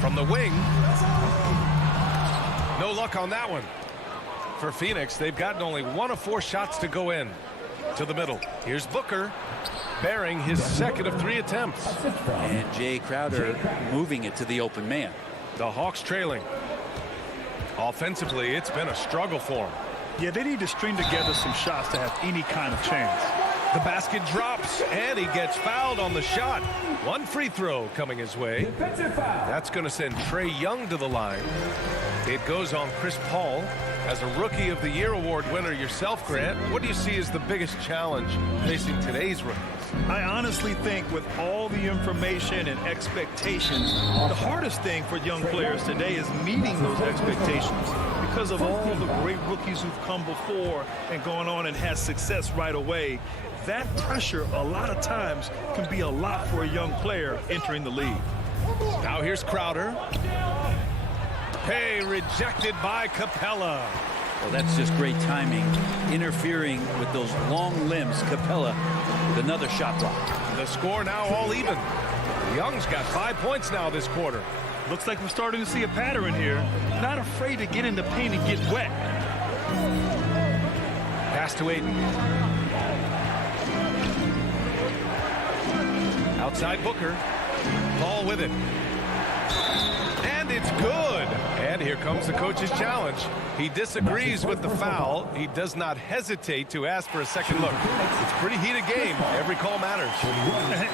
From the wing. No luck on that one. For Phoenix, they've gotten only 1 of 4 shots to go in. To the middle. Here's Booker. Bearing his second of 3 attempts. And Jay Crowder moving it to the open man. The Hawks trailing. Offensively, it's been a struggle for him. Yeah, they need to string together some shots to have any kind of chance. The basket drops, and he gets fouled on the shot. 1 free throw coming his way. That's going to send Trae Young to the line. It goes on Chris Paul. As a Rookie of the Year award winner yourself, Grant, what do you see as the biggest challenge facing today's rookies? I honestly think with all the information and expectations, the hardest thing for young players today is meeting those expectations. Because of all the great rookies who've come before and gone on and had success right away, that pressure a lot of times can be a lot for a young player entering the league. Now here's Crowder. Hey, rejected by Capella. Well, that's just great timing. Interfering with those long limbs. Capella with another shot block. The score now all even. Young's got 5 points now this quarter. Looks like we're starting to see a pattern here. Not afraid to get in the paint and get wet. Pass to Aiden. Outside Booker. Paul with it. And it's good. And here comes the coach's challenge. He disagrees with the foul. He does not hesitate to ask for a second look. It's a pretty heated game. Every call matters.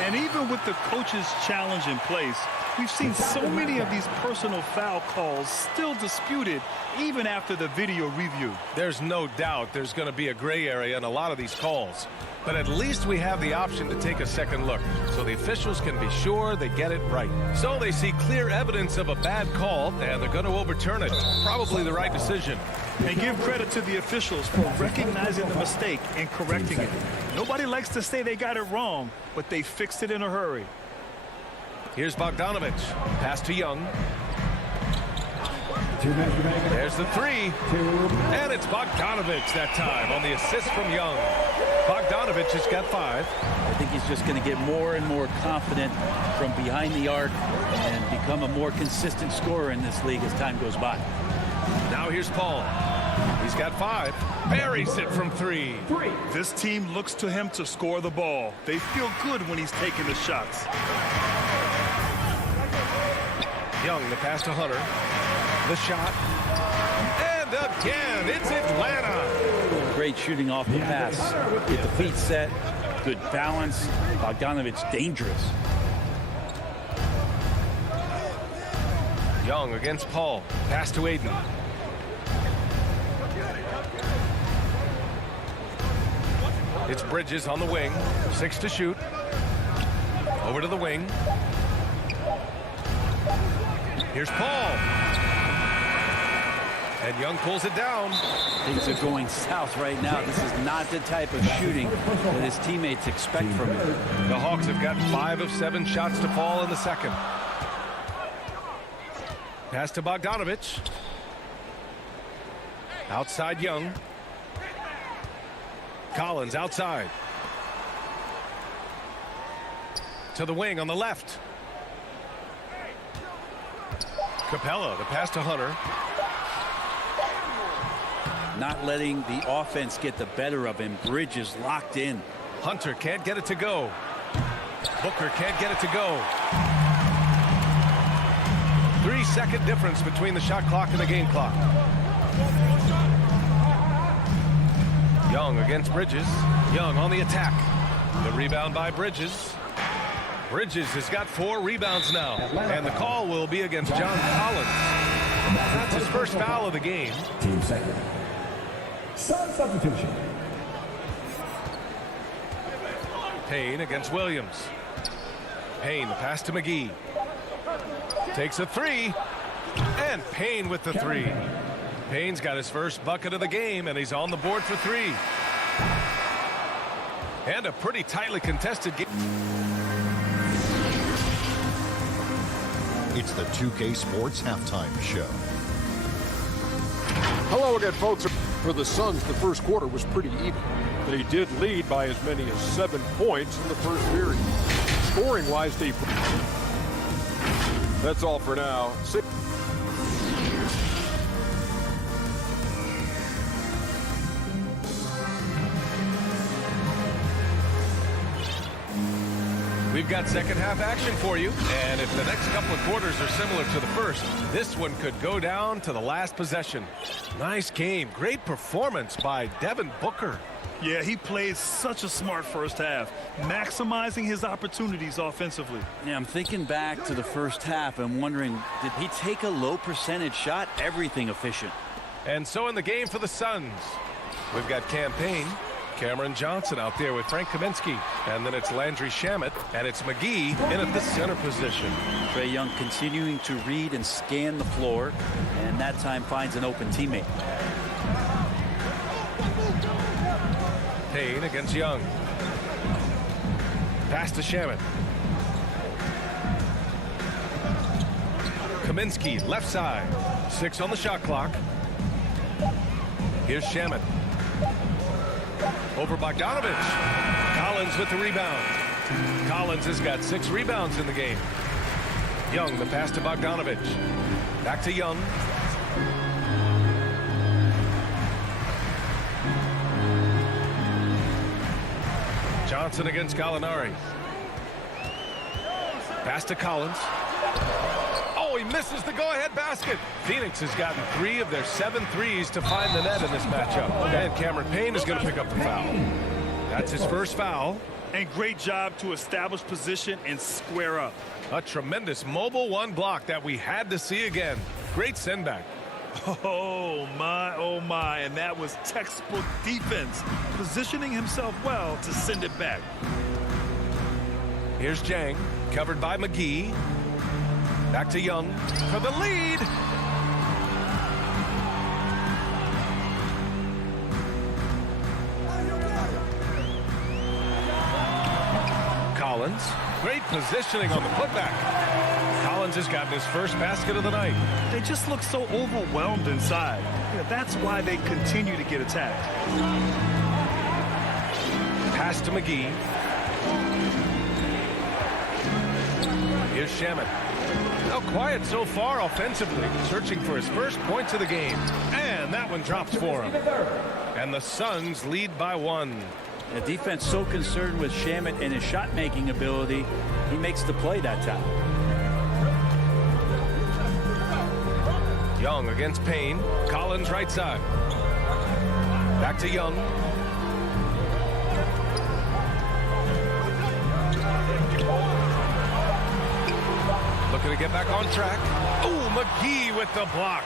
And even with the coach's challenge in place, we've seen so many of these personal foul calls still disputed even after the video review. There's no doubt there's going to be a gray area in a lot of these calls. But at least we have the option to take a second look, so the officials can be sure they get it right. So they see clear evidence of a bad call, and they're going to overturn it. Probably the right decision. And give credit to the officials for recognizing the mistake and correcting it. Nobody likes to say they got it wrong, but they fixed it in a hurry. Here's Bogdanovich. Pass to Young. There's the 3. And it's Bogdanovich that time on the assist from Young. Bogdanovich has got 5. I think he's just going to get more and more confident from behind the arc and become a more consistent scorer in this league as time goes by. Now here's Paul. He's got 5. Buries it from 3. This team looks to him to score the ball. They feel good when he's taking the shots. Young, the pass to Hunter. The shot. And again, it's Atlanta. Great shooting off the pass. Get the feet set. Good balance. Bogdanovich dangerous. Young against Paul. Pass to Aiden. It's Bridges on the wing. 6 to shoot. Over to the wing. Here's Paul. And Young pulls it down. Things are going south right now. This is not the type of shooting that his teammates expect from him. The Hawks have gotten 5 of 7 shots to fall in the second. Pass to Bogdanovich. Outside Young. Collins outside. To the wing on the left. Capella, the pass to Hunter. Not letting the offense get the better of him. Bridges locked in. Hunter can't get it to go. Booker can't get it to go. 3-second difference between the shot clock and the game clock. Young against Bridges. Young on the attack. The rebound by Bridges. Bridges has got 4 rebounds now. And the call will be against John Collins. That's his first foul of the game. Team second. Sun substitution. Payne against Williams. Payne, the pass to McGee. Takes a 3. And Payne with the 3. Payne's got his first bucket of the game, and he's on the board for 3. And a pretty tightly contested game. It's the 2K Sports Halftime Show. Hello again, folks. For the Suns, the first quarter was pretty even. They did lead by as many as 7 points in the first period. Scoring-wise, they... That's all for now. We've got second half action for you, and if the next couple of quarters are similar to the first, this one could go down to the last possession. Nice game. Great performance by Devin Booker. Yeah, he played such a smart first half, maximizing his opportunities offensively. Yeah, I'm thinking back to the first half and wondering, did he take a low percentage shot? Everything efficient. And so in the game for the Suns, we've got Campaign, Cameron Johnson out there with Frank Kaminsky, and then it's Landry Shamet, and it's McGee in at the center position. Trae Young continuing to read and scan the floor, and that time finds an open teammate. Payne against Young. Pass to Shamet. Kaminsky, left side. 6 on the shot clock. Here's Shamet. Over Bogdanovich. Collins with the rebound. Collins has got 6 rebounds in the game. Young, the pass to Bogdanovich. Back to Young. Johnson against Gallinari. Pass to Collins. Oh, he misses the go-ahead basket. Phoenix has gotten 3 of their 7 threes to find the net in this matchup. And Cameron Payne is going to pick up the foul. That's his first foul. And great job to establish position and square up. A tremendous mobile 1 block that we had to see again. Great send back. Oh my, and that was textbook defense, positioning himself well to send it back. Here's Jang, covered by McGee. Back to Young for the lead. Collins, great positioning on the putback. Collins has gotten his first basket of the night. They just look so overwhelmed inside. Yeah, that's why they continue to get attacked. Pass to McGee. Here's Shamet. Now quiet so far offensively, searching for his first points of the game. And that one drops for him. And the Suns lead by 1. The defense so concerned with Shamet and his shot-making ability, he makes the play that time. Young against Payne. Collins right side. Back to Young. Looking to get back on track. Oh, McGee with the block.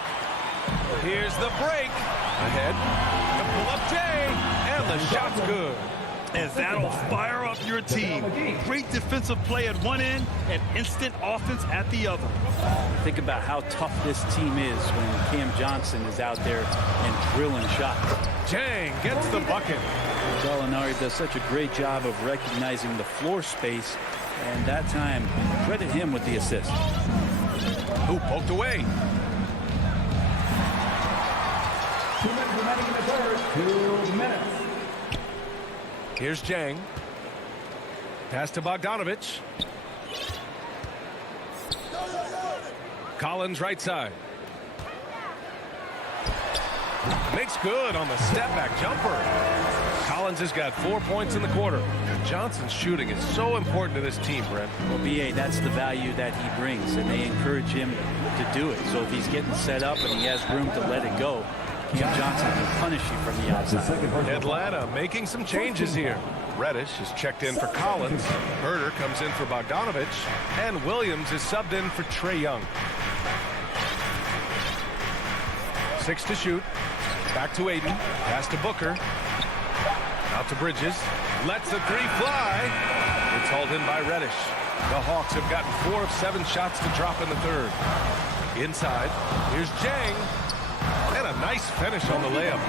Here's the break. Ahead. The pull-up J. And the shot's good. And that'll fire up your team. Great defensive play at one end and instant offense at the other. Think about how tough this team is when Cam Johnson is out there and drilling shots. Jang gets the bucket. Gallinari does such a great job of recognizing the floor space, and that time, credit him with the assist. Who poked away. 2 minutes remaining in the third. 2 minutes. Here's Jang. Pass to Bogdanovich. Collins right side. Makes good on the step-back jumper. Collins has got 4 points in the quarter. Johnson's shooting is so important to this team, Brent. Well, B.A., that's the value that he brings, and they encourage him to do it. So if he's getting set up and he has room to let it go, Cam Johnson can punish you from the outside. Atlanta making some changes here. Reddish is checked in for Collins. Herder comes in for Bogdanovich. And Williams is subbed in for Trae Young. 6 to shoot. Back to Aiden. Pass to Booker. Out to Bridges. Lets the three fly. It's hauled in by Reddish. The Hawks have gotten 4 of 7 shots to drop in the third. Inside. Here's Jang. And a nice finish on the layup.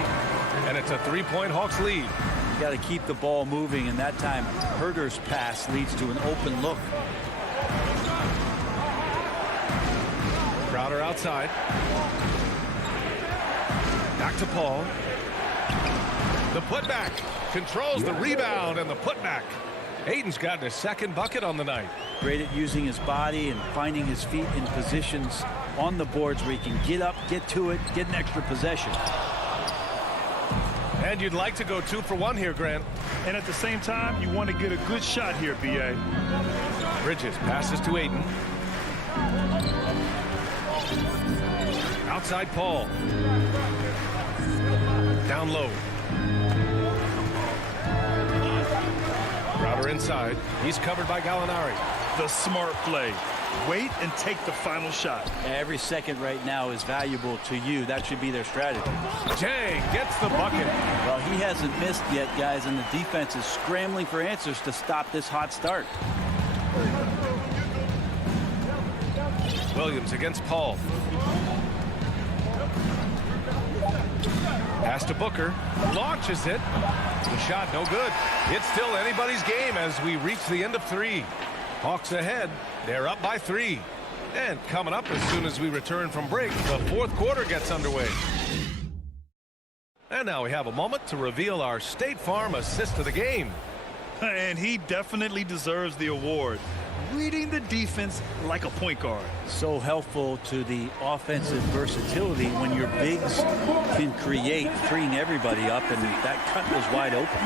And it's a 3-point Hawks lead. You got to keep the ball moving, and that time Herder's pass leads to an open look. Crowder outside. Back to Paul. The putback. Controls the rebound and the putback. Aiden's gotten his second bucket on the night. Great at using his body and finding his feet in positions on the boards where he can get up, get to it, get an extra possession. And you'd like to go 2 for 1 here, Grant. And at the same time, you want to get a good shot here, B.A. Bridges passes to Aiden. Outside Paul. Down low. Crowder inside. He's covered by Gallinari. The smart play. Wait and take the final shot. Every second right now is valuable to you. That should be their strategy. Jang gets the bucket. Well, he hasn't missed yet, guys, and the defense is scrambling for answers to stop this hot start. Williams against Paul. Pass to Booker. Launches it. The shot no good. It's still anybody's game as we reach the end of 3. Hawks ahead. They're up by 3. And coming up as soon as we return from break, the 4th quarter gets underway. And now we have a moment to reveal our State Farm assist of the game. And he definitely deserves the award. Reading the defense like a point guard. So helpful to the offensive versatility when your bigs can create, freeing everybody up, and that cut was wide open.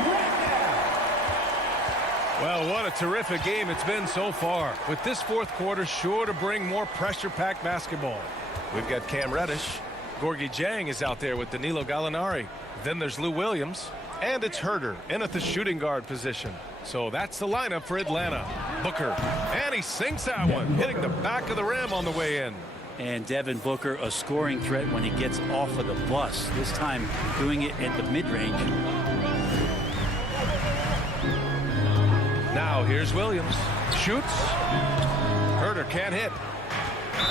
Well, what a terrific game it's been so far. With this 4th quarter sure to bring more pressure-packed basketball. We've got Cam Reddish. Gorgui Jang is out there with Danilo Gallinari. Then there's Lou Williams. And it's Herder in at the shooting guard position. So that's the lineup for Atlanta. Booker. And he sinks that one, hitting the back of the rim on the way in. And Devin Booker, a scoring threat when he gets off of the bus. This time doing it at the mid-range. Now here's Williams. Shoots. Herder can't hit.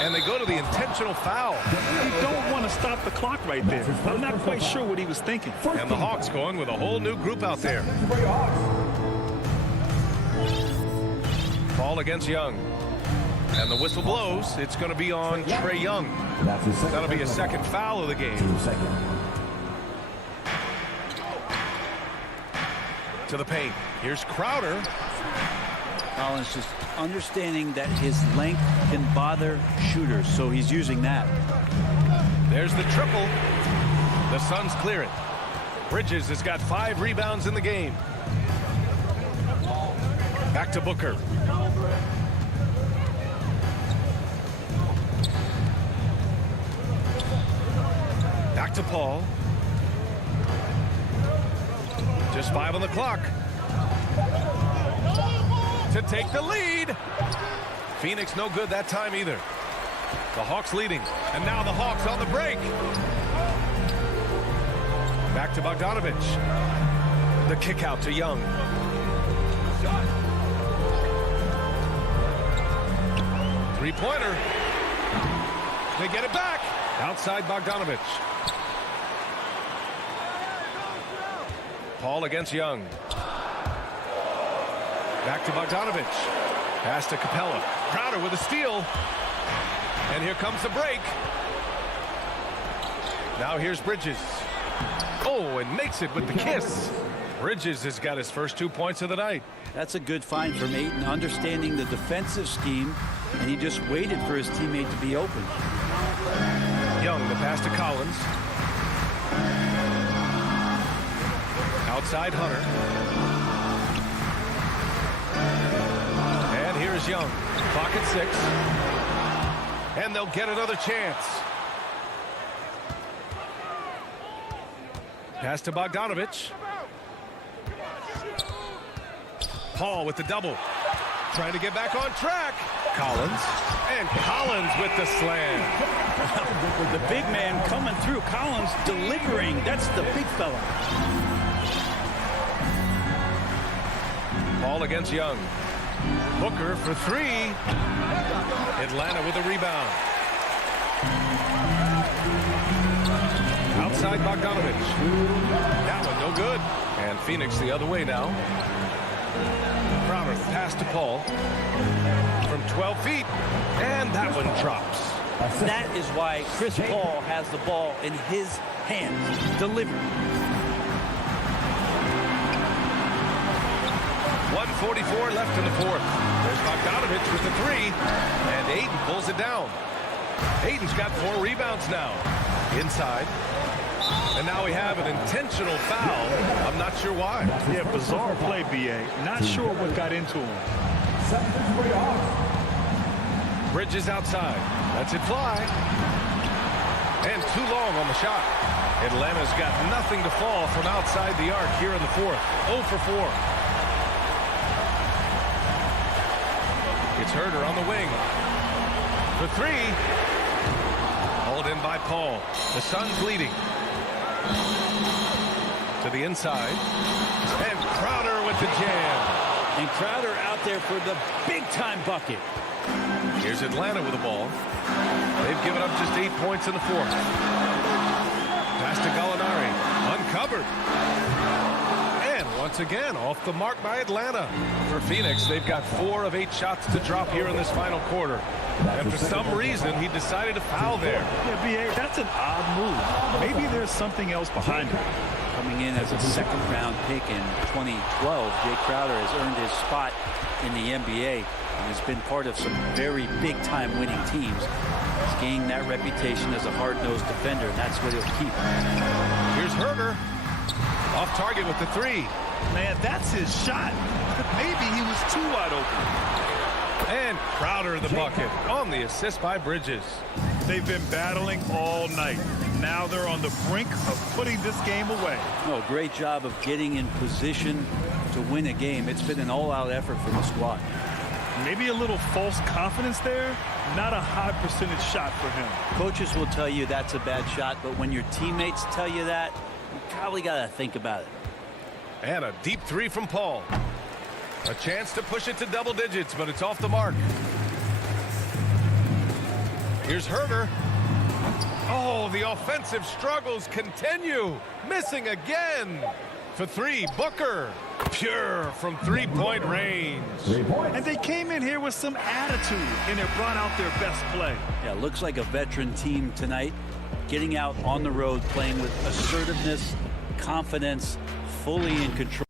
And they go to the intentional foul. You don't want to stop the clock right there. I'm not quite sure what he was thinking. And the Hawks going with a whole new group out there. Ball against Young. And the whistle blows. It's going to be on Trae Young. That'll be a second foul of the game. To the paint. Here's Crowder. Collins just understanding that his length can bother shooters, so he's using that. There's the triple. The Suns clear it. Bridges has got 5 rebounds in the game. Back to Booker. Back to Paul. Just 5 on the clock. To take the lead. Phoenix no good that time either. The Hawks leading. And now the Hawks on the break. Back to Bogdanovich. The kick out to Young. Three-pointer. They get it back. Outside Bogdanovich. Paul against Young. Back to Bogdanovich. Pass to Capella. Crowder with a steal. And here comes the break. Now here's Bridges. Oh, and makes it with the kiss. Bridges has got his first 2 points of the night. That's a good find from Ayton, understanding the defensive scheme, and he just waited for his teammate to be open. Young, the pass to Collins. Outside Hunter. And here's Young. Clock at 6. And they'll get another chance. Pass to Bogdanovich. Paul with the double. Trying to get back on track. Collins. And Collins with the slam. The big man coming through. Collins delivering. That's the big fella. Paul against Young. Booker for 3. Atlanta with a rebound. Outside Bogdanovich. That one no good. And Phoenix the other way now. Crowder, the pass to Paul. From 12 feet. And that one drops. That is why Chris Paul has the ball in his hands. Delivered. 1:44 left in the fourth. There's Bogdanovich with the 3. And Ayton pulls it down. Ayton's got 4 rebounds now. Inside. And now we have an intentional foul. I'm not sure why. Yeah, bizarre play, B.A. Not sure what got into him. Bridges outside. Lets it fly. And too long on the shot. Atlanta's got nothing to fall from outside the arc here in the fourth. 0 for 4. It's Herder on the wing. For 3. Hauled in by Paul. The Suns leading. To the inside. And Crowder with the jam. And Crowder out there for the big-time bucket. Here's Atlanta with the ball. They've given up just 8 points in the fourth. Pass to Gallinari. Uncovered. And once again, off the mark by Atlanta. For Phoenix, they've got 4 of 8 shots to drop here in this final quarter. And for some reason, he decided to foul there. Yeah, B.A., that's an odd move. Maybe there's something else behind it. Coming in as a second-round pick in 2012, Jay Crowder has earned his spot in the NBA and has been part of some very big-time winning teams. He's gained that reputation as a hard-nosed defender, and that's what he'll keep. Here's Herder. Off target with the 3. Man, that's his shot. Maybe he was too wide open. And Crowder the bucket on the assist by Bridges. They've been battling all night. Now they're on the brink of putting this game away. Oh, great job of getting in position to win a game. It's been an all-out effort from the squad. Maybe a little false confidence there. Not a high percentage shot for him. Coaches will tell you that's a bad shot, but when your teammates tell you that, you probably got to think about it. And a deep 3 from Paul. A chance to push it to double digits, but it's off the mark. Here's Herder. Oh, the offensive struggles continue. Missing again. For 3, Booker. Pure from 3-point range. And they came in here with some attitude, and they brought out their best play. Yeah, looks like a veteran team tonight. Getting out on the road, playing with assertiveness, confidence, fully in control.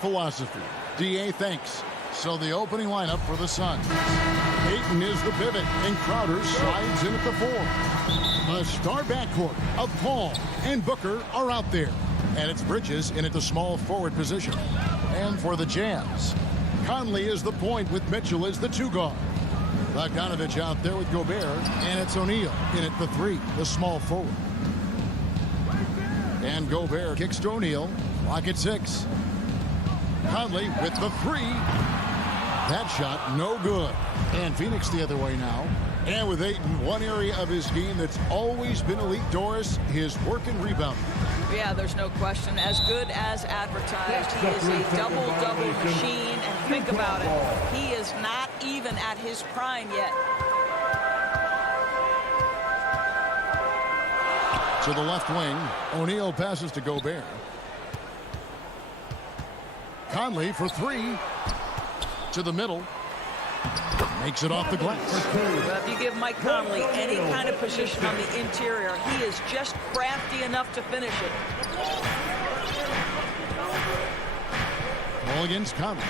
Philosophy. DA thanks. So the opening lineup for the Suns. Ayton is the pivot, and Crowder slides in at the 4. The star backcourt of Paul and Booker are out there. And it's Bridges in at the small forward position. And for the Jazz, Conley is the point with Mitchell as the 2 guard. Bogdanovich out there with Gobert, and it's O'Neal in at the 3, the small forward. And Gobert kicks to O'Neal. Clock at 6. Conley with the 3. That shot no good. And Phoenix the other way now. And with Ayton, one area of his game that's always been elite, Doris, his work and rebound. Yeah, there's no question. As good as advertised. He is a double-double machine. And think about it. He is not even at his prime yet. To the left wing, O'Neal passes to Gobert. Conley for 3. To the middle. Makes it off the glass. Well, if you give Mike Conley any kind of position on the interior, he is just crafty enough to finish it. Ball against Conley.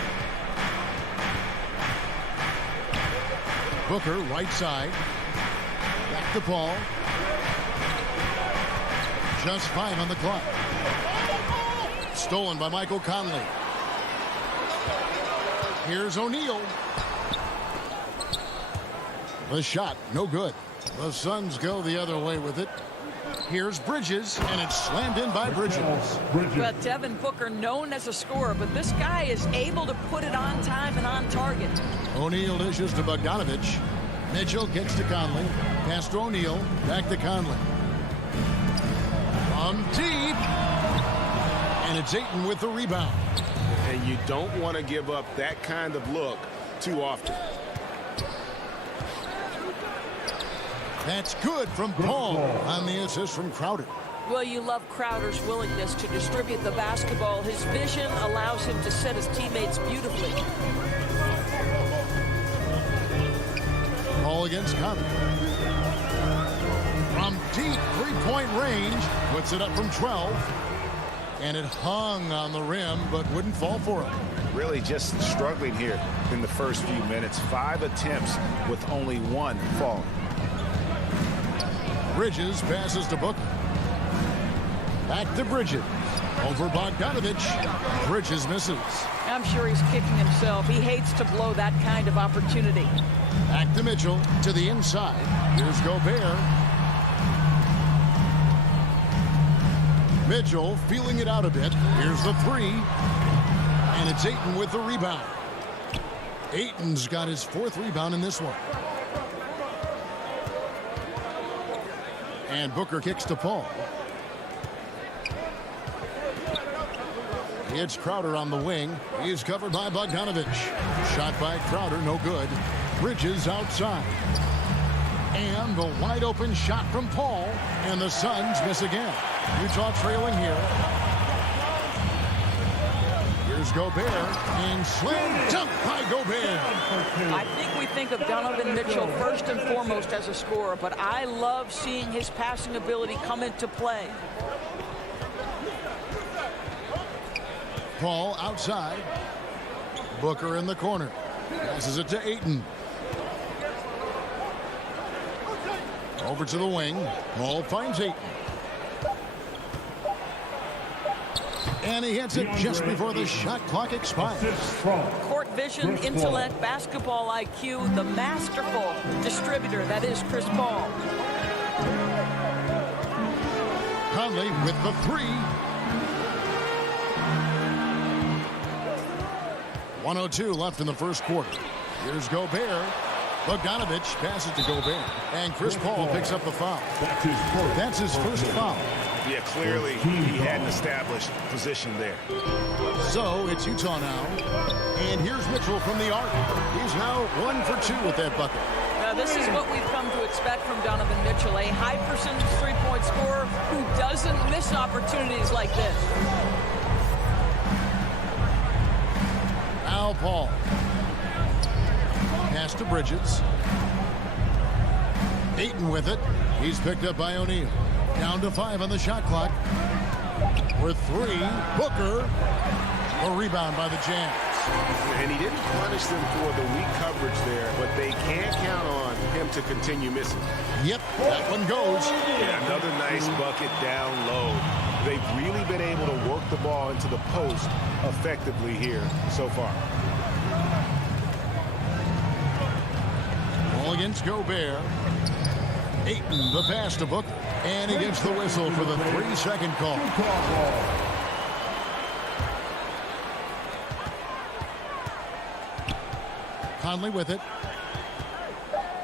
Booker, right side. Back to Paul. Just 5 on the clock. Stolen by Michael Conley. Here's O'Neal. The shot, no good. The Suns go the other way with it. Here's Bridges, and it's slammed in by Bridges. Well, Devin Booker, known as a scorer, but this guy is able to put it on time and on target. O'Neal dishes to Bogdanovich. Mitchell kicks to Conley. Pass to O'Neal. Back to Conley. From deep. And it's Ayton with the rebound. And you don't want to give up that kind of look too often. That's good from Paul on the assist from Crowder. Well, you love Crowder's willingness to distribute the basketball. His vision allows him to set his teammates beautifully. Paul against Conley. from deep three-point range. Puts it up from 12. And it hung on the rim, but wouldn't fall for him. Really just struggling here in the first few minutes. 5 attempts with only 1 falling. Bridges passes to Booker. Back to Bridges. Over Bogdanovich. Bridges misses. I'm sure he's kicking himself. He hates to blow that kind of opportunity. Back to Mitchell. To the inside. Here's Gobert. Mitchell feeling it out a bit. Here's the 3. And it's Ayton with the rebound. Ayton's got his 4th rebound in this one. And Booker kicks to Paul. It's Crowder on the wing. He's covered by Bogdanovich. Shot by Crowder, no good. Bridges outside. And the wide open shot from Paul. And the Suns miss again. Utah trailing here. Here's Gobert. And slam dunk by Gobert. I think we think of Donovan Mitchell first and foremost as a scorer, but I love seeing his passing ability come into play. Paul outside. Booker in the corner. Passes it to Ayton. Over to the wing. Paul finds Ayton. And he hits it just before the shot clock expires. Court vision, intellect, basketball IQ, the masterful distributor that is Chris Paul. Conley with the 3. 1:02 left in the first quarter. Here's Gobert. Bogdanovich passes to Gobert. And Chris Paul picks up the foul. That's his first foul. Yeah, clearly he had an established position there. So it's Utah now. And here's Mitchell from the arc. He's now 1 for 2 with that bucket. Now this is what we've come to expect from Donovan Mitchell, a high percentage three-point scorer who doesn't miss opportunities like this. Now Paul. Pass to Bridges. Ayton with it. He's picked up by O'Neal. Down to 5 on the shot clock. With 3, Booker. A rebound by the Jazz. And he didn't punish them for the weak coverage there, but they can't count on him to continue missing. Yep, that one goes. Yeah, another nice bucket down low. They've really been able to work the ball into the post effectively here so far. Ball against Gobert. Ayton, the pass to Booker. And he gets the whistle for the 3-second call. Conley with it.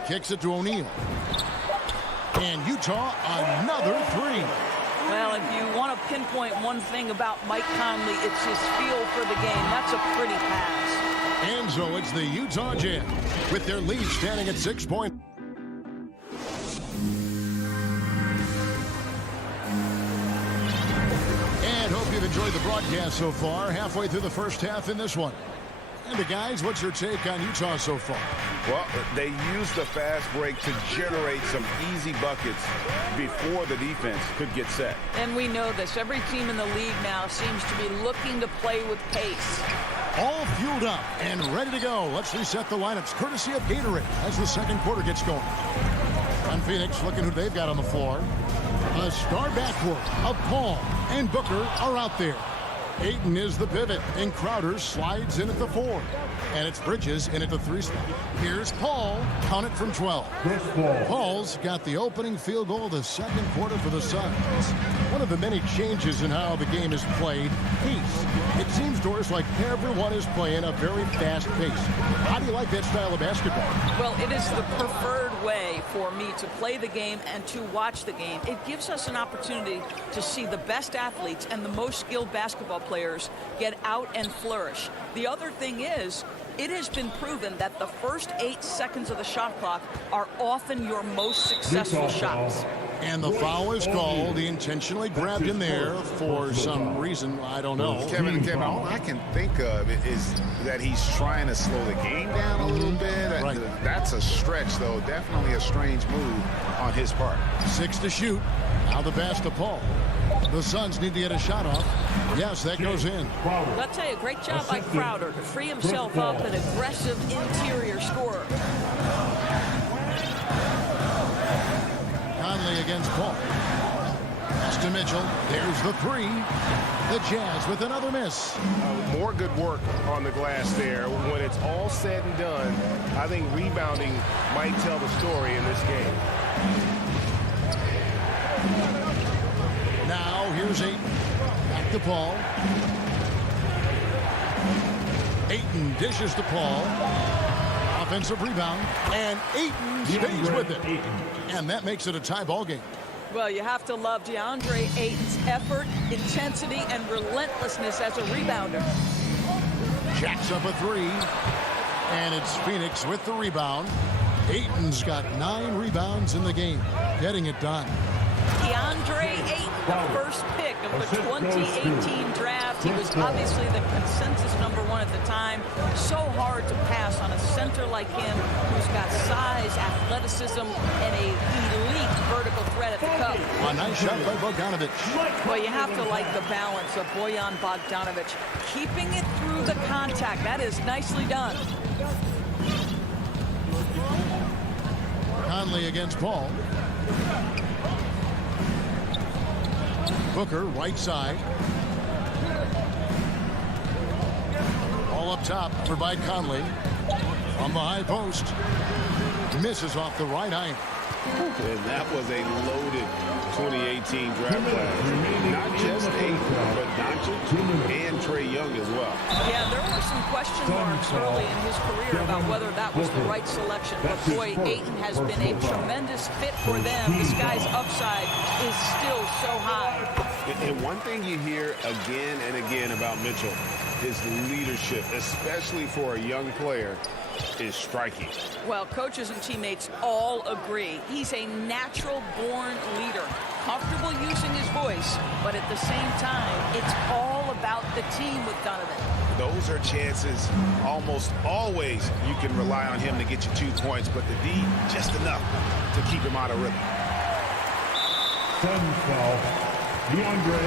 Kicks it to O'Neal. And Utah, another 3. Well, if you want to pinpoint one thing about Mike Conley, it's his feel for the game. That's a pretty pass. And so it's the Utah Jazz with their lead standing at 6 points. And hope you've enjoyed the broadcast so far. Halfway through the first half in this one. And guys, what's your take on Utah so far? Well, they used the fast break to generate some easy buckets before the defense could get set. And we know this. Every team in the league now seems to be looking to play with pace. All fueled up and ready to go. Let's reset the lineups courtesy of Gatorade as the second quarter gets going. On Phoenix, looking who they've got on the floor. A star backcourt of Paul and Booker are out there. Ayton is the pivot, and Crowder slides in at the 4. And it's Bridges in at the 3 spot. Here's Paul, count it from 12. Paul's got the opening field goal of the second quarter for the Suns. One of the many changes in how the game is played, pace. It seems, Doris, like everyone is playing a very fast pace. How do you like that style of basketball? Well, it is the preferred way for me to play the game and to watch the game. It gives us an opportunity to see the best athletes and the most skilled basketball players get out and flourish. The other thing is, it has been proven that the first 8 seconds of the shot clock are often your most successful shots. And the foul is called. He intentionally grabbed him there for some reason. I don't know. Kevin, all I can think of is that he's trying to slow the game down a little bit. Right. That's a stretch, though. Definitely a strange move on his part. 6 to shoot. Now the pass to Paul. The Suns need to get a shot off. Yes, that goes in. I'll tell you, great job by Crowder to free himself up, an aggressive interior scorer. Conley against Paul. Pass to Mitchell. There's the three. The Jazz with another miss. More good work on the glass there. When it's all said and done, I think rebounding might tell the story in this game. Now here's Ayton. Back to Paul. Ayton dishes to Paul. Offensive rebound. And Ayton stays with it. And that makes it a tie ball game. Well, you have to love DeAndre Ayton's effort, intensity, and relentlessness as a rebounder. Jacks up a three. And it's Phoenix with the rebound. Ayton's got 9 rebounds in the game. Getting it done. DeAndre Ayton, the first pick of the 2018 draft. He was obviously the consensus #1 at the time. So hard to pass on a center like him who's got size, athleticism, and a elite vertical threat at the cup. A nice shot by Bogdanovic. Well, you have to like the balance of Bojan Bogdanovic. Keeping it through the contact. That is nicely done. Conley against Paul. Booker, right side. All up top, covered by Conley. From the high post. Misses off the right eye. And that was a loaded 2018 draft class. Not just Ayton, but Doncic and Trae Young as well. Yeah, there were some question marks early in his career about whether that was the right selection. But boy, Ayton has been a tremendous fit for them. This guy's upside is still so high. And one thing you hear again and again about Mitchell, his leadership, especially for a young player, is striking. Well, coaches and teammates all agree. He's a natural-born leader, comfortable using his voice, but at the same time, it's all about the team with Donovan. Those are chances almost always you can rely on him to get you 2 points, but the D, just enough to keep him out of rhythm.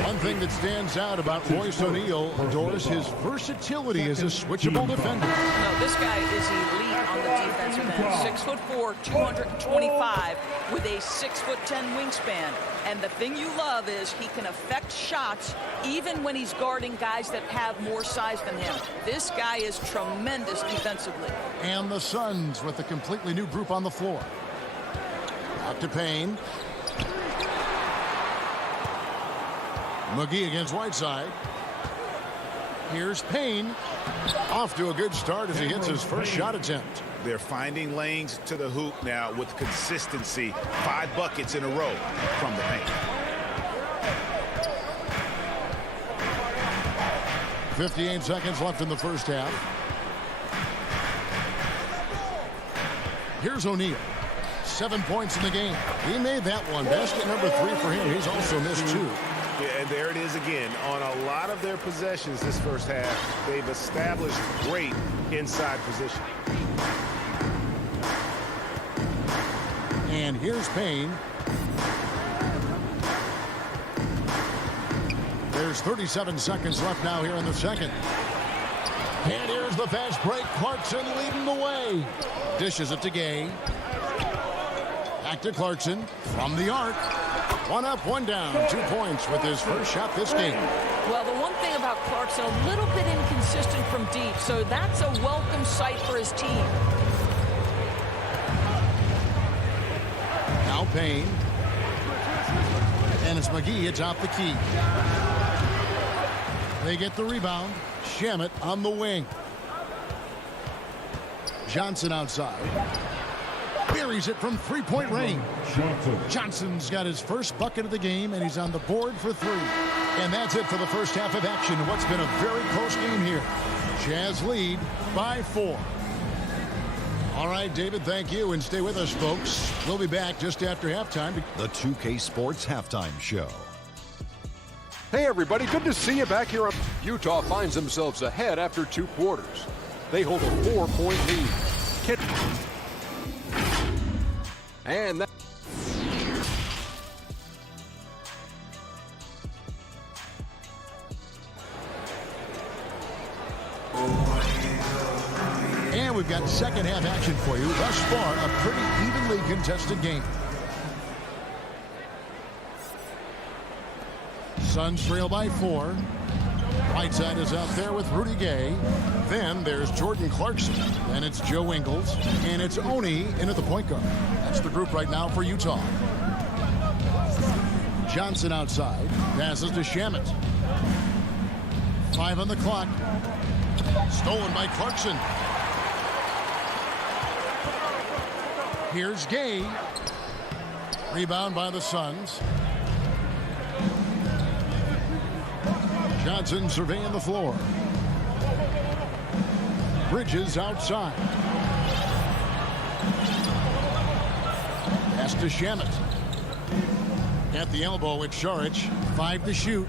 One thing that stands out about Royce O'Neal, Doris, his versatility as a switchable defender. No, this guy is elite on the defensive end. 6'4", 225, with a 6'10" wingspan. And the thing you love is he can affect shots even when he's guarding guys that have more size than him. This guy is tremendous defensively. And the Suns with a completely new group on the floor. Out to Payne. McGee against Whiteside. Here's Payne. Off to a good start as he hits his first shot attempt. They're finding lanes to the hoop now with consistency. 5 buckets in a row from the paint. 58 seconds left in the first half. Here's O'Neal. 7 points in the game. He made that one. Basket number 3 for him. He's also missed 2. Yeah, and there it is again. On a lot of their possessions this first half, they've established great inside position. And here's Payne. There's 37 seconds left now here in the second. And here's the fast break. Clarkson leading the way. Dishes it to Gay. Back to Clarkson from the arc. 1 up, 1 down. 2 points with his first shot this game. Well, the one thing about Clarkson, a little bit inconsistent from deep, so that's a welcome sight for his team. Now Payne. And it's McGee atop the key. They get the rebound. Shamet on the wing. Johnson outside. Buries it from 3-point range. Johnson's got his first bucket of the game, and he's on the board for 3. And that's it for the first half of action. What's been a very close game here. Jazz lead by 4. All right, David, thank you, and stay with us, folks. We'll be back just after halftime. The 2K Sports Halftime Show. Hey, everybody, good to see you back here. Utah finds themselves ahead after 2 quarters. They hold a 4-point lead. And that. And we've got second half action for you. Thus far, a pretty evenly contested game. Suns trail by 4. Whiteside is out there with Rudy Gay. Then there's Jordan Clarkson. And it's Joe Ingles. And it's Oni in at the point guard. That's the group right now for Utah. Johnson outside. Passes to Shamet. 5 on the clock. Stolen by Clarkson. Here's Gay. Rebound by the Suns. Johnson surveying the floor. Bridges outside. Pass to Shamet. At the elbow, it's Saric. 5 to shoot.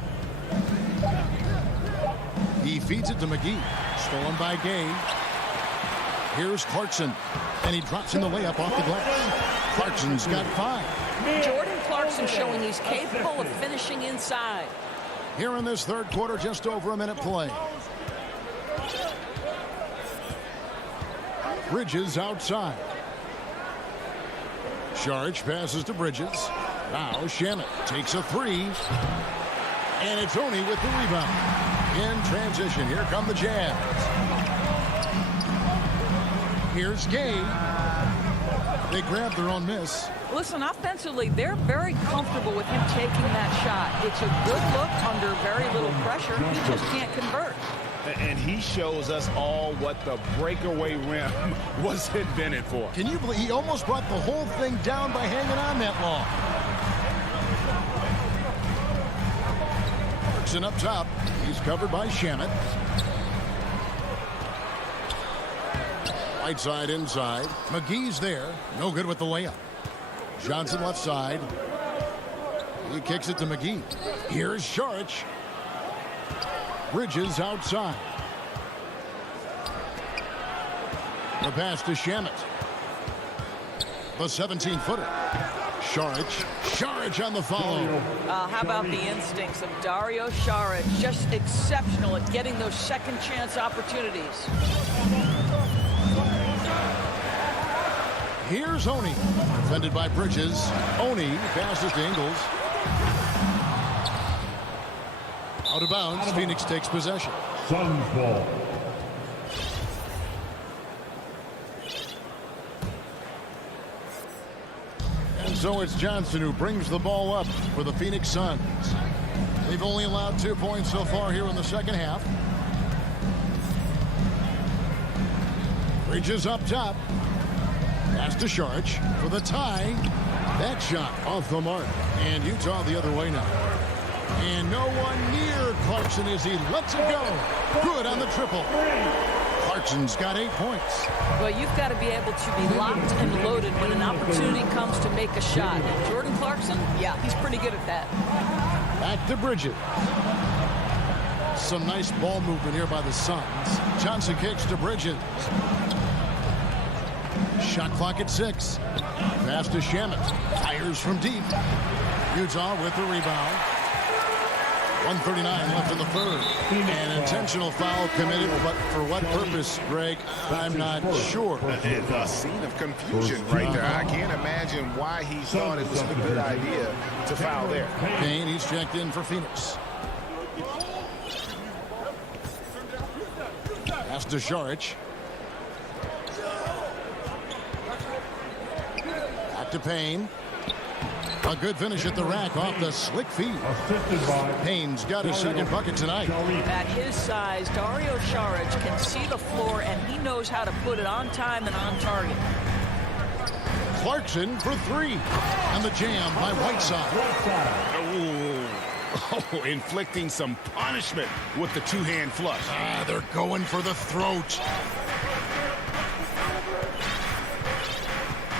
He feeds it to McGee. Stolen by Gay. Here's Clarkson. And he drops in the layup off the glass. Clarkson's got 5. Jordan Clarkson showing he's capable of finishing inside. Here in this third quarter, just over a minute play. Bridges outside. Saric passes to Bridges. Now Shamet takes a 3. And it's Oni with the rebound. In transition, here come the Jazz. Here's Gay. They grab their own miss. Listen, offensively, they're very comfortable with him taking that shot. It's a good look under very little pressure. He just can't convert. And he shows us all what the breakaway rim was invented for. Can you believe he almost brought the whole thing down by hanging on that long? Clarkson up top. He's covered by Shamet. Whiteside inside. McGee's there. No good with the layup. Johnson left side. He kicks it to McGee. Here's Saric. Bridges outside. The pass to Shamet. The 17-footer. Saric on the follow. How about the instincts of Dario Saric? Just exceptional at getting those second chance opportunities. Here's Oni. Defended by Bridges. Oni passes to Ingles. Out of bounds. Phoenix takes possession. Suns ball. And so it's Johnson who brings the ball up for the Phoenix Suns. They've only allowed 2 points so far here in the second half. Bridges up top. Pass to Saric for the tie. That shot off the mark. And Utah the other way now. And no one near Clarkson as he lets it go. Good on the triple. Clarkson's got 8 points. Well, you've got to be able to be locked and loaded when an opportunity comes to make a shot. And Jordan Clarkson, yeah, he's pretty good at that. Back to Bridges. Some nice ball movement here by the Suns. Johnson kicks to Bridges. Shot clock at 6. Pass to Shamet. Fires from deep. Utah with the rebound. 1:39 left in the third. An intentional foul committed, but for what purpose, Greg, I'm not sure. A scene of confusion right there. I can't imagine why he thought it was a good idea to foul there. Payne, he's checked in for Phoenix. Pass to Saric. Back to Payne. A good finish at the rack off the slick feed. Payne's got his second bucket tonight. At his size, Dario Saric can see the floor, and he knows how to put it on time and on target. Clarkson for 3. And the jam by Whiteside. Oh, inflicting some punishment with the two-hand flush. They're going for the throat.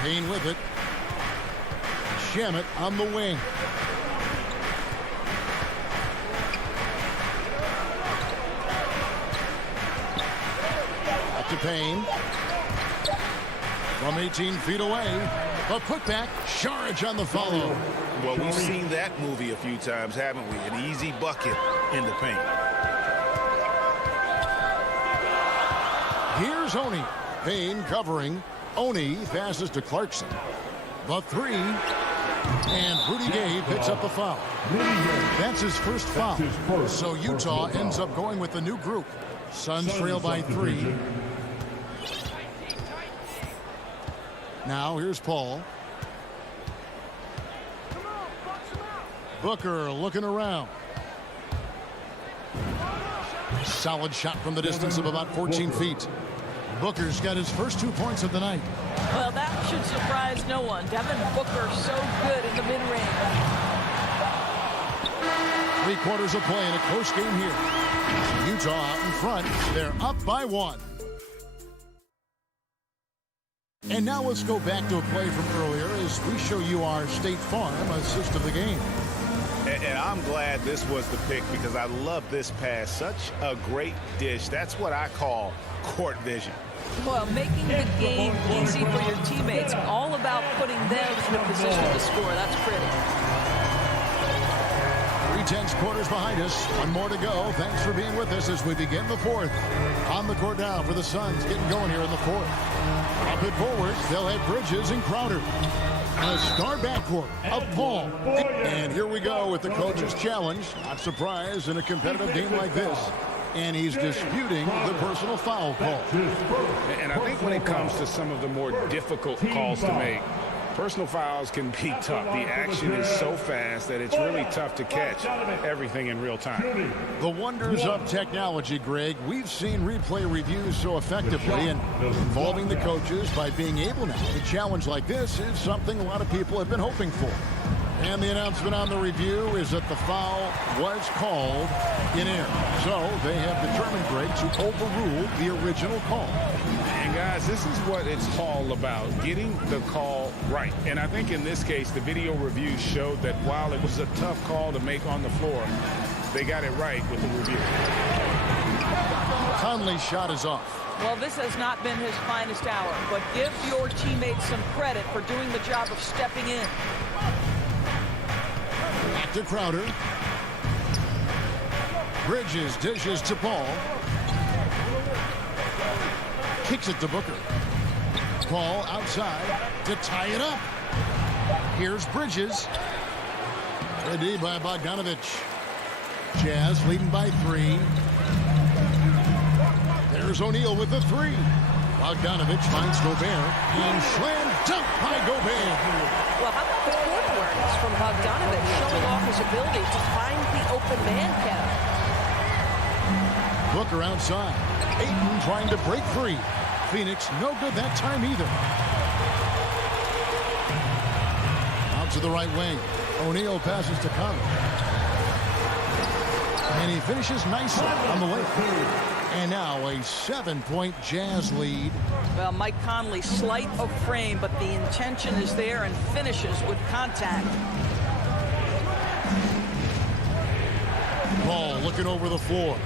Payne with it. Shamet on the wing. Back to Payne. From 18 feet away. A putback. Charge on the follow. Well, we've seen that movie a few times, haven't we? An easy bucket in the paint. Here's Oni. Payne covering. Oni passes to Clarkson. The three. And Rudy Gay picks up the foul. That's his first foul. So Utah ends up going with the new group. Suns trail by 3. Now here's Paul. Booker looking around. Solid shot from the distance of about 14 feet. Booker's got his first 2 points of the night. Well, that should surprise no one. Devin Booker so good in the mid-range. 3 quarters of play in a close game here. Utah out in front. They're up by 1. And now let's go back to a play from earlier as we show you our State Farm assist of the game. And I'm glad this was the pick because I love this pass. Such a great dish. That's what I call court vision. Well, making the game easy for your teammates. All about putting them in a position to score. That's pretty. 3/10 quarters behind us. 1 more to go. Thanks for being with us as we begin the 4th. On the court now for the Suns, getting going here in the 4th. Up it forward. They'll have Bridges and Crowder. A star backcourt of Paul. And here we go with the coach's challenge. Not surprised in a competitive game like this. And he's disputing the personal foul call. And I think when it comes to some of the more difficult calls to make, personal fouls can be tough. The action is so fast that it's really tough to catch everything in real time. The wonders of technology, Greg. We've seen replay reviews so effectively, and involving the coaches by being able now to challenge like this is something a lot of people have been hoping for. And the announcement on the review is that the foul was called in air. So they have determined, Greg, to overrule the original call. And guys, this is what it's all about, getting the call right. And I think in this case, the video review showed that while it was a tough call to make on the floor, they got it right with the review. Conley's shot is off. Well, this has not been his finest hour, but give your teammates some credit for doing the job of stepping in. Back to Crowder. Bridges dishes to Paul. Kicks it to Booker. Paul outside to tie it up. Here's Bridges. Ready by Bogdanovich. Jazz leading by 3. There's O'Neal with the 3. Bogdanovich finds Gobert. And slam dunk by Gobert. Well, how about the court awareness from Bogdanovich showing off his ability to find the open man, Kevin? Booker outside. Ayton trying to break free. Phoenix no good that time either. Out to the right wing. O'Neal passes to Conley. And he finishes nicely on the way. And now a 7-point Jazz lead. Well, Mike Conley slight of frame, but the intention is there and finishes with contact. Ball looking over the floor.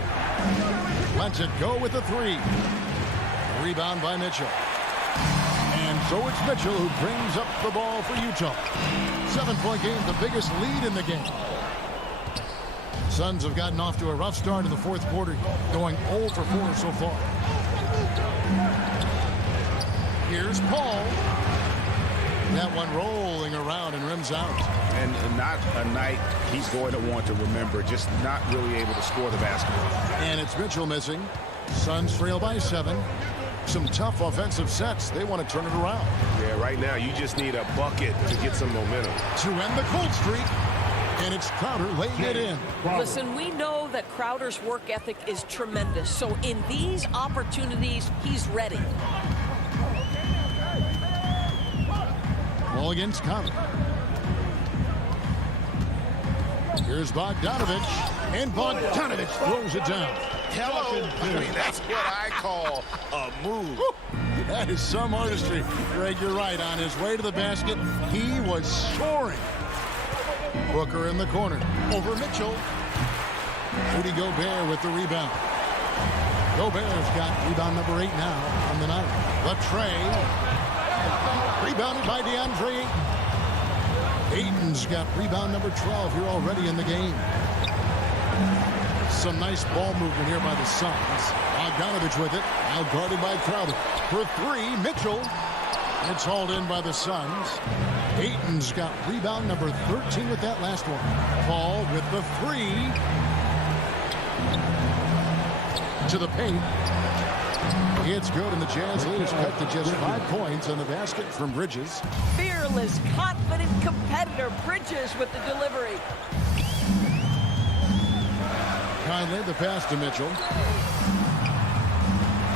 Lets it go with the 3. Rebound by Mitchell. And so it's Mitchell who brings up the ball for Utah. 7-point game, the biggest lead in the game. Suns have gotten off to a rough start in the 4th quarter, going 0 for 4 so far. Here's Paul. That one rolling around and rims out. And not a night he's going to want to remember, just not really able to score the basketball. And it's Mitchell missing. Suns trail by 7. Some tough offensive sets. They want to turn it around. Yeah, right now you just need a bucket to get some momentum. To end the cold streak. And it's Crowder laying it in. Listen, we know that Crowder's work ethic is tremendous. So in these opportunities, he's ready. Ball against Conley. Here's Bogdanovich. And Bogdanovich throws it down. Hello. I mean, that's what I call a move. That is some artistry. Greg, you're right. On his way to the basket, he was soaring. Booker in the corner. Over Mitchell. Rudy Gobert with the rebound. Gobert's got rebound number 8 now on the night. Latrey. Rebounded by DeAndre Ayton. Ayton's got rebound number 12 here already in the game. Some nice ball movement here by the Suns. Bogdanovich with it. Now guarded by Crowder. For 3, Mitchell. It's hauled in by the Suns. Ayton's got rebound number 13 with that last one. Paul with the 3. To the paint. It's good, and the Jazz lead is cut to just 5 points on the basket from Bridges. Fearless, confident competitor. Bridges with the delivery. Conley, the pass to Mitchell.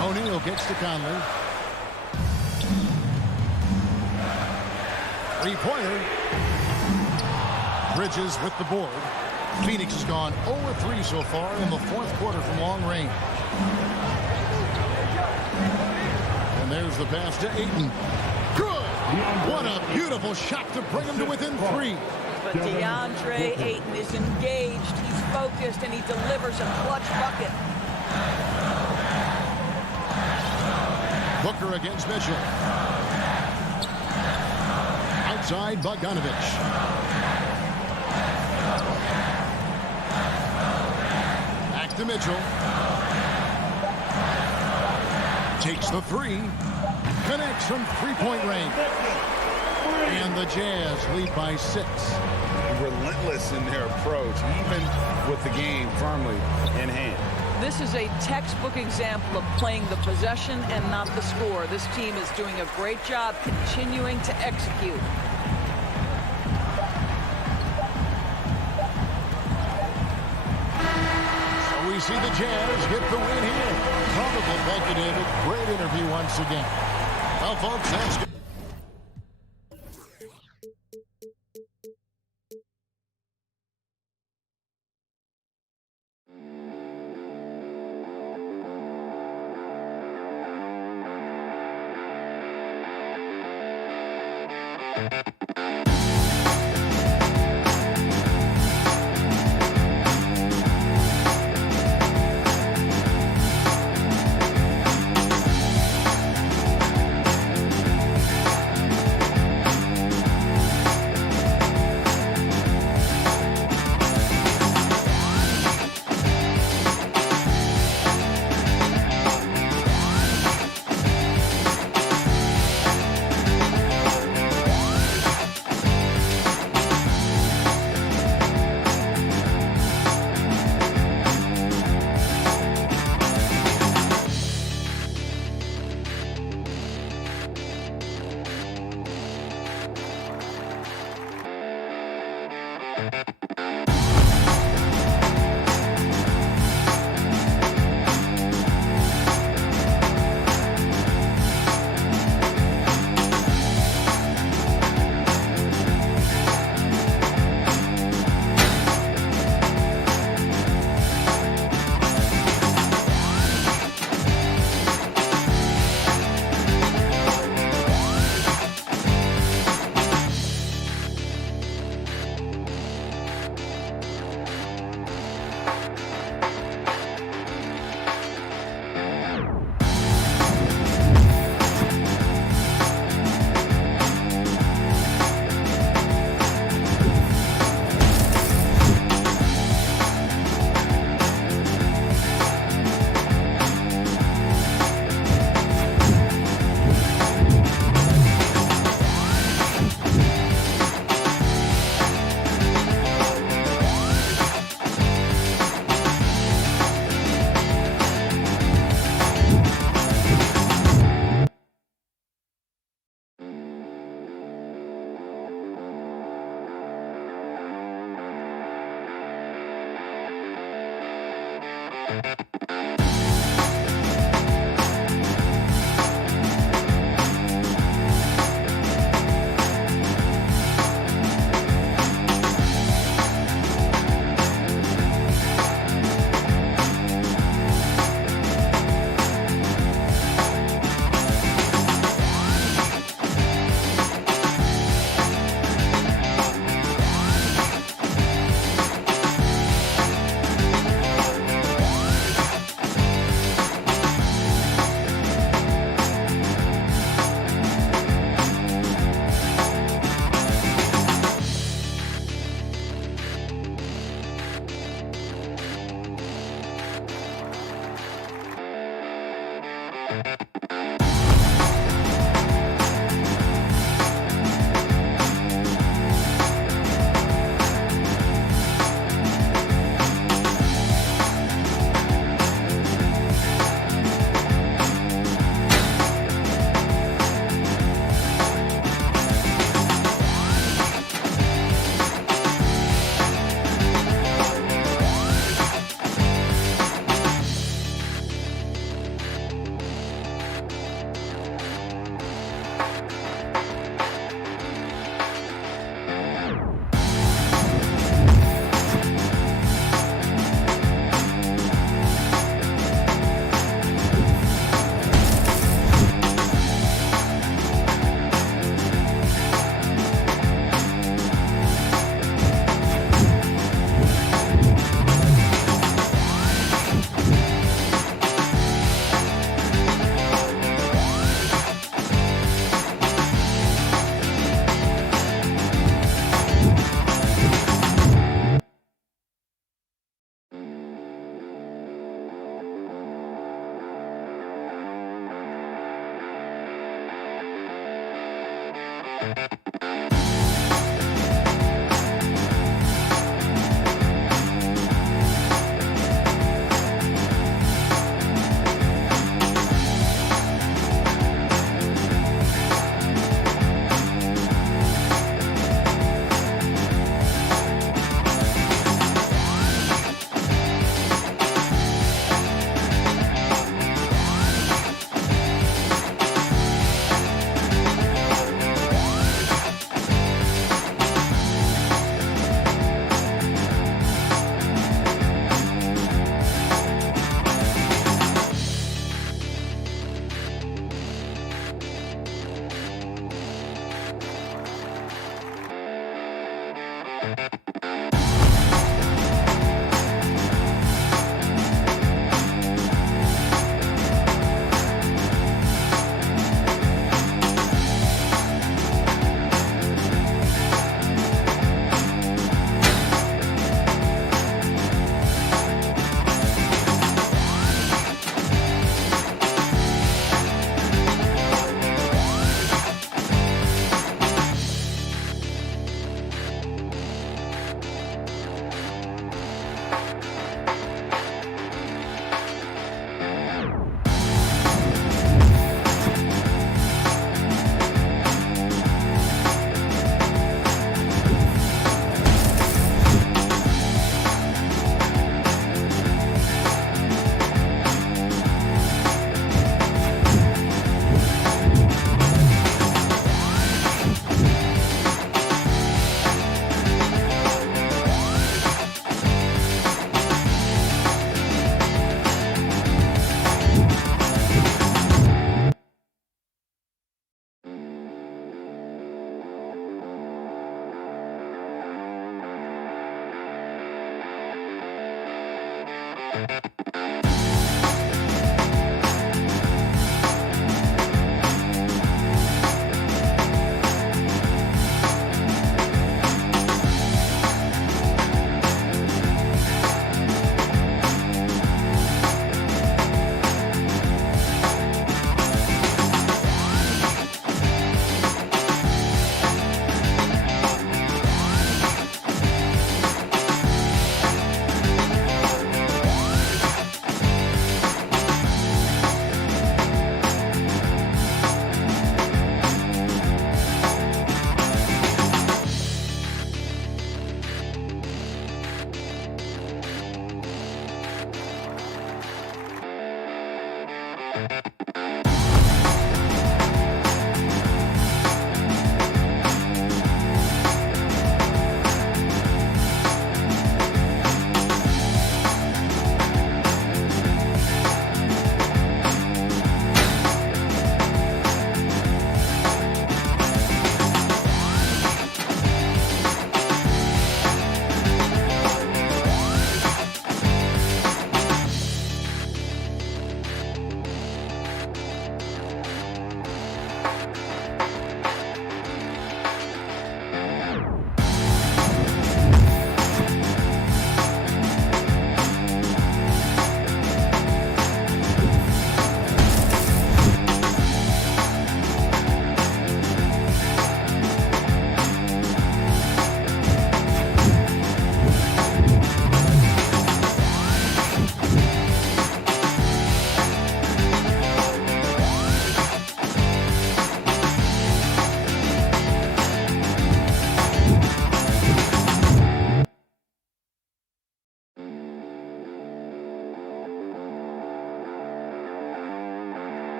O'Neal gets to Conley. Three-pointer. Bridges with the board. Phoenix has gone 0-3 so far in the 4th quarter from long range. And there's the pass to Ayton. Good! What a beautiful shot to bring him to within 3. But DeAndre Ayton is engaged, he's focused, and he delivers a clutch bucket. Booker against Mitchell. Outside Bogdanovich. Back to Mitchell. Takes the 3. Connects from 3-point range. And the Jazz lead by 6. Relentless in their approach, even with the game firmly in hand. This is a textbook example of playing the possession and not the score. This team is doing a great job continuing to execute. So we see the Jazz get the win here. Probably. Thank you, David. Great interview once again. Well, folks, that's good.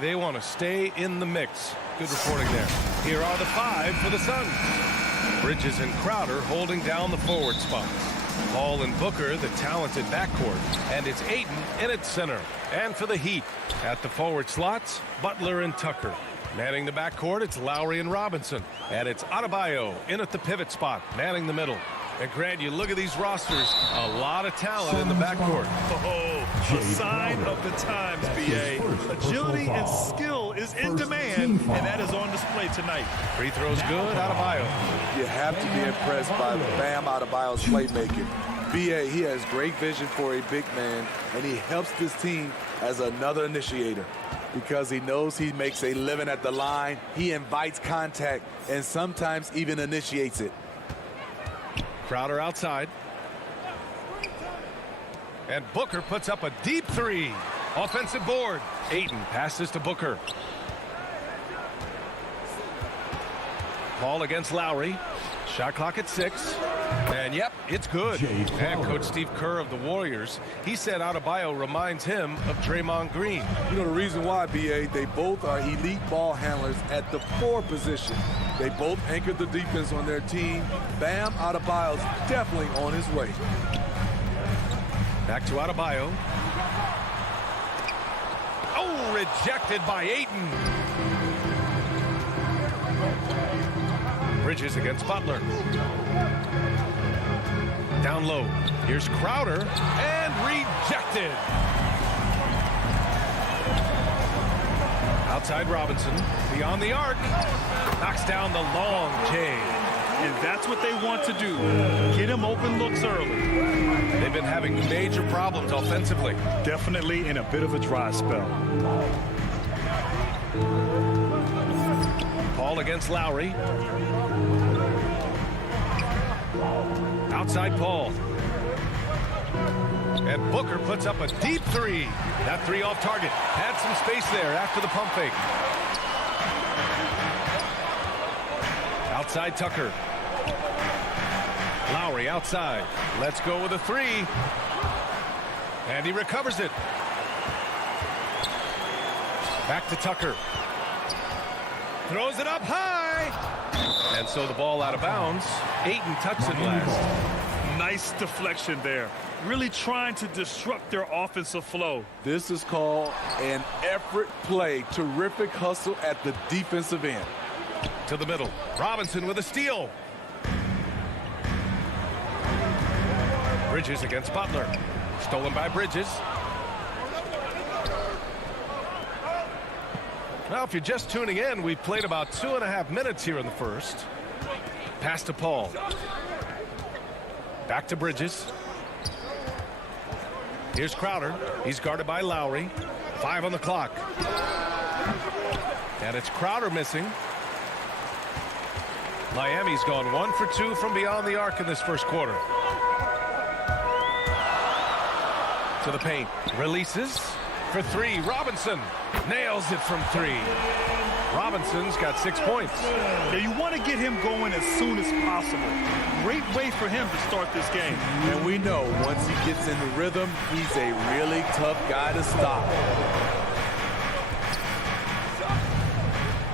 They want to stay in the mix. Good reporting there. Here are the 5 for the Suns. Bridges and Crowder holding down the forward spots. Paul and Booker, the talented backcourt. And it's Ayton in at center. And for the Heat, at the forward slots, Butler and Tucker. Manning the backcourt, it's Lowry and Robinson. And it's Adebayo in at the pivot spot, manning the middle. And Grant, you look at these rosters, a lot of talent in the backcourt. Oh, a sign of the times, B.A. Agility and skill is in demand, and that is on display tonight. Free throws good, Adebayo. You have to be impressed by Bam Adebayo's playmaking. B.A., he has great vision for a big man, and he helps this team as another initiator because he knows he makes a living at the line. He invites contact and sometimes even initiates it. Crowder outside. And Booker puts up a deep 3. Offensive board. Ayton passes to Booker. Paul against Lowry. Shot clock at 6. And yep, it's good. And Coach Steve Kerr of the Warriors, he said Adebayo reminds him of Draymond Green. You know the reason why, B.A., they both are elite ball handlers at the 4 position. They both anchored the defense on their team. Bam Adebayo's definitely on his way. Back to Adebayo. Oh, rejected by Ayton. Bridges against Butler. Down low. Here's Crowder. And rejected. Outside Robinson. Beyond the arc. Knocks down the long J. And that's what they want to do. Get him open looks early. They've been having major problems offensively. Definitely in a bit of a dry spell. Paul against Lowry. Outside Paul. And Booker puts up a deep 3. That 3 off target. Had some space there after the pump fake. Outside Tucker. Lowry outside. Let's go with a 3. And he recovers it. Back to Tucker. Throws it up high. And so the ball out of bounds. Ayton touched it last. Nice deflection there. Really trying to disrupt their offensive flow. This is called an effort play. Terrific hustle at the defensive end. To the middle. Robinson with a steal. Bridges against Butler. Stolen by Bridges. Now, if you're just tuning in, we've played about 2.5 minutes here in the first. Pass to Paul. Back to Bridges. Here's Crowder. He's guarded by Lowry. 5 on the clock. And it's Crowder missing. Miami's gone 1 for 2 from beyond the arc in this first quarter. To the paint. Releases for 3. Robinson nails it from 3. Robinson's got 6 points. Yeah, you want to get him going as soon as possible. Great way for him to start this game. And we know once he gets in the rhythm, he's a really tough guy to stop.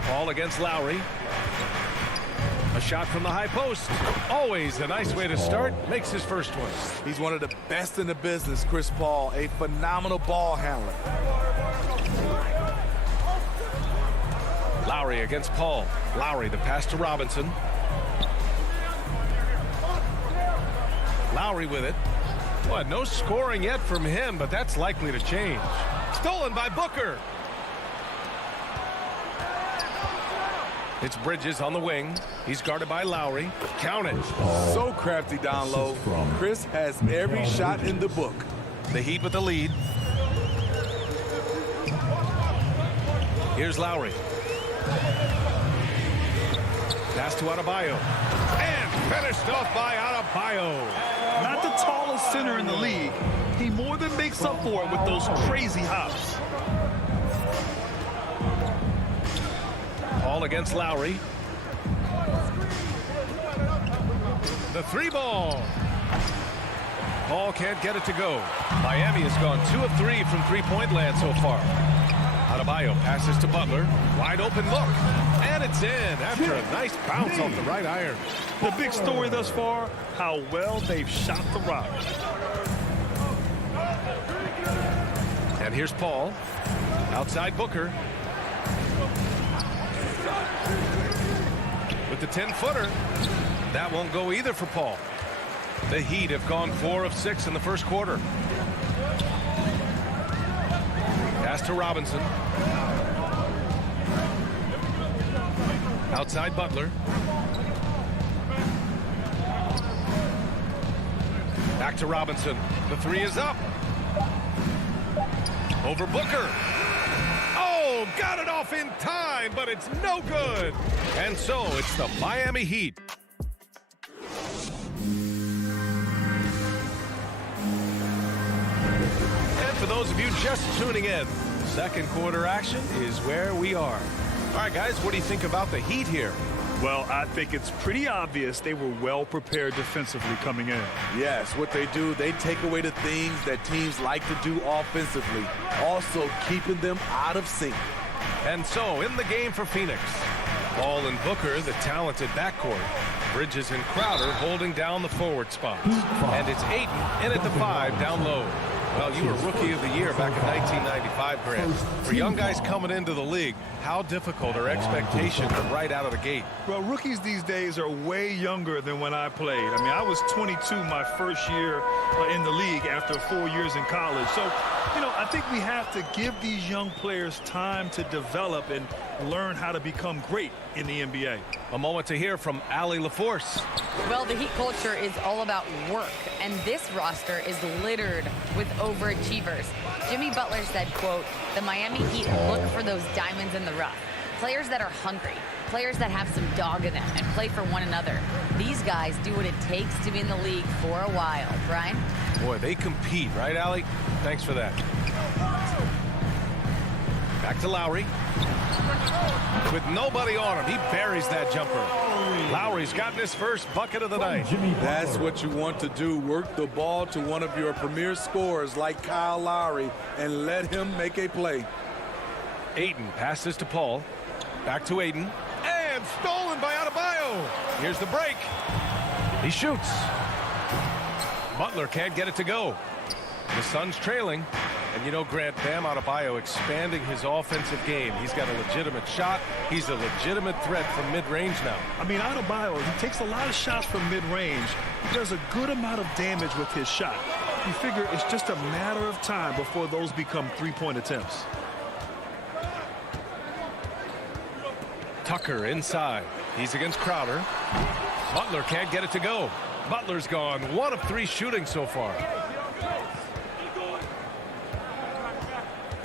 Paul against Lowry. A shot from the high post. Always a nice way to start. Makes his first one. He's one of the best in the business, Chris Paul. A phenomenal ball handler. Lowry against Paul. Lowry, the pass to Robinson. Lowry with it. Well, no scoring yet from him, but that's likely to change. Stolen by Booker. It's Bridges on the wing. He's guarded by Lowry. Count it. So crafty down low. Chris has every shot in the book. The Heat with the lead. Here's Lowry. Pass to Adebayo. And finished off by Adebayo. Not the tallest center in the league. He more than makes up for it with those crazy hops. Paul against Lowry. The three ball. Paul can't get it to go. Miami has gone 2 of 3 from three-point land so far. Adebayo passes to Butler. Wide open look. And it's in after a nice bounce off the right iron. The big story thus far, how well they've shot the rock. And here's Paul. Outside Booker. With the 10-footer. That won't go either for Paul. The Heat have gone 4 of 6 in the first quarter. Pass to Robinson. Outside Butler. Back to Robinson. The three is up. Over Booker. Oh, got it off in time, but it's no good. And so it's the Miami Heat. And for those of you just tuning in, second quarter action is where we are. All right, guys, what do you think about the Heat here? Well, I think it's pretty obvious they were well prepared defensively coming in. Yes, what they do, they take away the things that teams like to do offensively, also keeping them out of sync. And so in the game for Phoenix, Paul and Booker, the talented backcourt. Bridges and Crowder holding down the forward spots. And it's Ayton in at the 5 down low. Well, you were Rookie of the Year back in 1995, Grant. For young guys coming into the league, how difficult are expectations right out of the gate? Well, rookies these days are way younger than when I played. I mean, I was 22 my first year in the league after 4 years in college. So, you know, I think we have to give these young players time to develop and learn how to become great in the NBA. A moment to hear from Allie LaForce. Well, the Heat culture is all about work, and this roster is littered with overachievers. Jimmy Butler said, quote, "The Miami Heat look for those diamonds in the rough. Players that are hungry, players that have some dog in them and play for one another. These guys do what it takes to be in the league for a while." Brian? Boy, they compete, right, Allie? Thanks for that. Back to Lowry. With nobody on him, he buries that jumper. Lowry's gotten his first bucket of the night. That's what you want to do. Work the ball to one of your premier scorers like Kyle Lowry and let him make a play. Ayton passes to Paul. Back to Ayton. And stolen by Adebayo. Here's the break. He shoots. Butler can't get it to go. The Suns trailing. And you know, Grant, Bam Adebayo expanding his offensive game. He's got a legitimate shot. He's a legitimate threat from mid-range now. I mean, Adebayo, he takes a lot of shots from mid-range. He does a good amount of damage with his shot. You figure it's just a matter of time before those become three-point attempts. Tucker inside. He's against Crowder. Butler can't get it to go. Butler's gone 1 of 3 shooting so far.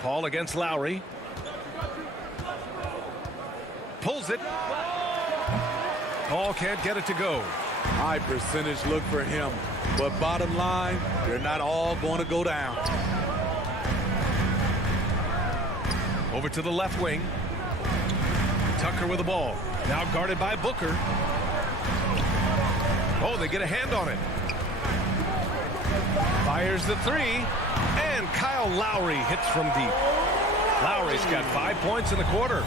Paul against Lowry. Pulls it. Paul can't get it to go. High percentage look for him. But bottom line, they're not all going to go down. Over to the left wing. Tucker with the ball. Now guarded by Booker. Oh, they get a hand on it. Fires the 3. And Kyle Lowry hits from deep. Lowry's got 5 points in the quarter.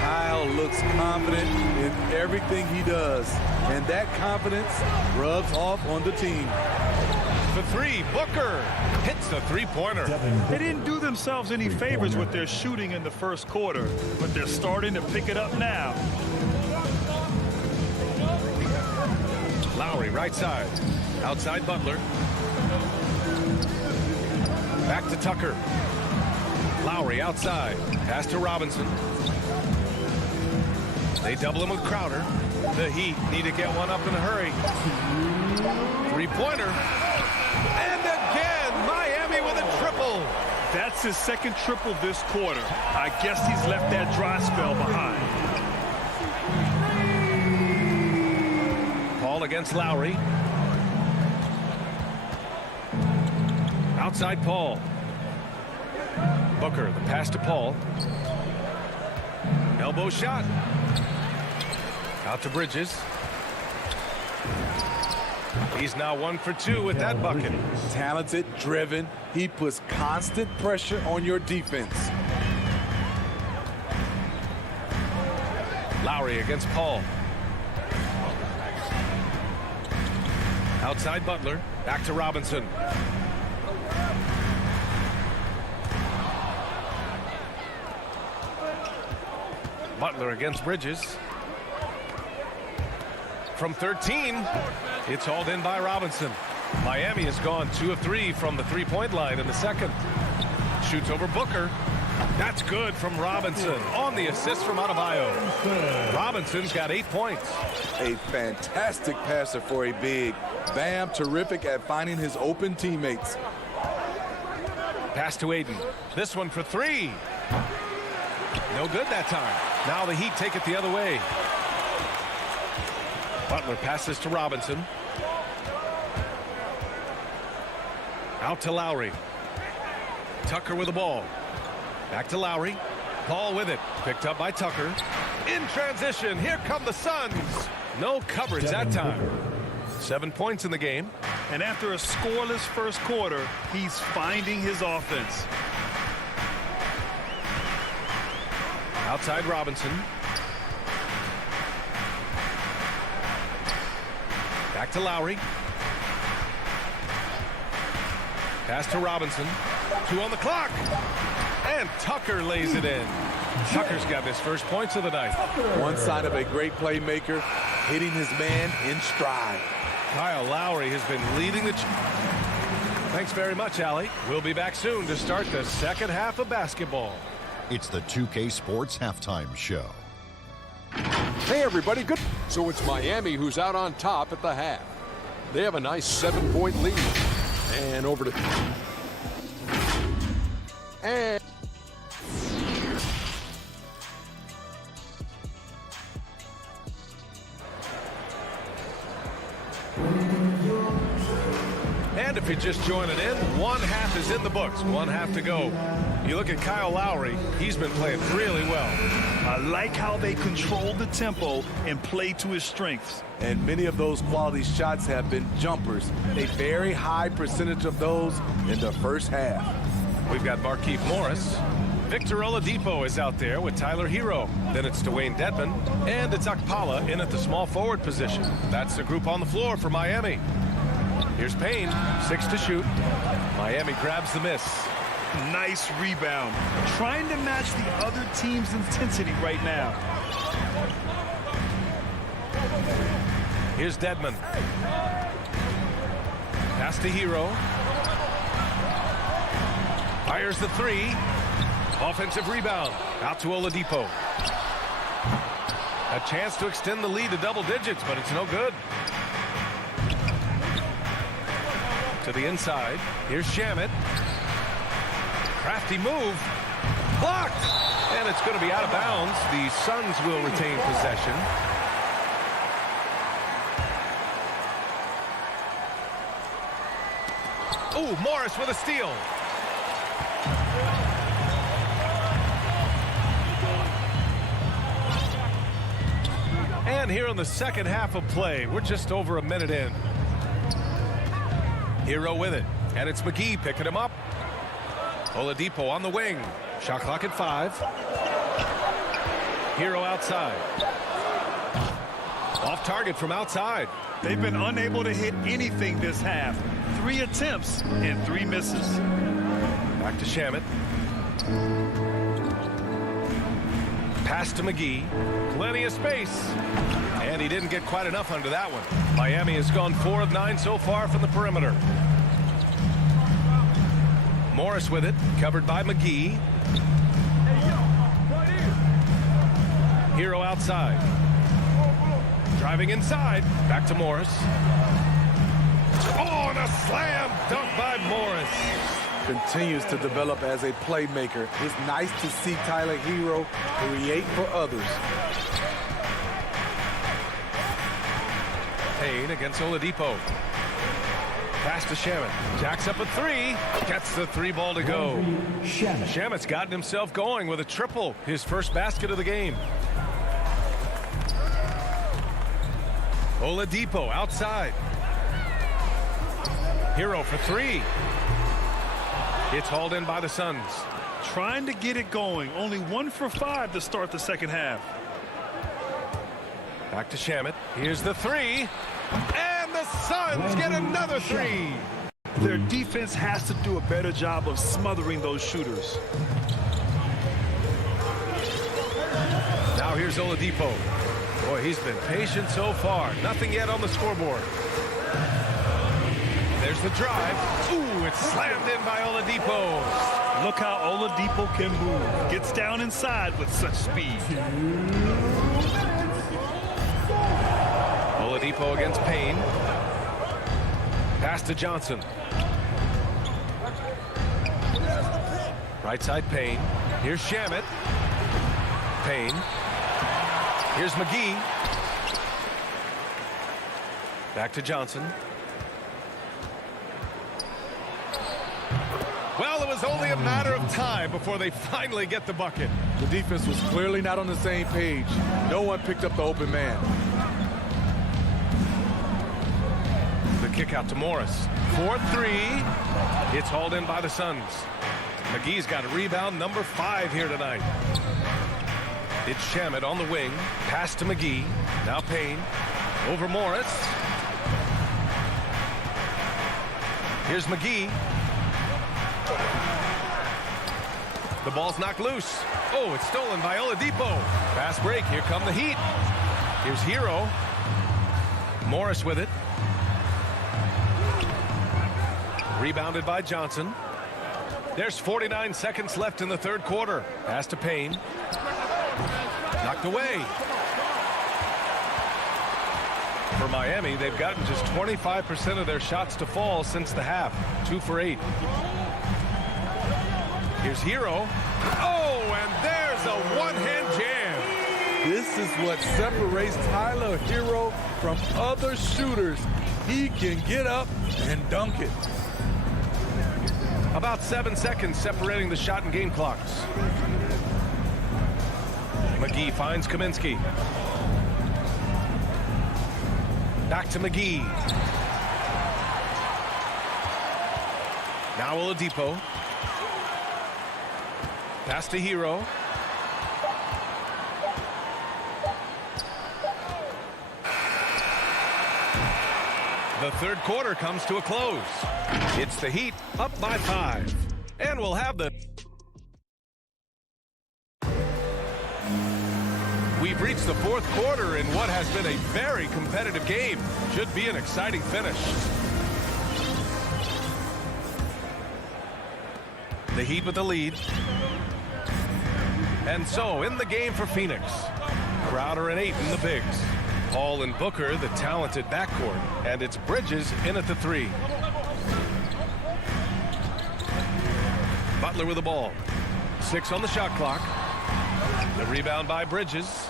Kyle looks confident in everything he does. And that confidence rubs off on the team. The 3, Booker hits the three-pointer. They didn't do themselves any favors with their shooting in the first quarter, but they're starting to pick it up now. Lowry right side. Outside Butler. Back to Tucker. Lowry outside. Pass to Robinson. They double him with Crowder. The Heat need to get one up in a hurry. Three-pointer. And again, Miami with a triple. That's his second triple this quarter. I guess he's left that dry spell behind. Paul against Lowry. Outside Paul. Booker, the pass to Paul. Elbow shot. Out to Bridges. He's now 1 for 2 with that bucket. Talented, driven. He puts constant pressure on your defense. Lowry against Paul. Outside Butler. Back to Robinson. Butler against Bridges. From 13, it's hauled in by Robinson. Miami has gone 2 of 3 from the three-point line in the second. Shoots over Booker. That's good from Robinson on the assist from Adebayo. Robinson's got 8 points. A fantastic passer for a big. Bam, terrific at finding his open teammates. Pass to Aiden. This one for 3. No good that time. Now the Heat take it the other way. Butler passes to Robinson. Out to Lowry. Tucker with the ball. Back to Lowry. Paul with it. Picked up by Tucker. In transition. Here come the Suns. No coverage that time. 7 points in the game. And after a scoreless first quarter, he's finding his offense. Outside Robinson. Back to Lowry. Pass to Robinson. 2 on the clock. And Tucker lays it in. Tucker's got his first points of the night. One side of a great playmaker, hitting his man in stride. Kyle Lowry has been leading the... Thanks very much, Allie. We'll be back soon to start the second half of basketball. It's the 2K Sports Halftime Show. Hey, everybody. Good. So it's Miami who's out on top at the half. They have a nice 7-point lead. And over to... And... And if you're just joining in, 1 half is in the books. 1 half to go. You look at Kyle Lowry, he's been playing really well. I like how they control the tempo and play to his strengths. And many of those quality shots have been jumpers. A very high percentage of those in the first half. We've got Markieff Morris. Victor Oladipo is out there with Tyler Hero. Then it's Dwayne Dedmon. And it's Akpala in at the small forward position. That's the group on the floor for Miami. Here's Payne, 6 to shoot. Miami grabs the miss. Nice rebound. Trying to match the other team's intensity right now. Here's Dedmon. Pass to Hero. Fires the 3. Offensive rebound. Out to Oladipo. A chance to extend the lead to double digits, but it's no good. To the inside. Here's Shamet. Crafty move. Blocked! And it's going to be out of bounds. The Suns will retain possession. Oh, Morris with a steal. And here in the second half of play, we're just over a minute in. Hero with it, and it's McGee picking him up. Oladipo on the wing. Shot clock at 5. Hero outside. Off target from outside. They've been unable to hit anything this half. 3 attempts and 3 misses. Back to Shamet. Pass to McGee. Plenty of space. And he didn't get quite enough under that one. Miami has gone 4 of 9 so far from the perimeter. Morris with it. Covered by McGee. Hero outside. Driving inside. Back to Morris. Oh, and a slam dunk by Morris. Continues to develop as a playmaker. It's nice to see Tyler Hero create for others. Payne against Oladipo. Pass to Shamet. Jacks up a 3. Gets the 3 ball to go. Shamet's gotten himself going with a triple. His first basket of the game. Oladipo outside. Hero for 3. It's hauled in by the Suns. Trying to get it going. Only 1 for 5 to start the second half. Back to Shamet. Here's the 3. And the Suns get another 3. Their defense has to do a better job of smothering those shooters. Now here's Oladipo. Boy, he's been patient so far. Nothing yet on the scoreboard. There's the drive. Ooh, it's slammed in by Oladipo. Look how Oladipo can move. Gets down inside with such speed. Oladipo against Payne. Pass to Johnson. Right side Payne. Here's Shamet. Payne. Here's McGee. Back to Johnson. Well, it was only a matter of time before they finally get the bucket. The defense was clearly not on the same page. No one picked up the open man. The kick out to Morris. 4-3. It's hauled in by the Suns. McGee's got a rebound, number 5 here tonight. It's Shamet on the wing. Pass to McGee. Now Payne. Over Morris. Here's McGee. The ball's knocked loose. Oh, it's stolen by Oladipo. Fast break. Here come the Heat. Here's Hero. Morris with it. Rebounded by Johnson. There's 49 seconds left in the third quarter. Pass to Payne. Knocked away. For Miami, they've gotten just 25% of their shots to fall since the half. 2 for 8. Here's Hero. Oh, and there's a one-hand jam. This is what separates Tyler Hero from other shooters. He can get up and dunk it. About 7 seconds separating the shot and game clocks. McGee finds Kaminsky. Back to McGee. Now Oladipo. Pass to Hero. The third quarter comes to a close. It's the Heat up by 5. And we'll have the... We've reached the fourth quarter in what has been a very competitive game. Should be an exciting finish. The Heat with the lead. And so in the game for Phoenix, Crowder and Ayton, the bigs. Hall and Booker, the talented backcourt. And it's Bridges in at the 3. Butler with the ball. 6 on the shot clock. The rebound by Bridges.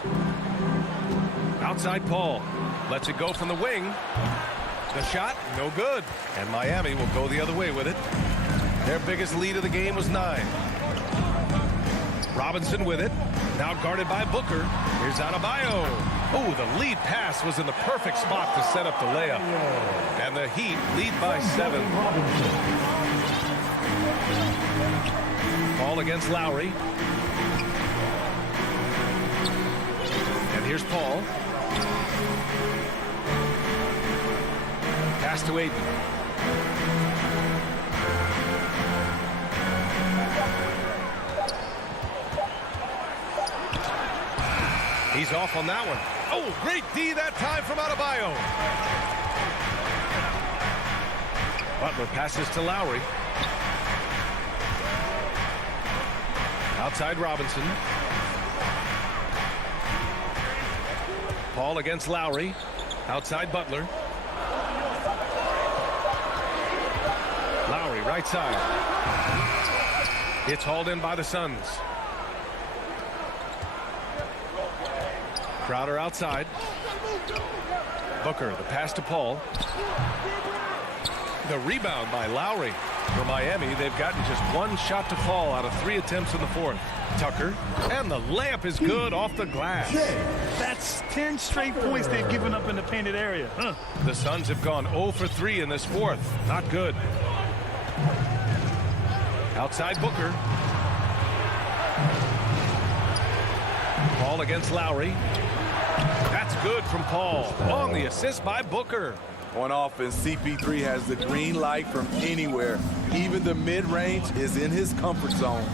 Outside Paul. Lets it go from the wing. The shot, no good. And Miami will go the other way with it. Their biggest lead of the game was 9. Robinson with it. Now guarded by Booker. Here's Adebayo. Oh, the lead pass was in the perfect spot to set up the layup. And the Heat lead by 7. Ball against Lowry. And here's Paul. Pass to Ayton. He's off on that one. Oh, great D that time from Adebayo. Butler passes to Lowry. Outside Robinson. Paul against Lowry. Outside Butler. Lowry right side. It's hauled in by the Suns. Crowder outside. Booker, the pass to Paul. The rebound by Lowry. For Miami, they've gotten just one shot to fall out of 3 attempts in the fourth. Tucker, and the layup is good off the glass. That's 10 straight points they've given up in the painted area. The Suns have gone 0 for 3 in this fourth. Not good. Outside Booker. Paul against Lowry. That's good from Paul. On the assist by Booker. On offense, CP3 has the green light from anywhere. Even the mid-range is in his comfort zone.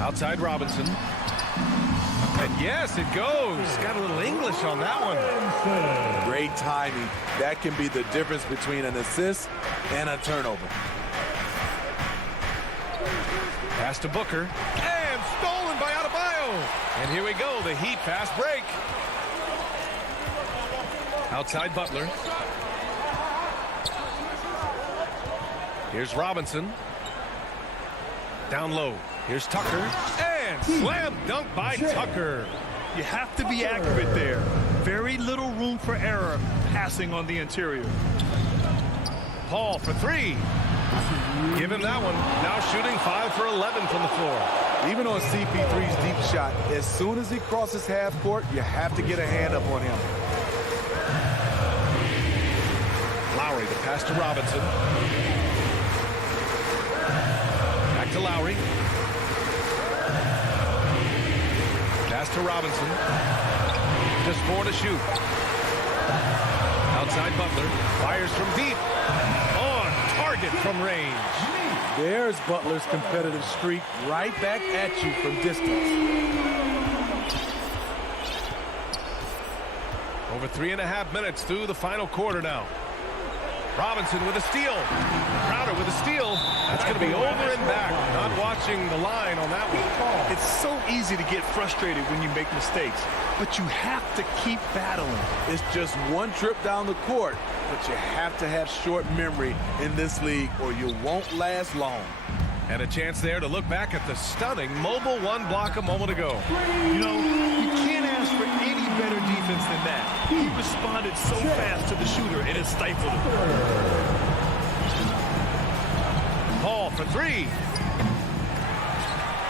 Outside Robinson. And yes, it goes. Got a little English on that one. Great timing. That can be the difference between an assist and a turnover. Pass to Booker. And stolen by Adebayo. And here we go, the Heat fast break. Outside Butler. Here's Robinson. Down low. Here's Tucker. And slam dunk by Tucker. You have to be accurate there. Very little room for error passing on the interior. Paul for 3. Give him that one. Now shooting 5 for 11 from the floor. Even on CP3's deep shot, as soon as he crosses half court, you have to get a hand up on him. Lowry, the pass to Robinson. Back to Lowry. Pass to Robinson. Just 4 to shoot. Outside Butler. Fires from deep. On target from range. There's Butler's competitive streak right back at you from distance. Over 3.5 minutes through the final quarter now. Robinson with a steal. Crowder with a steal. That's going to be over and back. Not watching the line on that one. It's so easy to get frustrated when you make mistakes, but you have to keep battling. It's just one trip down the court, but you have to have short memory in this league or you won't last long. And a chance there to look back at the stunning mobile one block a moment ago. You know, you can't ask for any better defense than that. He responded so fast to the shooter, and it stifled him. Paul for 3.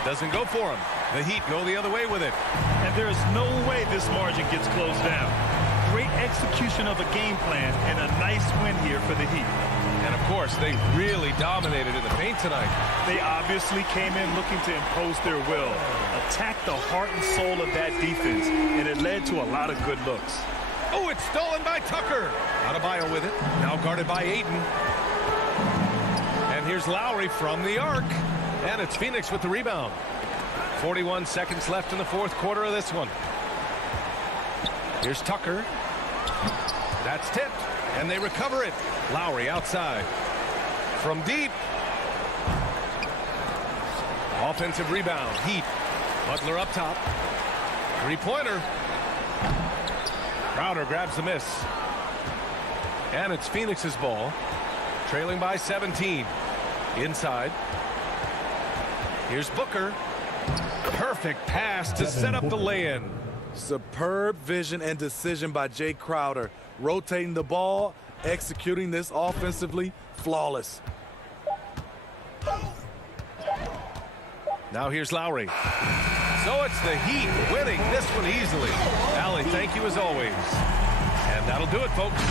Doesn't go for him. The Heat go the other way with it. And there's no way this margin gets closed down. Great execution of a game plan and a nice win here for the Heat. And of course, they really dominated in the paint tonight. They obviously came in looking to impose their will, attack the heart and soul of that defense, and it led to a lot of good looks. Oh, it's stolen by Tucker. Adebayo with it. Now guarded by Ayton. And here's Lowry from the arc. And it's Phoenix with the rebound. 41 seconds left in the fourth quarter of this one. Here's Tucker. That's tipped. And they recover it. Lowry outside. From deep. Offensive rebound. Heat. Butler up top. Three-pointer. Crowder grabs the miss. And it's Phoenix's ball. Trailing by 17. Inside. Here's Booker. Perfect pass to set up the lay-in. Superb vision and decision by Jay Crowder. Rotating the ball, executing this offensively, flawless. Now here's Lowry. So it's the Heat winning this one easily. Allie, thank you as always. And that'll do it, folks.